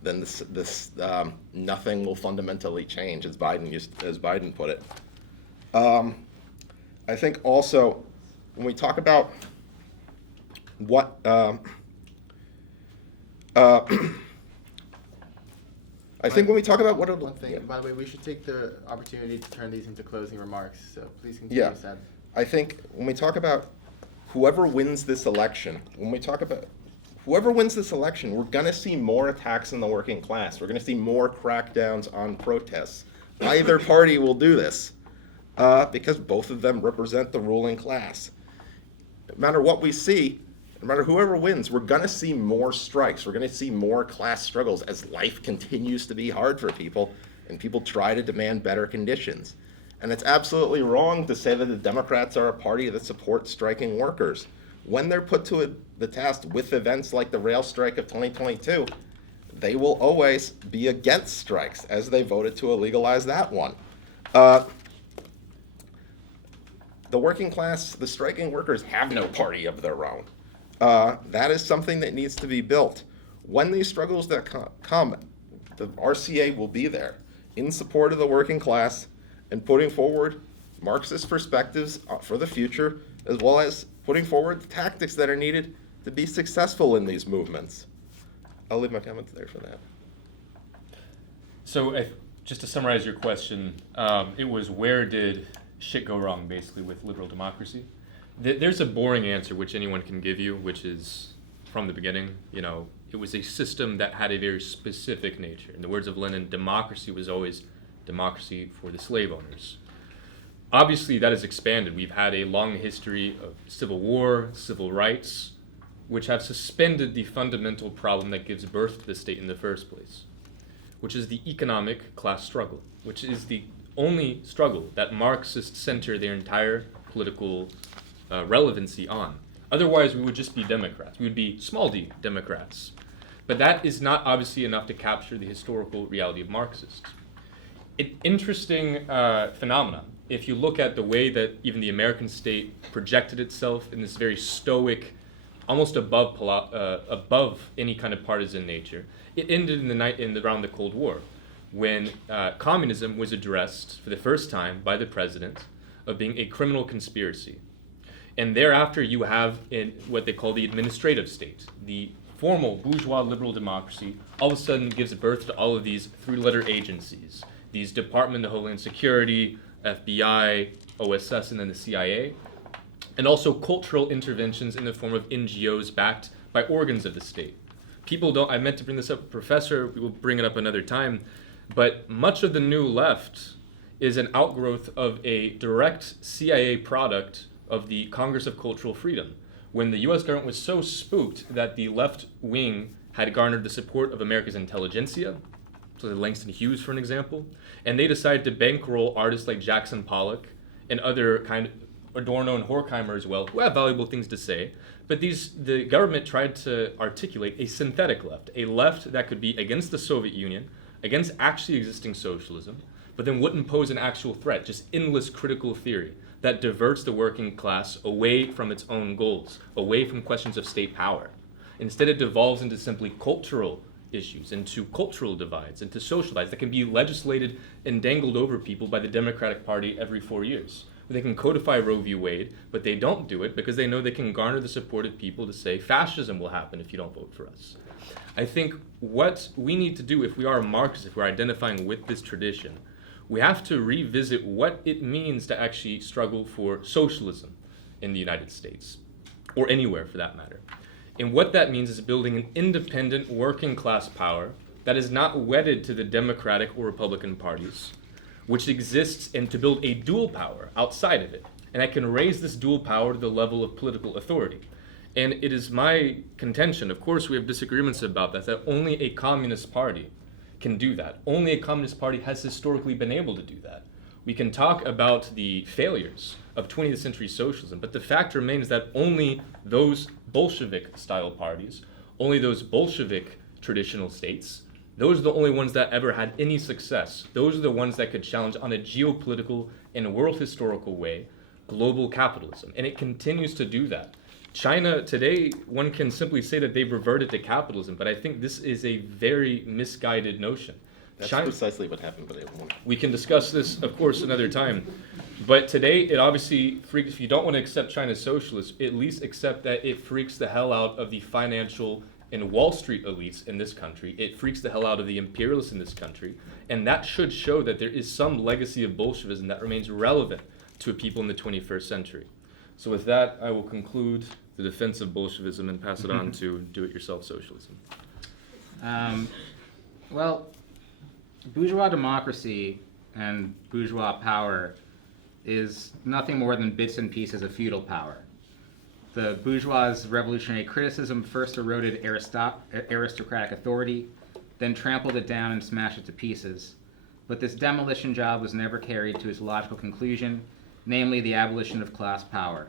than this nothing will fundamentally change, as Biden put it. I think also when we talk about what I think when we talk about what One thing, yeah. by the way, we should take the opportunity to turn these into closing remarks. So please continue, Yeah. Seb. I think when we talk about whoever wins this election, we're going to see more attacks on the working class. We're going to see more crackdowns on protests. Either party will do this because both of them represent the ruling class. No matter what we see, no matter whoever wins, we're going to see more strikes. We're going to see more class struggles as life continues to be hard for people and people try to demand better conditions. And it's absolutely wrong to say that the Democrats are a party that supports striking workers. When they're put to the task with events like the rail strike of 2022, they will always be against strikes, as they voted to illegalize that one. The working class, the striking workers have no party of their own. That is something that needs to be built. When these struggles that come, the RCA will be there in support of the working class and putting forward Marxist perspectives for the future, as well as putting forward the tactics that are needed to be successful in these movements. I'll leave my comments there for that. So just to summarize your question, it was where did shit go wrong, basically, with liberal democracy? There's a boring answer which anyone can give you, which is from the beginning, it was a system that had a very specific nature. In the words of Lenin, democracy was always democracy for the slave owners. Obviously, that has expanded. We've had a long history of civil war, civil rights, which have suspended the fundamental problem that gives birth to the state in the first place, which is the economic class struggle, which is the only struggle that Marxists center their entire political relevancy on. Otherwise, we would just be Democrats. We would be small d Democrats. But that is not obviously enough to capture the historical reality of Marxists. An interesting phenomenon, if you look at the way that even the American state projected itself in this very stoic, almost above any kind of partisan nature, it ended around the Cold War, when communism was addressed for the first time by the president of being a criminal conspiracy. And thereafter, you have in what they call the administrative state. The formal bourgeois liberal democracy all of a sudden gives birth to all of these three-letter agencies, these Department of Homeland Security, FBI, OSS, and then the CIA, and also cultural interventions in the form of NGOs backed by organs of the state. People don't, I meant to bring this up, Professor, we will bring it up another time, but much of the new left is an outgrowth of a direct CIA product of the Congress of Cultural Freedom, when the US government was so spooked that the left wing had garnered the support of America's intelligentsia, so the Langston Hughes for an example, and they decided to bankroll artists like Jackson Pollock and other kind of Adorno and Horkheimer as well, who have valuable things to say, but the government tried to articulate a synthetic left, a left that could be against the Soviet Union, against actually existing socialism, but then wouldn't pose an actual threat, just endless critical theory that diverts the working class away from its own goals, away from questions of state power. Instead, it devolves into simply cultural issues, into cultural divides, into social divides that can be legislated and dangled over people by the Democratic Party every 4 years. They can codify Roe v. Wade, but they don't do it because they know they can garner the support of people to say fascism will happen if you don't vote for us. I think what we need to do if we are Marxists, if we're identifying with this tradition, we have to revisit what it means to actually struggle for socialism in the United States, or anywhere for that matter. And what that means is building an independent working class power that is not wedded to the Democratic or Republican parties, which exists, and to build a dual power outside of it. And I can raise this dual power to the level of political authority. And it is my contention, of course we have disagreements about that only a communist party can do that. Only a communist party has historically been able to do that. We can talk about the failures of 20th century socialism, but the fact remains that only those Bolshevik-style parties, only those Bolshevik traditional states, those are the only ones that ever had any success. Those are the ones that could challenge on a geopolitical and world historical way global capitalism. And it continues to do that. China today, one can simply say that they've reverted to capitalism, but I think this is a very misguided notion. That's precisely what happened, but we can discuss this, of course, another time. But today, it obviously freaks, if you don't want to accept China's socialist, at least accept that it freaks the hell out of the financial and Wall Street elites in this country. It freaks the hell out of the imperialists in this country. And that should show that there is some legacy of Bolshevism that remains relevant to people in the 21st century. So with that, I will conclude the defense of Bolshevism and pass it on to do-it-yourself socialism. Well, bourgeois democracy and bourgeois power is nothing more than bits and pieces of feudal power. The bourgeois' revolutionary criticism first eroded aristocratic authority, then trampled it down and smashed it to pieces. But this demolition job was never carried to its logical conclusion, namely the abolition of class power.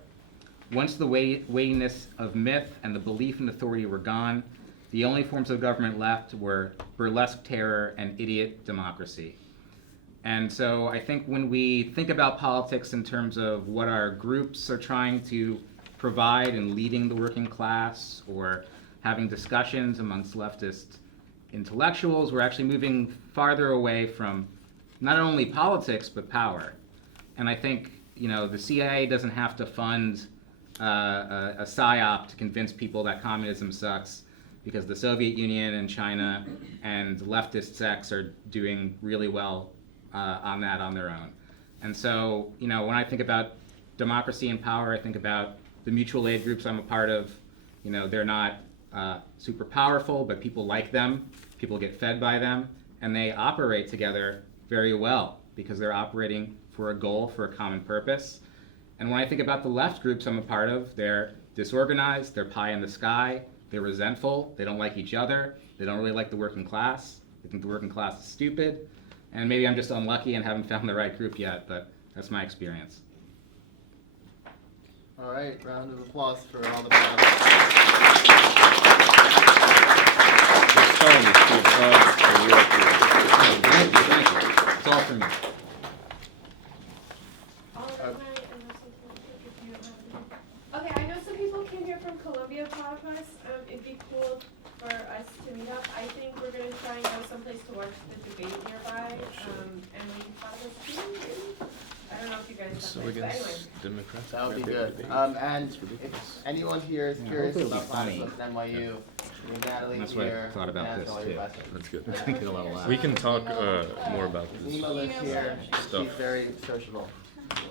Once the weightiness of myth and the belief in authority were gone, the only forms of government left were burlesque terror and idiot democracy. And so I think when we think about politics in terms of what our groups are trying to provide in leading the working class or having discussions amongst leftist intellectuals, we're actually moving farther away from not only politics but power. And I think, the CIA doesn't have to fund a PSYOP to convince people that communism sucks, because the Soviet Union and China and leftist sects are doing really well on that on their own. And so, when I think about democracy and power, I think about the mutual aid groups I'm a part of. They're not super powerful, but people like them, people get fed by them, and they operate together very well because they're operating for a goal, for a common purpose. And when I think about the left groups I'm a part of, they're disorganized, they're pie in the sky, they're resentful, they don't like each other, they don't really like the working class, they think the working class is stupid, and maybe I'm just unlucky and haven't found the right group yet, but that's my experience. All right, round of applause for all the panelists. Thank you. It's all for me. Okay, I know some people came here from Columbia Platypus. It'd be cool for us to meet up. I think we're going to try and go someplace to watch the debate nearby. And maybe Platypus too, maybe? I don't know if you guys So something. But anyway, against Democrats. That would be good. And if anyone here is Yeah, curious hopefully about it'll be funny. platypus at NYU, Natalie That's what I here. thought about answer this, all your too. questions. That's good. I think it'll have a laugh. We can talk more about this. Nima lives here. Stuff. She's very sociable.